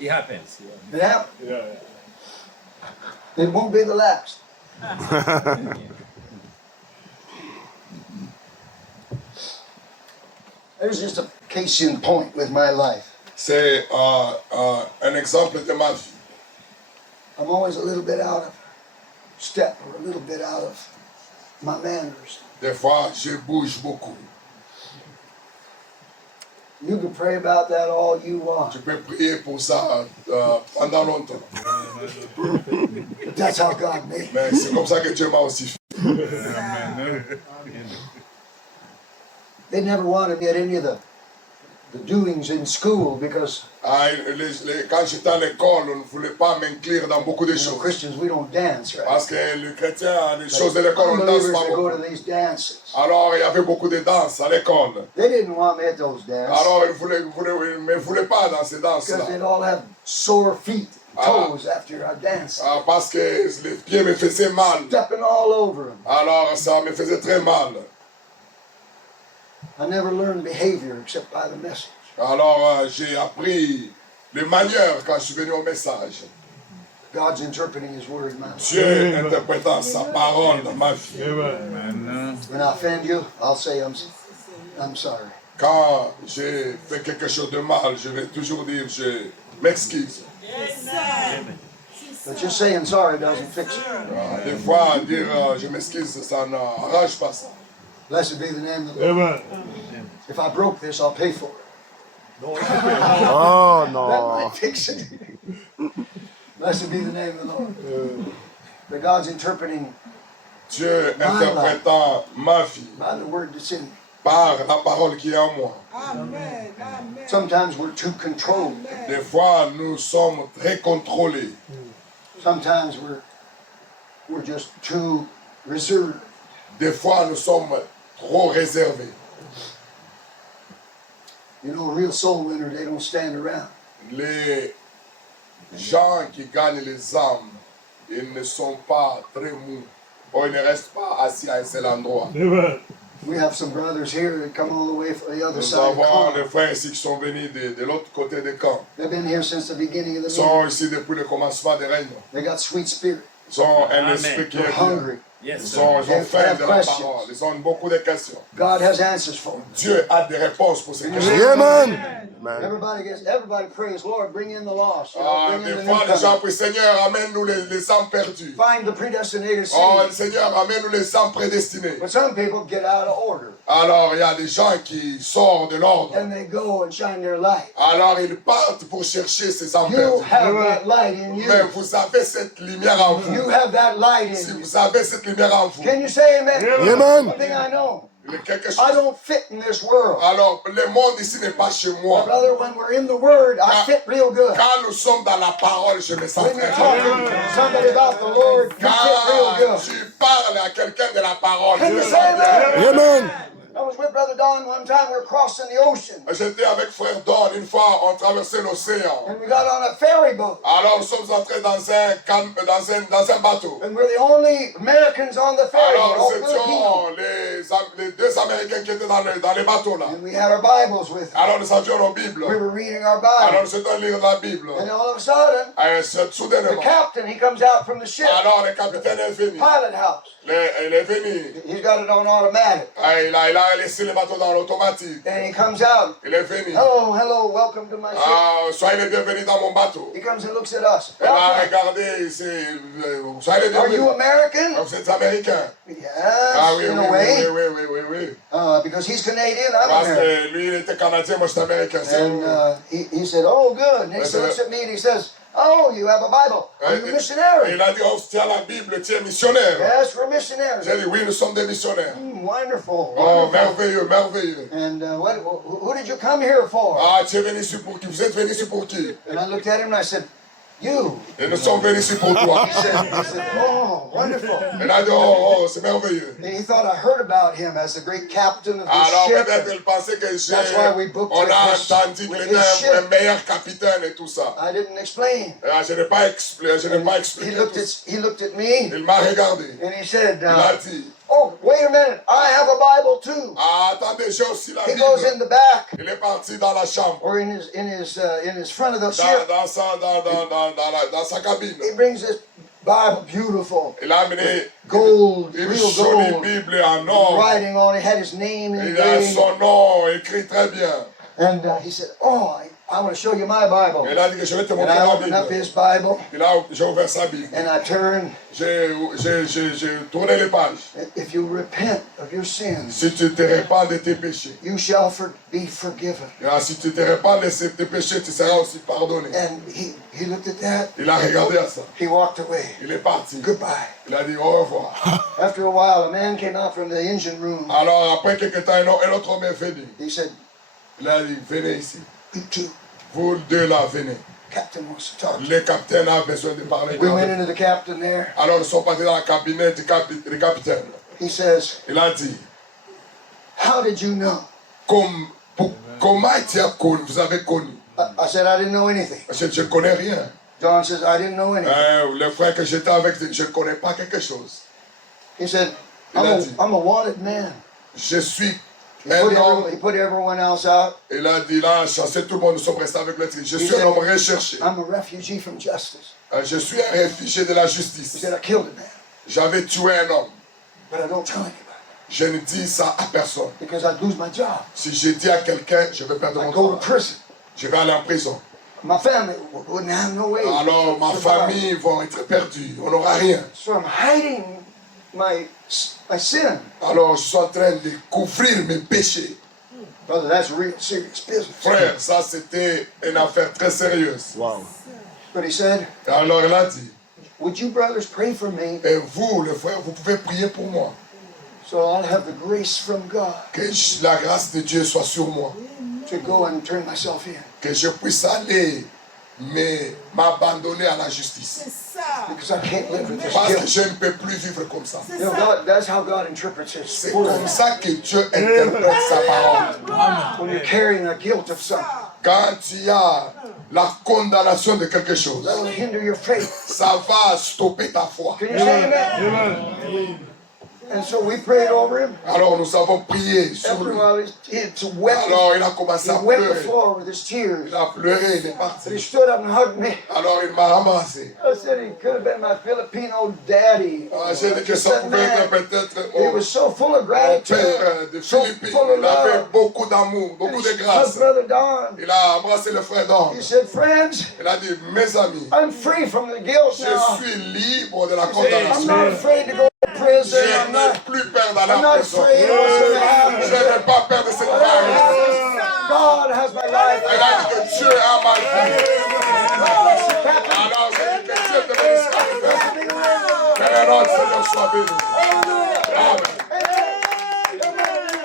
It happens. It happened. It won't be the last. There's just a case in point with my life. C'est un exemple de ma vie. I'm always a little bit out of step or a little bit out of my manners. Des fois, je bouge beaucoup. You can pray about that all you want. Tu peux prier pour ça pendant longtemps. But that's how God made me. Mais c'est comme ça que Dieu m'a aussi fait. They never wanted me at any of the doings in school because Quand j'étais à l'école, on ne voulait pas m'inclure dans beaucoup de choses. Christians, we don't dance, right? Parce que les chrétiens, les choses de l'école, on ne danse Unbelievers, pas they go beaucoup. to these dances. Alors, il y avait beaucoup de danses à l'école. They didn't want me at those dances Alors, ils ne voulaient pas dans ces danses-là. because they'd all have sore feet, toes after I danced. Parce que les pieds me faisaient mal. Stepping all over them. Alors, ça me faisait très mal. I never learned behavior except by the message. Alors, j'ai appris les manières quand je suis venu au message. God's interpreting His word in my life. Dieu interprétant sa parole dans ma vie. When I offend you, I'll say I'm sorry. Quand j'ai fait quelque chose de mal, je vais toujours dire je m'excuse. But just saying sorry doesn't fix it. Des fois, dire je m'excuse, ça n'arrange pas ça. Blessed be the name of the Lord. If I broke this, I'll pay for it. Oh That no. might fix it. Blessed be the name of the Lord. But God's interpreting Dieu interprétant ma vie by the word that's in me. par la parole qui est en moi. Sometimes we're too controlled. Des fois, nous sommes très contrôlés. Sometimes we're just too reserved. Des fois, nous sommes trop réservés. You know, a real soul winner, they don't stand around. Les gens qui gagnent les âmes, ils ne sont pas très mous. Ou ils ne restent pas assis à un seul endroit. We have some brothers here that come all the way from the other Nous side of the avons camp. des frères ici qui sont venus de l'autre côté du camp. They've been here since the beginning of Ils the meeting. sont ici depuis le commencement des règnes. They got sweet spirit. Ils ont un Amen. esprit qui They're est bien. hungry. Yes, Ils sir. ont They faim have de la questions. parole. Ils ont beaucoup de questions. God has answers for them. Dieu a des réponses pour ces questions. Yeah, man. Man. Everybody prays, Lord, bring in the lost. You know, bring in Des the fois, les gens newcomer. prient, Seigneur, amène-nous les âmes perdues. Find the predestinated Oh, seed. Seigneur, amène-nous les âmes prédestinées. But some people get out of order. Alors, il y a des gens qui sortent de l'ordre. And they go and shine their light. Alors, ils partent pour chercher ces âmes You perdues. have that light in Mais you. vous avez cette lumière en vous. You have that light Si in you. vous avez cette lumière en vous, Can you say amen? Yeah, man. One thing I know, il y a quelque I chose. don't fit in this world. Alors, le monde ici n'est pas chez moi. Brother, when we're in the Word, I fit real good. Quand nous sommes dans la parole, je me sens When you're très talking bien. to somebody about the Lord, you fit real Quand good. tu parles à quelqu'un de la parole, Can je you me say sens that? bien. Yeah, man. I was with Brother Don one time. We were crossing the ocean. J'étais avec frère Don une fois, on traversait l'océan. And we got on a ferry boat. Alors nous sommes entrés dans un bateau. And we're the only Americans on the ferry Alors boat, all nous Filipino. étions les deux Américains qui étaient dans les bateaux là. And we had our Bibles with us. Alors nous avions nos Bibles. We were reading our Alors Bible. nous étions lire la Bible. And all of a sudden, Et the soudainement, captain, he comes out from the ship, alors le capitaine est venu. pilot house. Il est venu. He's got it on automatic. Il a laissé le bateau dans l'automatique. And he comes out. Il est venu. Hello, welcome to my ship. Soyez les bienvenus dans mon bateau. He comes and looks at us. Elle a Welcome. regardé ici. Soyez les Are you bienvenus. American? Vous êtes américain. Yes, Oui, in oui, a way. oui. Because he's Canadian, I'm Parce American. que lui, il était canadien, moi, je suis américain. And he said, oh, good. And he looks at me and he says, oh, you have a Bible. Are you a missionary? Il a dit, oh, tu as la Bible, tu es missionnaire. Yes, we're missionaries. J'ai dit, oui, nous sommes des missionnaires. Wonderful. Oh, wonderful. merveilleux, merveilleux. And who did you come here for? Tu es venu ici pour qui? Vous êtes venu ici pour qui? And I looked at him and I said, you. Et nous sommes venus ici pour toi. He said, oh, wonderful. Il a dit, oh, c'est merveilleux. And he thought I heard about him as the great captain of the Alors ship. peut-être il pensait que That's why we booked on with a his- entendu with qu'il his était ship. un meilleur capitaine et tout ça. I didn't explain. Je n'ai pas expliqué He tout ça. looked at me Il m'a regardé. and he said, Il a dit, Oh, wait a minute. I have a Bible too. Ah, attendez, j'ai aussi la He goes in Bible. the back Il est parti dans la chambre, or in his front of the ship. dans sa cabine. He brings this Bible, beautiful, Il a amené gold, une real jolie gold, Bible en or. writing on it. Had his name Il a engraved. son nom écrit très bien. And he said, "Oh, I want to show you my Bible." Il a dit que je vais te And montrer I ma opened up Bible. his Bible J'ai ouvert sa Bible. and I turned. J'ai tourné les pages. If you repent of your sins, Si tu te répands de tes péchés, you shall be forgiven. si tu te répands de tes péchés, tu seras aussi pardonné. And he looked at that. Il a regardé à ça. He walked away. Il est parti. Goodbye. Il a dit au revoir. After a while, a man came out from the engine room. Alors après quelques temps, un autre homme est venu. He said, Il a dit, venez ici. "You too. Vous deux là, venez. Captain wants to talk to you." Le capitaine a besoin de parler. We went into the captain there. Alors nous sommes partis dans le cabinet du capitaine. He says, Il a dit, "How did you know?" comment tu as connu, vous avez connu? I said, "I didn't know anything." Parce que je ne connais rien. John says, "I didn't know anything." Le frère que j'étais avec, je ne connais pas quelque chose. He said, Il a dit, I'm a wanted man." je suis He un homme. put everyone else out. Il a dit, là, chassé tout le monde, nous sommes restés avec le titre. Je He suis un said, homme recherché. "I'm a refugee from justice." Je suis un réfugié de la He justice. said, "I killed a man, J'avais tué un homme. but I don't tell anybody Je ne dis ça à personne. because I'd lose my job. Si je dis à quelqu'un, je vais perdre I'd mon go to travail. prison. Je vais aller en prison. My family wouldn't have no way. Alors ma to survive. famille va être perdue. On n'aura rien. So I'm hiding my sin. Alors je suis en train de couvrir mes péchés. Brother, that's real serious business. Frère, ça c'était une affaire très sérieuse. But he said, Et alors il a dit, "Would you brothers pray for me et vous, les frères, vous pouvez prier pour moi. so I'll have the grace from God Que la grâce de Dieu soit sur moi. to go and turn myself in? Que je puisse aller m'abandonner à la justice. Because I can't live with this Parce que guilt." je ne peux plus vivre comme ça. You know, that's how God interprets His C'est word. comme ça que Dieu interprète sa parole. When you're carrying the guilt of something, Quand tu as la condamnation de quelque chose, that will hinder your faith. ça va stopper ta foi. Can you say amen? And so we prayed over him. Alors nous avons prié sur After a lui. while, it's wet. Alors il a commencé à He wet the pleurer. floor with his tears. Il a pleuré, il est He parti. stood up and hugged me. Alors il m'a ramassé. I said he could have been my Filipino daddy. J'ai dit que ça That pouvait être man, peut-être he was so full of mon gratitude, père de so Philippines. full of Il avait love. beaucoup d'amour, beaucoup de And grâce. hugged Brother Don. Il a embrassé le frère d'homme. He said, "Friends, Il a dit, mes amis, I'm free from the guilt je now. suis libre de la I'm condamnation. not afraid to go to prison. Je I'm n'ai not, plus peur d'aller I'm en not prison. afraid of what's going to happen. Je n'ai pas peur de cette vague. God has my life. Il a dit que Dieu a ma vie. Captain, Alors je dis que Dieu te bénisse, capitaine. Que le nom du Seigneur soit béni. Amen.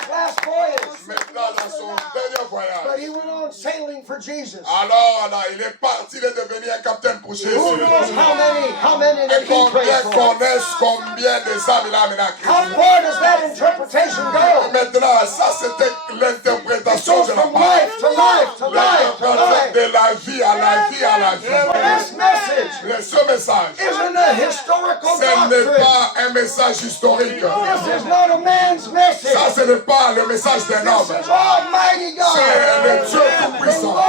last voyage. Maintenant, dans son dernier But voyage, he went on sailing for Jesus. alors là, il est parti, il est devenu un capitaine pour Jésus. Who knows how many Et did he pray combien for? connaissent combien de âmes il a amené à How Christ? far does that interpretation go? Maintenant, ça c'était It l'interprétation goes de la from parole. life to life to life to L'interprétation life. de la vie à la vie à la vie. This message Ce message, isn't a historical ce n'est doctrine. pas un message historique. This is not a man's message. Ça, ce n'est pas le message d'un homme. This is Almighty God. C'est le Dieu The Tout-Puissant. Lord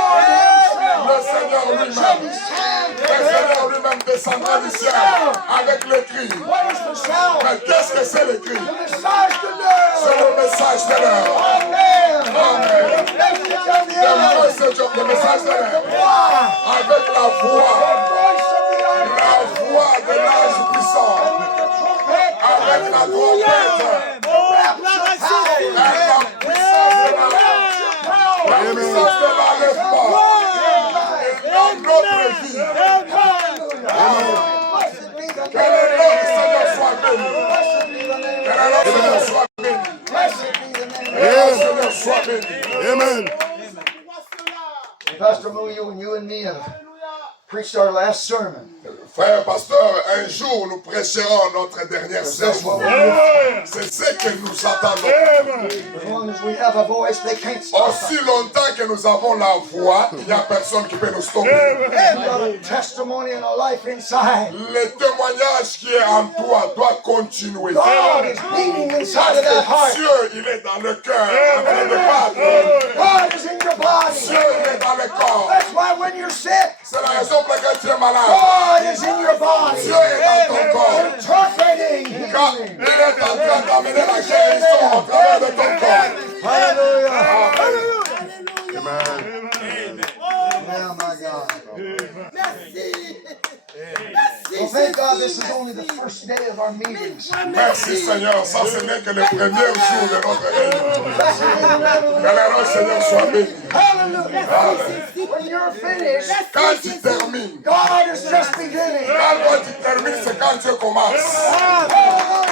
Le himself Seigneur shall lui-même. descend Le from Seigneur heaven. lui-même descendra du ciel avec le cri. What is the sound? Mais qu'est-ce que c'est le cri? The message to C'est know. le message de l'heure. Amen. Amen. The message of the Le hour. message de l'heure. Why? Avec la The voix. voice of the hour. La voix de l'âge puissant. The trumpet. Avec la trompette. Rapture power. Avec la puissance de la puissance de l'enlèvement. Dans notre vie. Blessed be the Que le name. nom du Seigneur soit béni. Blessed be the name. Que le nom du Seigneur soit béni. Blessed be the name. Que le nom du Seigneur soit béni. Amen. Pastor Muyo and you and me have preached our last sermon. Frère pasteur, un jour nous prêcherons notre dernière That's session. what we do. C'est ce que nous attendons. As long as we have a voice, they can't stop us. Aussi longtemps que nous avons la voix, il n'y a personne qui peut nous stopper. You've got a testimony and a life inside. Le témoignage qui est en toi doit continuer. God is beating inside of that Parce heart. que Dieu, il est dans le cœur, en train de battre. God is in your body. Dieu, il est dans le corps. That's why when you're sick, C'est la raison pour laquelle tu es malade. God is in your body. Dieu est dans ton corps. Interpreting. Quand il est en train d'amener la guérison au travers de ton corps. Hallelujah. Amen. Oh my God. Well, thank God this is only the first day of our meetings. Merci Seigneur, ça ce n'est que le premier jour de notre réunion. Que le nom Seigneur soit béni. Hallelujah. When you're finished, Quand tu termines, God is just beginning. quand tu termines, c'est quand Dieu commence.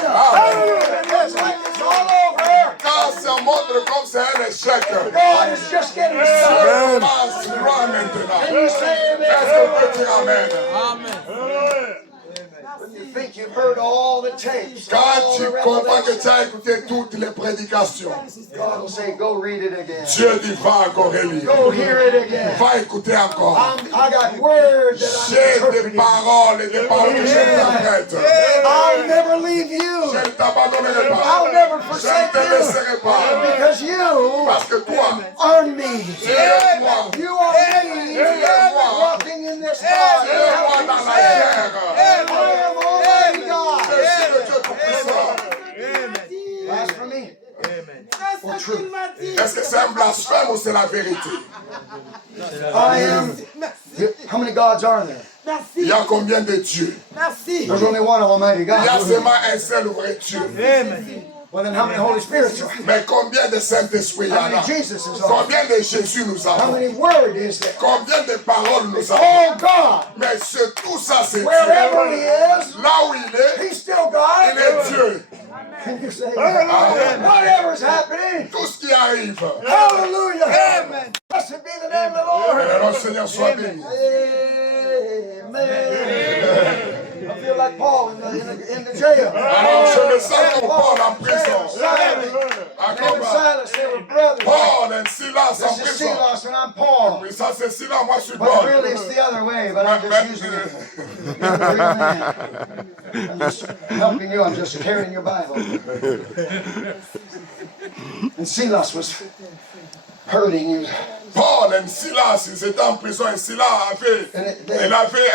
Hallelujah. It's like it's all over. Quand ça montre comme c'est un échec, God is just getting Dieu started. commence droit maintenant. And you say amen. Est-ce qu'on peut dire Amen? When you think you've heard all the tapes, Quand all tu the comprends que revelations, tu as écouté toutes les prédications, God will say, go read it again. Dieu dit va encore relire. Go hear it again. Va écouter encore. I got words that I'm J'ai des interpreting. paroles et des paroles que je t'apprête. I'll never leave you. Je ne t'abandonnerai pas. I'll never Je ne forsake te you. laisserai pas. Because you Parce que toi, are me. tu es moi. You are me. Walking in this Tu es moi body. dans la chair. I am Almighty Je God. suis le Dieu Tout-Puissant. Blasphemy or truth? Est-ce que c'est un blasphème ou c'est la vérité? I am. How many gods are there? Il y a combien de dieux? There's only one Almighty Il y a God. seulement un seul vrai Dieu. Well, then how many Holy Spirits are there? Mais combien de Saint-Esprit il y How en many a? Jesus is there? Combien de Jésus nous How avons? many Word is there? Combien de paroles nous It's avons? all God. Mais tout ça, c'est Wherever He Dieu. is, Là où il est, He's still God. il est Dieu. Can you say that? Whatever's happening, Tout ce qui arrive, hallelujah. Amen. Blessed be the name of the Lord. que le Seigneur soit béni. Amen. I feel like Paul in the jail. Alors je me sens comme Paul en prison. Silas, Ah, him and comme Silas, they were brothers. Paul et Silas en This is prison. Silas and I'm Paul. Oui, ça c'est Silas, moi je suis But Paul. really it's the other way, but I'm just using it. I'm just helping you, I'm just carrying your Bible. And Silas was hurting you. Paul et Silas, ils étaient en prison et Silas avait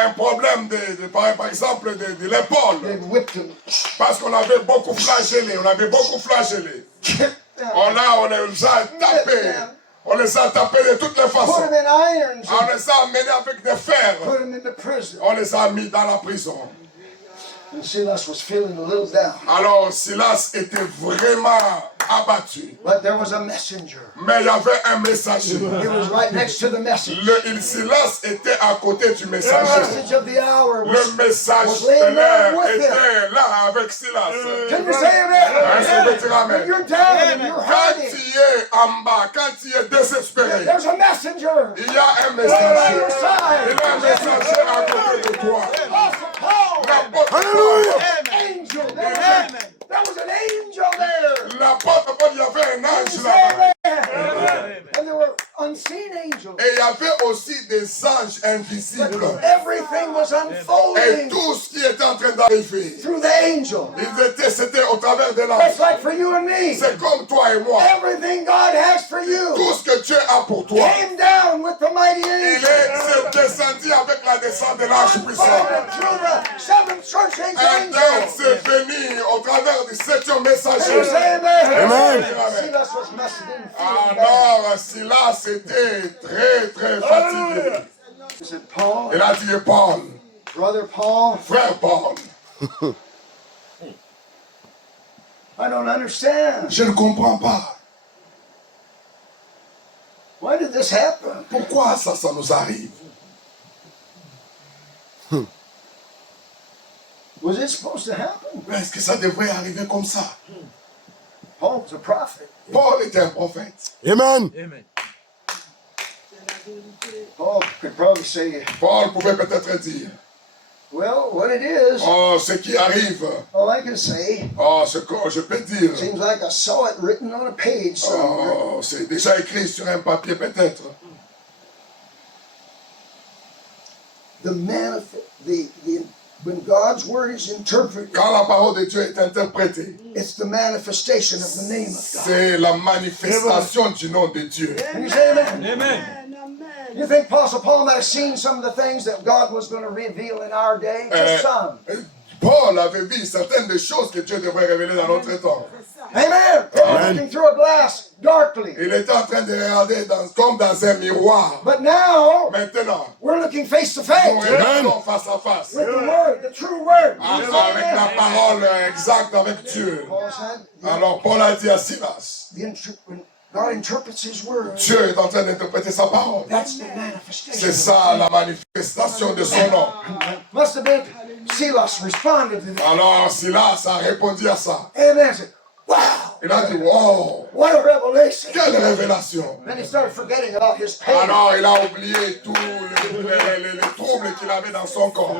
un problème par exemple de l'épaule. They whipped him. Parce qu'on avait beaucoup flagellé, On les a tapés. On les a tapés de toutes les Put façons. him in irons. On les a amenés avec des fers. Put him into prison. On les a mis dans la prison. And Silas was feeling a little down. Alors Silas était vraiment abattu. But there was a messenger. Mais il y avait un messager. He was right next to the message. Silas était à côté du The messager. message of the hour Le was message was de laying there l'heure with him. était là avec Silas. Can you say Est-ce que amen? tu When ramènes? you're down and you're Quand hurting, tu es en bas, quand tu es désespéré, there's a messenger. il y a un Right by messager. your side. Il y a un messager à côté de toi. Apostle Paul. L'apôtre Paul, Angel. There was an angel there. l'apôtre Paul, il y avait un Can you ange say là-bas. amen? And there were unseen angels. Et il y avait aussi des anges invisibles. Everything was Et unfolding tout ce qui était en train d'arriver, through the angel. c'était au travers de That's l'ange. like for you and me. C'est comme toi et moi. Everything God has for you Tout ce que Dieu a pour toi, came down with the mighty il angel. est descendu avec la descente de l'ange puissant. Unfolded through the seven church age Un homme angels. s'est venu au travers du septième Can you messager. say amen? Amen. Silas was messing in, feeling bad. Alors, Silas était très fatigué. Is it Paul? Il a dit, Paul, Brother Paul? frère Paul, I don't understand. je ne comprends pas. Why did this happen? Pourquoi ça nous arrive? Was it supposed to happen? Est-ce que ça devrait arriver comme ça? Paul was a prophet. Paul était un prophète. Amen. Paul could probably say, Paul pouvait peut-être dire, Well, what it is, Oh, ce qui arrive. all I can say, Oh, ce que je peux dire. seems like I saw it written on a page somewhere. Oh, c'est déjà écrit sur un papier peut-être. When God's word is interpreted, Quand la parole de Dieu est interprétée, it's the manifestation of the name of God. c'est la manifestation du nom de Dieu. Can you say amen? Amen. You think Apostle Paul might have seen some of the things that God was going to reveal in our day? Just some. Paul avait vu certaines des choses que Dieu devrait révéler dans notre temps. Amen. Paul was looking through a glass darkly. Il était en train de regarder comme dans un miroir. But now, Maintenant, we're looking face to nous face regardons face à face. with the word, the true word. Avec la parole exacte avec Dieu. Paul said, Alors Paul a dit à Silas, when God interprets his word, Dieu est en train d'interpréter sa parole. that's the C'est manifestation. ça la manifestation de son nom. Must have been Silas responded to that. Alors Silas a répondu à ça. Amen. I said, wow, Il a dit, wow, what a revelation. quelle révélation. Then he started forgetting about his pain. Alors il a oublié tous les troubles qu'il avait dans son corps.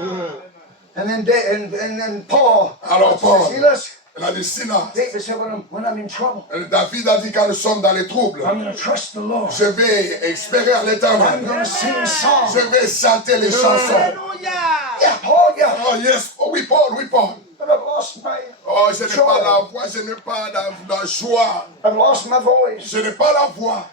And then Paul Alors Paul, Silas, il a dit, Silas, David said, when I'm in trouble, David a dit quand nous sommes dans les troubles, I'm going to trust the Lord. je vais espérer à I'm l'éternel. going to sing songs. Je vais chanter les chansons. Yeah, Paul, yeah. Oh yes, oh, oui Paul, oui Paul. But I've lost my Oh, je n'ai pas la voix, je n'ai pas la joie, I've lost my voice. je n'ai pas la voix.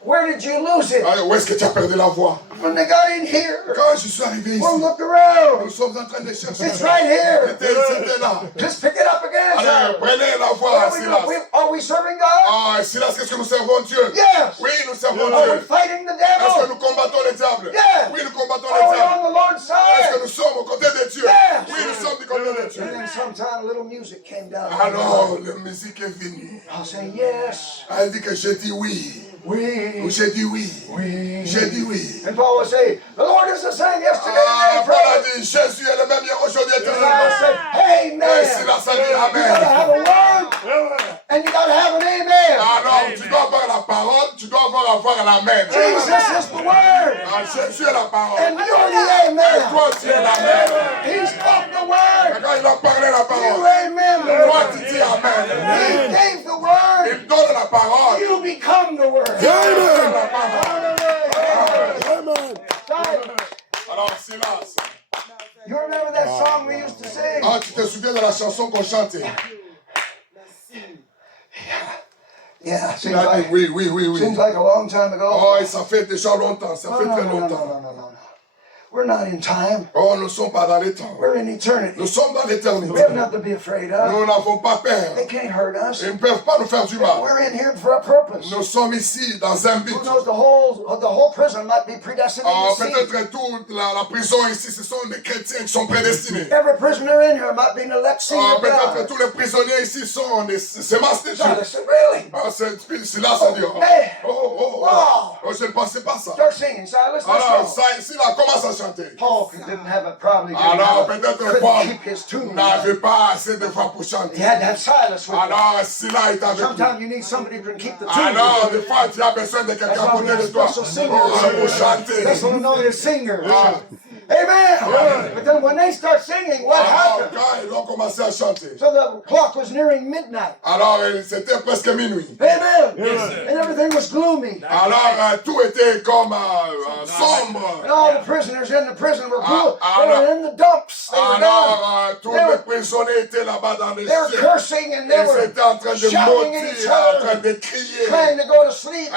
Where did you lose it? Ah, où est-ce que tu as perdu la voix? When they got in here, Quand je suis arrivé ici, well, look around. nous sommes en train de chercher. It's right here. C'était là. Just pick it up again. Allez, son. prenez la voix, What are we Silas. doing? Are we serving God? Ah, Silas, qu'est-ce que nous servons Dieu? Yes. Oui, nous servons Are we Dieu. fighting the Est-ce que devil? nous combattons les diables? Yes. Oui, nous combattons Are les we diables. on the Lord's Est-ce que side? nous sommes aux côtés de Dieu? Yes. Oui, nous sommes du côté de Dieu. And then sometime a little music came down. Alors, la musique est venue. I'll say yes. Elle dit que j'ai dit oui. We. J'ai dit oui. We. J'ai dit oui. And Paul would say, the Lord is the same yesterday, Ah, today, Paul a forever. dit, Jésus est le même hier, aujourd'hui, And I éternellement. said, Amen. Et Silas a dit You gotta Amen. have a word, and you gotta have an amen. Alors, tu dois avoir la parole, tu dois avoir l'amen. Jesus is the word, Ah, Jésus est la parole. and you're the Et amen. toi, tu es l'amen. He spoke the Et word. quand il a parlé la You parole, amen. toi, tu dis Amen. He gave the word. Il donne la parole. You become the word. Donne la parole. Right. Alors, Silas, You remember that song we used to sing? ah, tu te souviens de la chanson qu'on chantait? Yeah, Il a dit oui, oui, oui, oui. seems like a long time ago. Oh, et ça fait déjà longtemps, ça No, fait no, très no, no, longtemps. no, no, no. We're not in time. Oh, nous ne sommes pas dans les temps. We're in eternity. Nous sommes dans We have l'éternité. nothing to be afraid of. Nous n'avons pas peur. They can't hurt us. Ils ne peuvent pas nous faire du mal. We're in here for a purpose. Nous sommes ici dans un but. Who knows, the whole prison might be predestinated Ah, to see. peut-être toute la prison ici, ce sont des chrétiens qui sont prédestinés. Every prisoner in here might be an elect seed Ah, of peut-être God. tous les prisonniers ici sont des semences de So I Dieu. said, really? Ah, c'est là, ça dit. Oh, Hey. oh, je ne pensais pas ça. Start singing, Silas. Alors, Let's go. ça, ici, là, commence à chanter. Paul didn't have a problem. Alors, peut-être Paul Couldn't keep his tune. n'avait pas assez de voix pour He chanter. had to have Silas with him. Alors, Sila est avec lui. Sometimes you need somebody who can keep the tune. Alors, des fois, tu as besoin de quelqu'un That's à why we côté have de toi special singers. pour chanter. Special anointed singers. Ah. Amen. But then when they start singing, what Alors, happened? quand ils ont commencé à chanter, So the clock was nearing midnight. alors c'était presque minuit. Amen. And everything was gloomy. Alors, tout était comme sombre. And all the prisoners in the prison were Ah, they were in the dumps. They were down. Alors, tous They les were- prisonniers étaient là-bas dans les They were cieux. cursing and they Ils were étaient en train de shouting at each maudire, en train other, de crier, trying to go to sleep,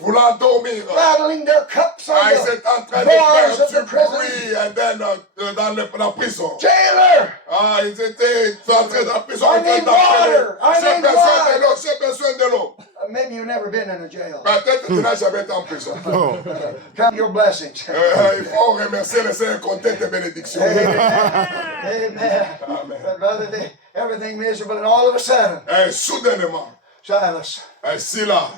voulant dormir. rattling their cups on Ils the étaient en train de bars faire of the du prison. bruit dans la prison. Jailer! Ah, ils étaient entrés dans la prison. I en train need d'appeler, water. I j'ai need besoin de water. l'eau, j'ai besoin de l'eau. Maybe you've never been in a jail. Peut-être que tu n'as jamais été en prison. Count your blessings. Il faut remercier le Seigneur et compter tes bénédictions. Amen. But brother, everything miserable, and all of a sudden, Et soudainement, Silas, Sila,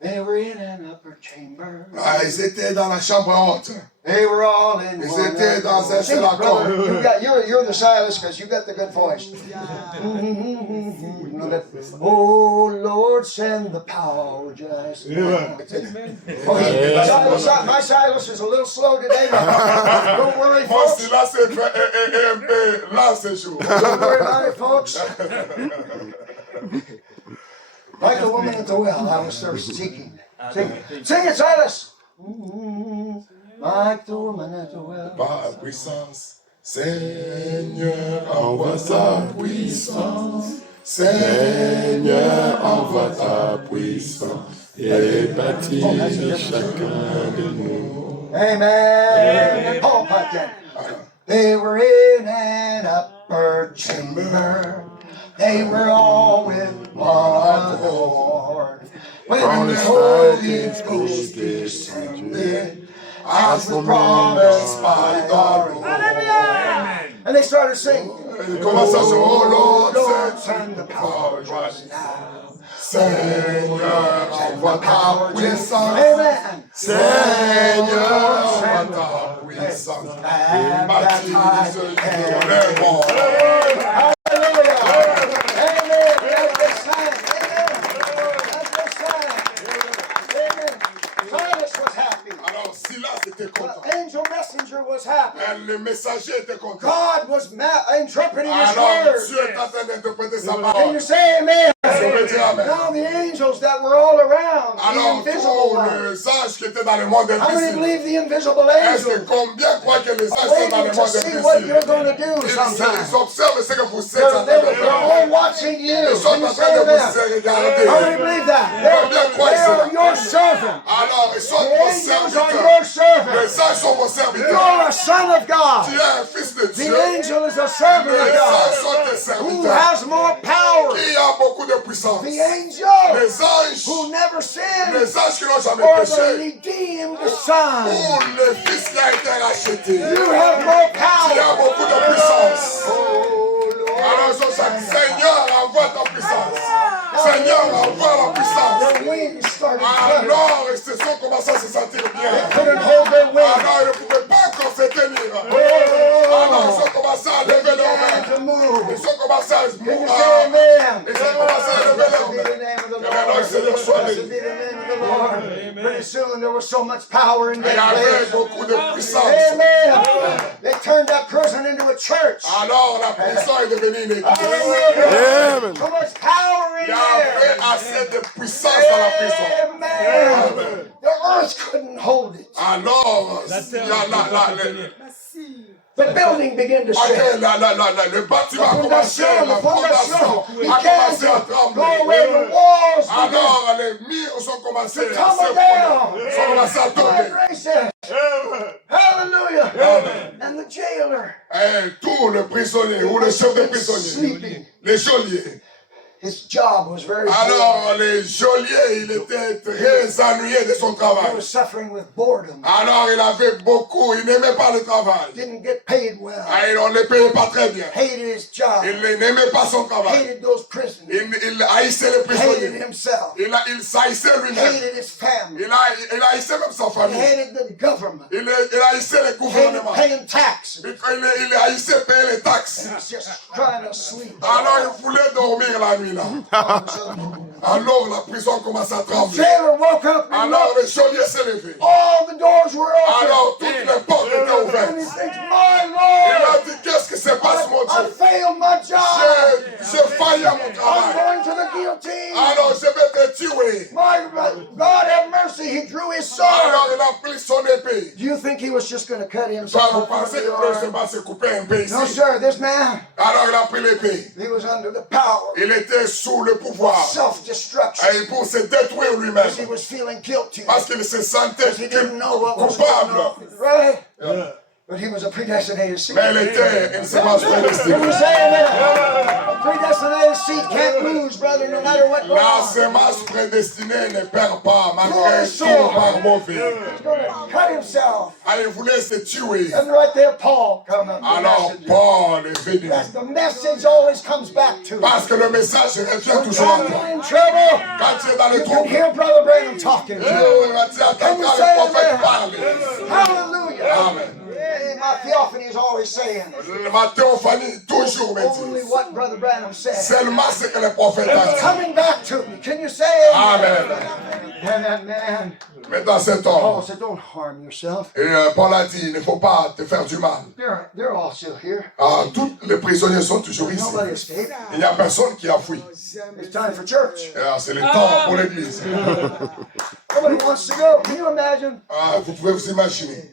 they were in an upper chamber. ils étaient dans la chambre haute. They were all in Ils one étaient dans un Sing seul it, brother. accord. You're the Silas because you got the good voice. Oh Lord, send the power just now. Oh, my Silas is a little slow today. But don't worry, Mon folks. folks. Silas est un peu lent ce jour. Don't worry about it, folks. Like the woman at the well, I was thirsty. Sing it, Silas. Like the woman at the well. Par puissance, Seigneur, envoie ta puissance. Seigneur, envoie ta puissance et bâtis chacun de nous. Amen. Paul piped in. They were in an upper chamber. They were all with one accord. When the Holy Ghost descended, as was promised by God. And they started singing. Commence à chanter, oh Lord, Lord, send the power just now. Seigneur, envoie ta puissance. Amen. Seigneur, envoie ta puissance et baptise les morts. Hallelujah. Amen. That's the sign. Amen. That's the sign. Amen. Silas was happy. Alors Silas était content. The angel messenger was happy. Le messager était content. God was interpreting his Alors words. Dieu est en train d'interpréter sa Can parole. you say amen? On peut dire amen. Now the angels that were all around, the Alors invisible tous ones. les anges qui étaient dans le monde How many invisible, believe the invisible est-ce que angels? combien croient que les anges sont dans le Waiting to monde see what you're invisible? going to do Ils sometime. observent ce que vous êtes en train de They're faire. all watching you. Ils sont Can you en say train de amen? vous How regarder. many believe that? They're your servant. Alors ils sont The vos angels are serviteurs. your servant. Les anges sont vos serviteurs. You're a son of Tu God. es un fils de The Dieu. angel is a servant of Les anges God. sont tes Who serviteurs. has more power? Qui a beaucoup de puissance? The angel Les anges. who never sinned Les anges qui n'ont jamais or the péché. redeemed son. Ou le fils qui a été racheté. You have more Qui a power. beaucoup de puissance. Oh, Lord. Alors ils ont dit, Seigneur, envoie ta puissance. Seigneur, envoie la puissance. Their wings started fluttering. Alors ils se sont commencés à se sentir bien. Couldn't hold their wings. Alors ils ne pouvaient pas encore se tenir. Alors ils ont commencé à lever leurs Began mains. to move. Ils ont commencé à Can you mourir. say amen? Ils ont commencé à lever leurs Blessed be the mains. name of the Et maintenant, Lord. le Seigneur soit Blessed be béni. the name of the Lord. Pretty soon there was so much power in Il y that avait place. beaucoup de puissance. Amen. They turned that prison into a church. Alors la prison est devenue une église. Hallelujah. So much power in Il y avait there. assez de puissance dans la prison. Amen. The earth couldn't hold it. Alors, La il y terre a ne peut pas tenir. The building began to shake. le bâtiment a commencé, Fondation, la the fondation fondation a began commencé à to go trembler. away. The walls began Alors les murs ont commencé to à tumble s'effondrer, down. sont commencés à tomber. Vibration. Hallelujah. And the jailer, Et tout le prisonnier ou le chef de prisonnier, sleeping. les geôliers. His job was very boring. Alors les geôliers, il était très ennuyé de son He travail. was suffering with boredom. Alors il avait beaucoup, il n'aimait pas le travail. Didn't get paid well. Et on ne le payait pas très bien. Hated his job. Il n'aimait pas son travail. Hated those prisoners. Il haïssait les Hated prisonniers. himself. Il haïssait lui-même. Hated his family. Il haïssait même sa He famille. hated the government. Il haïssait le Hated gouvernement. paying taxes. Il haïssait payer les taxes. He was just trying to sleep. Alors il voulait dormir la nuit là. Alors la prison commence à trembler. Jailer woke up and Alors looked. le geôlier s'est levé. All the doors were open. Alors toutes les portes étaient And he ouvertes. thinks, my Il Lord, a dit, qu'est-ce qui se passe mon I Dieu? failed my job. J'ai failli à mon I'm travail. going to the guillotine. Alors je vais te tuer. My God have mercy. He drew his sword. Alors il a pris son épée. Do you think he was just going to cut Toi, himself vous off from pensez the qu'il peut arm? seulement se couper un peu ici? No, sir. This man, Alors il a pris l'épée. he was under the power Il était sous le pouvoir. self-destruction. Et pour se détruire lui-même. He was feeling guilty. Parce qu'il se sentait He didn't know what was going coupable. on. Right? But he was a predestinated seed. Mais il était une semence Can you prédestinée. say amen? A predestinated seed can't lose, brother, no matter what goes La on. semence prédestinée ne perd pas malgré tout par mauvais. He's going to cut himself. Alors il voulait se tuer. And right there, Paul comes up. Alors Paul est venu. That's the message always comes back to you. Parce que le message revient toujours à When toi. you're in trouble, Quand tu es dans le you can trouble, hear Brother Branham talking to you. tu entends le prophète parler. Hallelujah. Amen. Yeah, my theophany is always saying, Ma théophanie toujours toujours me only disent what Brother Branham said. seulement ce que les prophètes ont It's dit. coming back to me. Can you say Amen. And that man, Maintenant cet Paul homme, said, don't harm yourself. et Paul a dit, il ne faut pas te faire du mal. They're all still here. Ah, tous les prisonniers sont toujours ici. Nobody escaped. Il n'y a personne qui a fui. It's time for church. Ah, c'est le temps pour l'église. Nobody wants to go. Can you imagine Ah, vous pouvez vous imaginer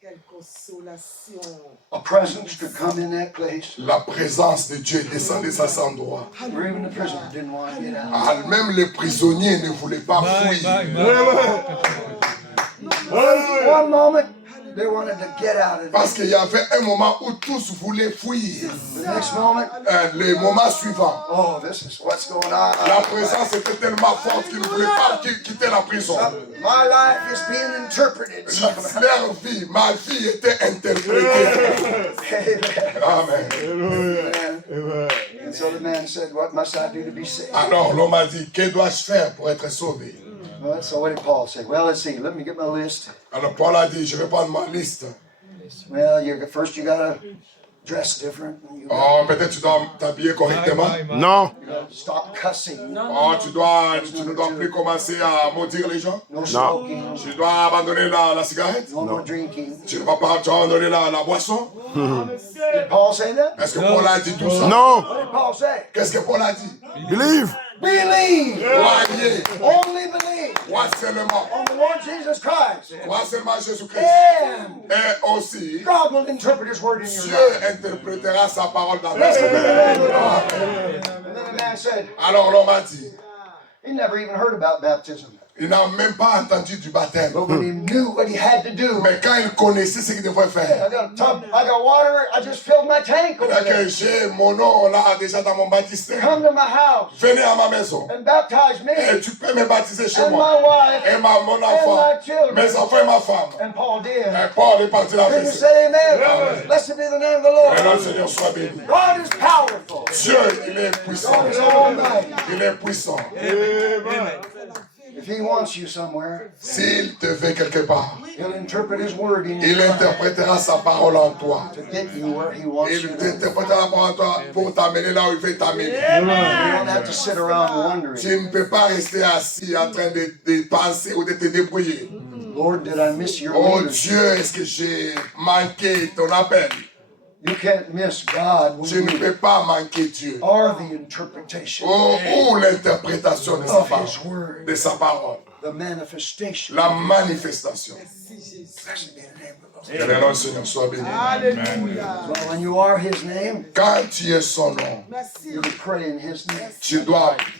Quelle consolation. a presence to come in that place? la présence de Dieu descendre à cet endroit. Where even the prisoner didn't want to get out. Ah, même les prisonniers ne voulaient pas fuir. One moment, they wanted to get out of Parce there. qu'il y avait un moment où tous voulaient fuir. The next moment, Le moment suivant, oh, this is what's going la on. présence était tellement forte qu'ils ne voulaient pas quitter la prison. My life is being interpreted. Leur vie, ma vie était interprétée. Amen. Amen. And so the man said, what must I do to be saved? Alors l'homme a dit, que dois-je faire pour être sauvé? Well, so what did Paul say? Well, let's see. Let me get my list. Alors Paul a dit, je vais prendre ma liste. Well, first you gotta dress different. You Oh, peut-être tu dois t'habiller correctement. Non. gotta stop cussing. Oh, tu ne dois plus commencer à maudire les gens. No smoking. Tu dois abandonner la cigarette. No more drinking. Tu ne vas pas abandonner la boisson. Did Paul say that? Est-ce que Paul a dit tout ça? Non. What did Paul say? Qu'est-ce que Paul a dit? Believe. Believe. Croyez. Only believe Crois seulement. on the Lord Jesus Christ. Crois seulement Jésus-Christ. And Et aussi, God will interpret His word in your Dieu life. interprétera sa parole dans ta Let's vie. give it a little Lord. And then the man said, Alors l'homme a dit, he never even heard about baptism. il n'a même pas entendu du baptême. But when he knew what he had to do, Mais quand il connaissait ce qu'il devait faire, I got a tub, I got water, I just filled my tank over dès there. que j'ai mon nom là déjà dans mon baptistère, Come to my house venez à ma maison and baptize et me tu peux me baptiser chez and moi. my wife Et mon and enfant, my children. mes enfants et ma femme. And Paul did. Et Paul est parti la Can you fête. say amen? Blessed be the name of the Et le Lord. Seigneur soit béni. God is powerful. Dieu, il est puissant. God is almighty. Il est puissant. If he wants you somewhere, S'il te veut quelque part, he'll interpret his word in il you interprétera sa parole en toi. to get you where he wants you Il to go. t'interprétera la parole en toi pour t'amener là où il veut t'amener. You don't have to sit around wondering, Tu ne peux pas rester assis en train de penser ou de te débrouiller. Lord, did I miss your Oh leadership? Dieu, est-ce que j'ai manqué ton appel? You can't miss God Tu when ne you peux pas manquer Dieu. are the interpretation Oh, ou l'interprétation de sa of parole. his word, De sa parole. the manifestation. La manifestation. Blessed be the name of the Lord. Que le nom du Seigneur soit béni. Alléluia. Well, when you are his name, Quand tu es son nom, Merci. you pray in his name.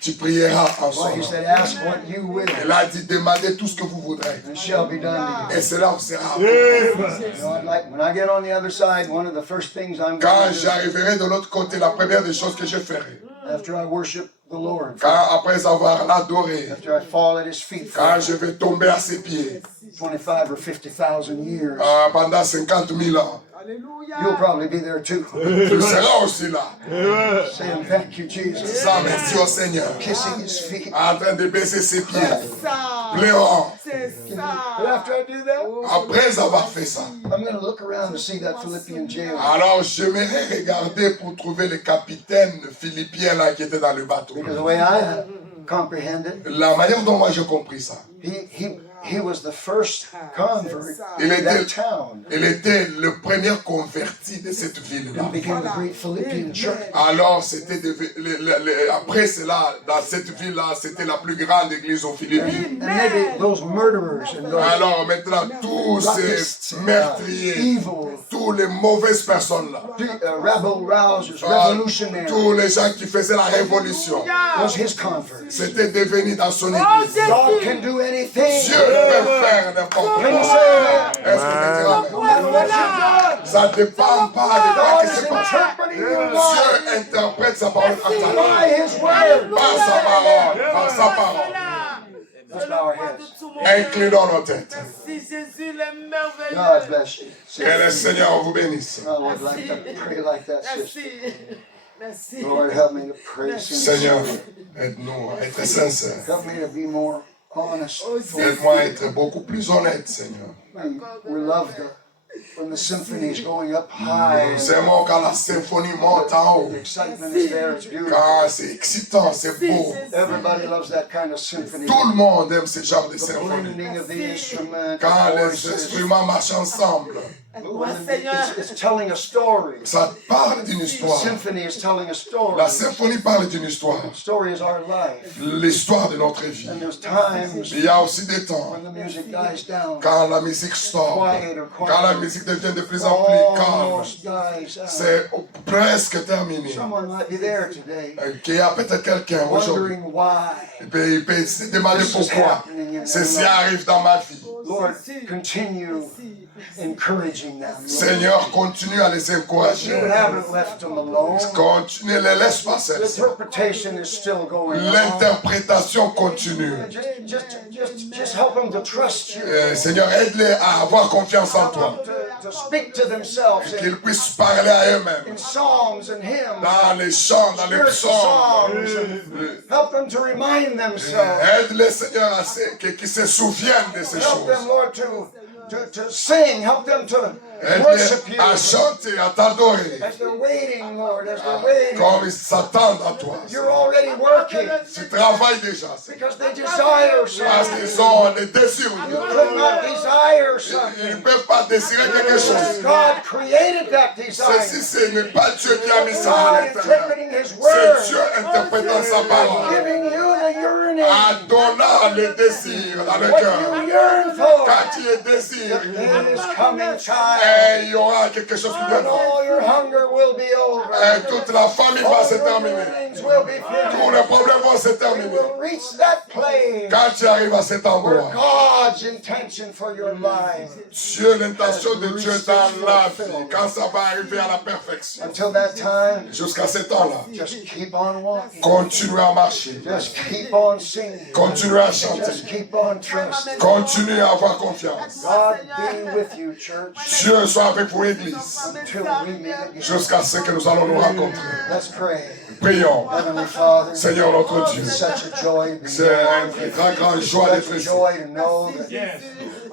tu prieras en Well, son he nom. said, ask what you will, Elle a dit, demandez tout ce que vous voudrez. and it shall be done to you. Et cela vous sera. You know, like when I get on the other side, one of the first things I'm Quand going to do j'arriverai de l'autre côté, la première des choses que je ferai, after I worship the Lord, quand après avoir l'adoré, after I fall at his feet quand for je vais tomber à ses pieds, 25 or 50,000 years, pendant 50 000 ans, Alléluia. you'll probably be there too, tu seras aussi là, saying thank you, Jesus, disant merci au Seigneur, kissing his feet. en train de baisser ses pieds, Ça. pleurant. C'est But ça. after I do that, Après avoir fait ça, I'm going to look around to see that Philippian jailer. alors j'aimerais regarder pour trouver le capitaine philippien là qui était dans le bateau. Because the way I comprehend it, La manière dont moi j'ai compris ça, he was the first convert il in that était, town. il était le premier converti de cette ville-là. It became the great Philippian church. Alors, c'était après cela, dans cette ville-là, c'était la plus grande église aux Philippines. And maybe those murderers and those Alors maintenant, tous ces meurtriers, evil toutes les mauvaises personnes-là, rebel rousers, ah, revolutionaries, tous les gens qui faisaient la révolution, was his convert. c'était devenu dans son église. God can do anything. Dieu peut faire n'importe Can you quoi. say that? Est-ce que tu dis amen? No matter what you've done, Ça ne dépend pas de toi God qui is se passe. interpreting your life Dieu interprète sa parole à ta vie. by his word. Par sa parole, par sa parole. Let's bow our heads. Inclinons nos têtes. Merci Jésus, le merveilleux. God bless you. Que le Seigneur vous bénisse. I would like to pray like that, sister. Merci. Merci. Lord, help me to pray Seigneur, sincerely. aide-nous à être sincères. Help me to be more honest. Aide-moi à être beaucoup plus honnête, Seigneur. We love the when the symphony is going up high. Nous aimons quand la symphonie monte en haut. The excitement is there. It's beautiful. Quand c'est excitant, c'est beau. Everybody loves that kind of symphony. Tout le monde aime ce genre de The symphonie. blending of the instruments, Quand the les voices. instruments marchent ensemble, It's telling a story. ça parle d'une The histoire. symphony is telling a story. La symphonie parle d'une histoire. The story is our life. L'histoire de notre vie. And there's times Il y a aussi des temps when the music dies down. quand la musique sort, quand la musique devient de plus en plus calme. Almost dies out. C'est presque terminé. Someone might be there today, Il y a peut-être quelqu'un aujourd'hui. wondering why. Il peut se demander pourquoi ceci arrive dans ma vie. Lord, continue encouraging them. Lord. Seigneur, continue à les encourager. You haven't left them alone. Continue, ne les laisse pas seuls. Interpretation is still going on. L'interprétation continue. Just help them to trust you. Seigneur, aide-les à avoir confiance en toi. To speak to themselves Qu'ils puissent parler à eux-mêmes. in songs and hymns. Dans les chants, dans les Spiritual psaumes. songs. Help them to remind themselves. Aide-les, Seigneur, qu'ils se souviennent de ces Help choses. them, Lord, to sing. Help them to worship Aide-les you. à chanter, à t'adorer. As they're waiting, Lord, as they're waiting. Comme ils s'attendent à toi. You're already working Tu travailles déjà. because they desire Parce something. qu'ils ont des désirs. You could not desire something. Ils ne peuvent pas désirer quelque chose. God created that desire. Ceci, ce n'est pas Dieu qui a mis ça à God l'intérieur. interpreting His C'est word, Dieu interprétant sa parole. giving you the yearning, En donnant les désirs dans le what cœur. you yearn for. Quand tu es désir, It is coming, child, il y aura quelque chose qui and viendra. all your hunger will be over. Et toute la famille va All se your terminer. yearnings will be Tous finished. les problèmes vont se We terminer. will reach that place Quand tu arrives à cet where endroit, God's intention for your life. Dieu, l'intention de Dieu dans la vie, quand ça va arriver à la perfection. Until that time, Jusqu'à ce temps-là, just keep on walking. continuez à marcher. Just keep on singing. Continuez à chanter. Just keep on trusting. Continuez à avoir confiance. God be with you, church, Dieu soit avec vous, Église, until we meet again. jusqu'à ce que nous allons nous rencontrer. Let's pray. Prions. Heavenly Father, Seigneur notre Dieu, it's such a joy to be c'est une grande joie such d'être a ici. joy to know that Yes.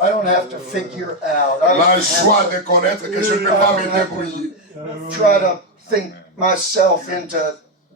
I don't have to figure out. I La don't joie have de connaître que je ne peux pas me débrouiller. to try to think myself into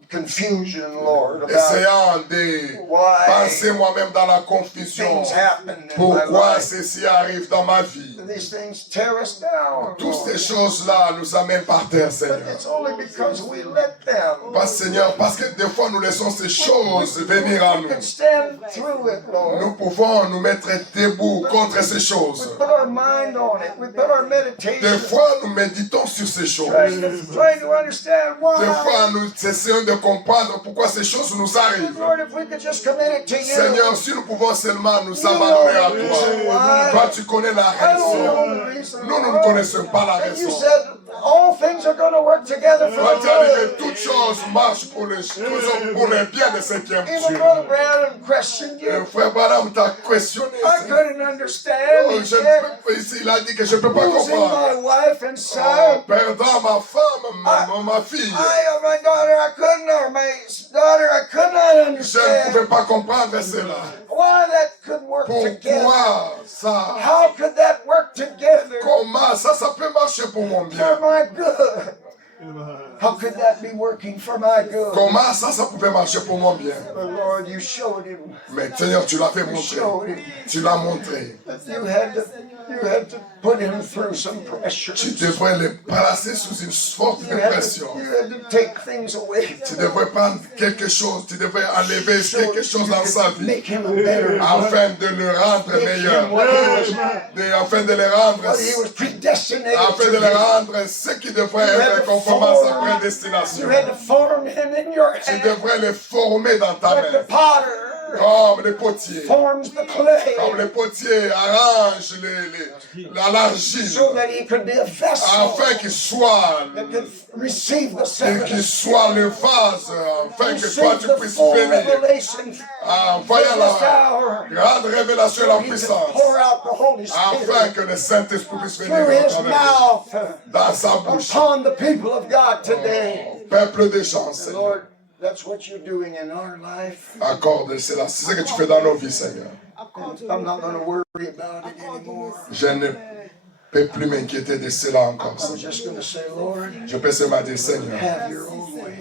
confusion, Lord, about Essayant de why penser moi-même dans la confusion. things happen in my Pourquoi life. ceci arrive dans ma vie? These things tear us down. Toutes Lord. ces choses-là nous amènent par terre, But Seigneur. it's only because we let them. Pas, Seigneur, parce que des fois nous laissons ces choses venir à We nous. can stand through it, Lord. Nous pouvons nous mettre debout contre ces We choses. put our mind on it. We put our Des meditation. fois, nous méditons sur ces choses. Trying to understand Des why. fois, nous essayons de comprendre pourquoi ces choses nous arrivent. Lord, if we could just commit it to you. Seigneur, si nous pouvons seulement nous abandonner à toi. Toi, tu connais la I don't raison. know the reason. Nous, nous ne Lord. connaissons pas la And you raison. said all things are going to work together for Toi, the tu as dit good. que toutes choses marchent pour le bien de ceux qui aiment Even Dieu. Brother Branham questioned Le you. frère Branham t'a questionné. I couldn't understand. Oh, He said, il a dit que je ne peux pas losing comprendre. my wife and En son. perdant ma femme, ma fille, My daughter, I couldn't, or my daughter, I could not je ne understand pouvais pas comprendre cela. why that could work together. Pourquoi ça? How could that work together Comment ça peut marcher pour mon for bien? my good? How could that be working for my good? Comment ça pouvait marcher pour mon bien? But Lord, you showed him. Mais Seigneur, tu l'as fait You montrer. showed him. Tu l'as montré. You had to put him through some pressure. Tu devrais le placer sous une forte You had pression. to take things away. Tu devrais prendre quelque chose, tu devrais enlever quelque chose dans sa vie Make him a better afin de le rendre meilleur, afin de le rendre, what he was predestinated afin de to le be. rendre ce qui devrait être conforme à sa prédestination. You had to form him in your Tu hand devrais le former dans ta like the main, potter comme le potier. forms the clay Comme le potier arrange l'argile so that he could be a vessel afin qu'il soit that could receive the qu'il sacrament. soit le vase, afin que toi Receive tu the puisses full venir revelation en from voyant this la hour. grande révélation et la He could puissance, pour out the Holy afin Spirit que le Saint-Esprit puisse venir through his dans mouth dans sa bouche. upon the people of God today. Peuple des gens, Seigneur, Lord, that's what you're doing in our life. accorde cela. C'est ce que tu fais dans nos vies, Seigneur. I'm not going to worry about it anymore. Je ne peux plus m'inquiéter de cela encore. I was just going to say, Lord, Je peux seulement dire, Seigneur, have your own way.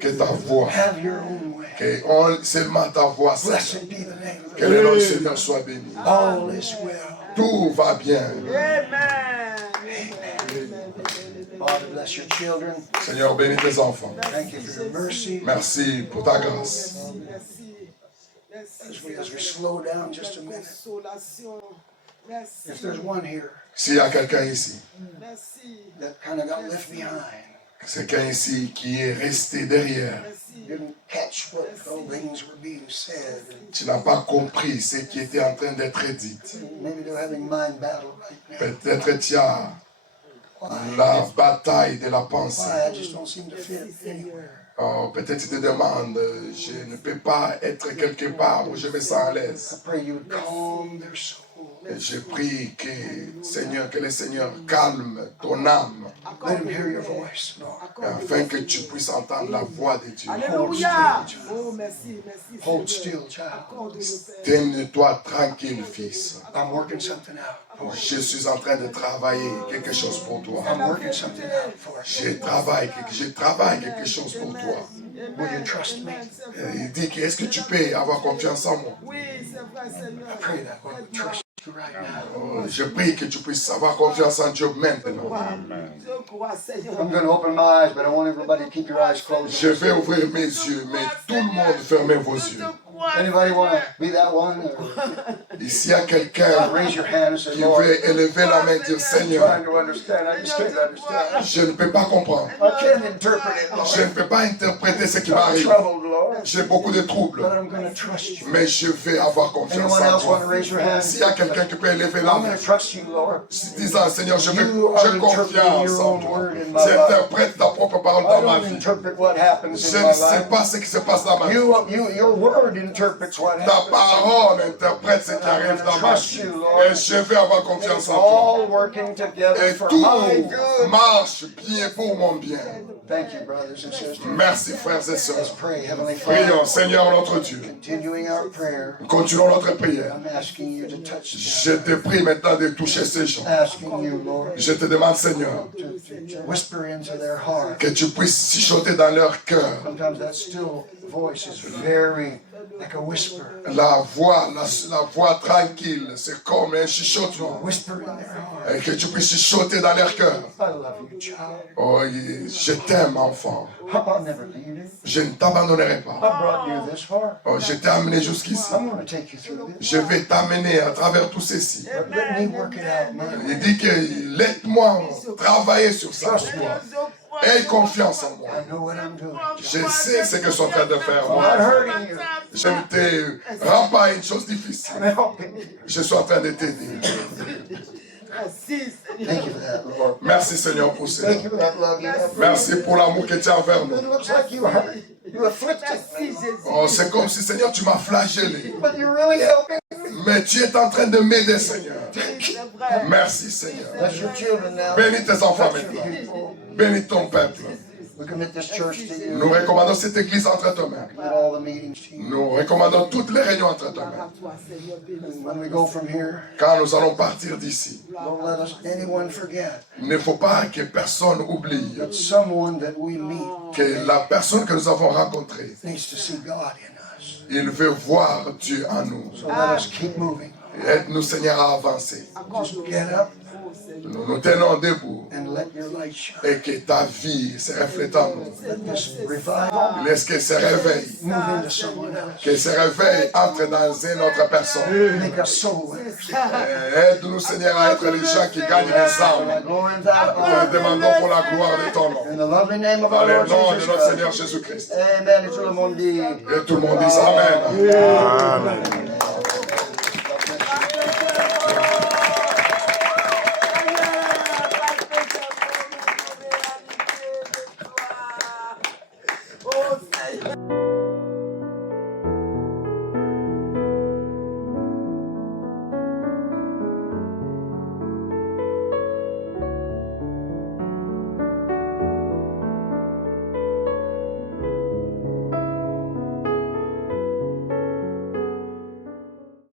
que ta voix, Have your own way. que seulement ta voix, Seigneur, Blessed be the name of que the le nom Lord. du Seigneur soit béni. All is well. Tout va bien. Amen. Father, bless your children. Seigneur, bénis tes enfants. Thank you for your mercy. Merci pour ta grâce. Merci. Merci. As we slow down just a minute, Consolation. Merci. if there's one here S'il y a quelqu'un ici, Merci. that kind of got left behind, c'est quelqu'un ici qui est resté derrière. Merci. didn't catch what all things were being said, Tu n'as pas compris ce qui était en train d'être dit. maybe they're having mind battle right now. Peut-être tu as la bataille de la pensée. Why? I just don't seem to fit anywhere. Oh, peut-être tu te demandes, je ne peux pas être quelque part où je me sens à I l'aise. pray you would calm their soul. Et je prie que, Seigneur, que le Seigneur calme ton âme, Let them hear your voice, Lord. afin que tu puisses entendre la voix de Dieu. Alléluia. Oh, merci, merci. Hold Seigneur. still, child. Accorde-le, Père. Tiens-toi tranquille, fils. I'm working something out for you. Je suis en train de travailler quelque chose pour toi. I'm working something out for you. Je travaille quelque chose pour toi. Will you trust me? Et il dit que est-ce que tu peux avoir confiance en moi? Oui, c'est vrai, Seigneur. I pray that Lord would trust you right now. Oh, je prie que tu puisses avoir confiance en Dieu maintenant. Je crois, Seigneur. I'm going to open my eyes, but I want everybody to keep your eyes closed. Je vais ouvrir mes yeux, mais tout le monde fermez vos yeux. Anybody want to be that one? Or Et s'il y a quelqu'un raise your hand and say, qui Lord, veut élever la main et dire I'm Seigneur, trying to understand. I just can't understand. je ne peux pas comprendre. I can't interpret it, Je Lord. ne peux pas interpréter ce qui I'm m'arrive. troubled, Lord. J'ai beaucoup de troubles, But I'm going to trust you. mais je vais avoir confiance Anyone en else want to toi. raise your hand? S'il y a quelqu'un qui peut élever la I'm main, going to trust you, Lord. disant Seigneur, j'ai You are confiance interpreting your en own toi. word in my life. J'interprète ta propre parole I dans ma don't vie. interpret what happens Je in ne my sais life. pas ce qui se passe dans ma vie. Your word interprets what Ta happens. parole interprète ce qui arrive dans ma Trust vie. you, Lord. Et je vais avoir confiance It's en toi. all working together Et for tout my good. marche bien pour mon bien. Thank you, brothers and sisters. Merci, frères et Let's sœurs. pray, Heavenly Father. Prions, Seigneur notre Dieu. Continuing our prayer, Continuons notre prière. I'm asking you to touch them. Je te prie maintenant de toucher ces gens. Asking you, Lord, Je te demande, Seigneur, to whisper into their heart. que tu puisses chuchoter dans leur cœur Sometimes that still voice is very like a whisper. la voix tranquille. C'est comme un chuchotement. Whisper in their heart. Et que tu puisses chuchoter dans leur cœur. I love you, child. Oh, je t'aime, enfant. I'll never leave you. Je ne t'abandonnerai pas. I brought you this far. Oh, je t'ai amené jusqu'ici. I'm going to take you through this. Je vais t'amener à travers tout ceci. But let me work it out, man. Il dit que laisse-moi travailler sur ça. Trust me. Aie confiance en moi. I know what I'm doing. Je sais ce que je suis en train de faire. I'm not Moi. hurting you. Je ne te rends pas une chose difficile. I'm helping you. Je suis en train de t'aider. Merci, Seigneur. Thank you for that, Lord. Merci Seigneur pour cela. Thank you for that love you have. Merci pour l'amour que tu as envers nous. It looks like you hurt. You afflicted Merci, me. Jésus. Oh, c'est comme si Seigneur tu m'as flagellé. But you're really helping me. Mais tu es en train de m'aider Seigneur. C'est vrai. Merci Seigneur. Bless your children now. Bénis tes enfants Touch your maintenant. people. Bénis ton peuple. We commit this church to you. Nous recommandons cette église entre tes mains. Commit all the meetings to you. Nous recommandons toutes les réunions entre tes mains. À toi, Seigneur, béni. And when we go from here, Quand nous allons partir d'ici, don't let us anyone forget il ne faut pas que personne oublie that someone that we meet que la personne que nous avons rencontrée, needs to see God in us. il veut voir Dieu en nous. So let us keep moving. Aide-nous Seigneur à avancer. Accorde-nous, Get up oh, Seigneur. Nous nous tenons debout and let your light shine. et que ta vie se reflète en nous. Let this revival Laisse que se réveille, move into someone else. que se réveille entre dans une autre personne. Make us soul winners. Aide-nous Seigneur à être les gens qui gagnent les âmes. Glory and power. Nous te demandons pour la gloire de ton nom. In the lovely name of Dans our le Lord nom de Jesus notre Christ. Seigneur Jésus-Christ. Amen. Et tout le monde dit. Et tout le monde dit Amen. Oh, Seigneur.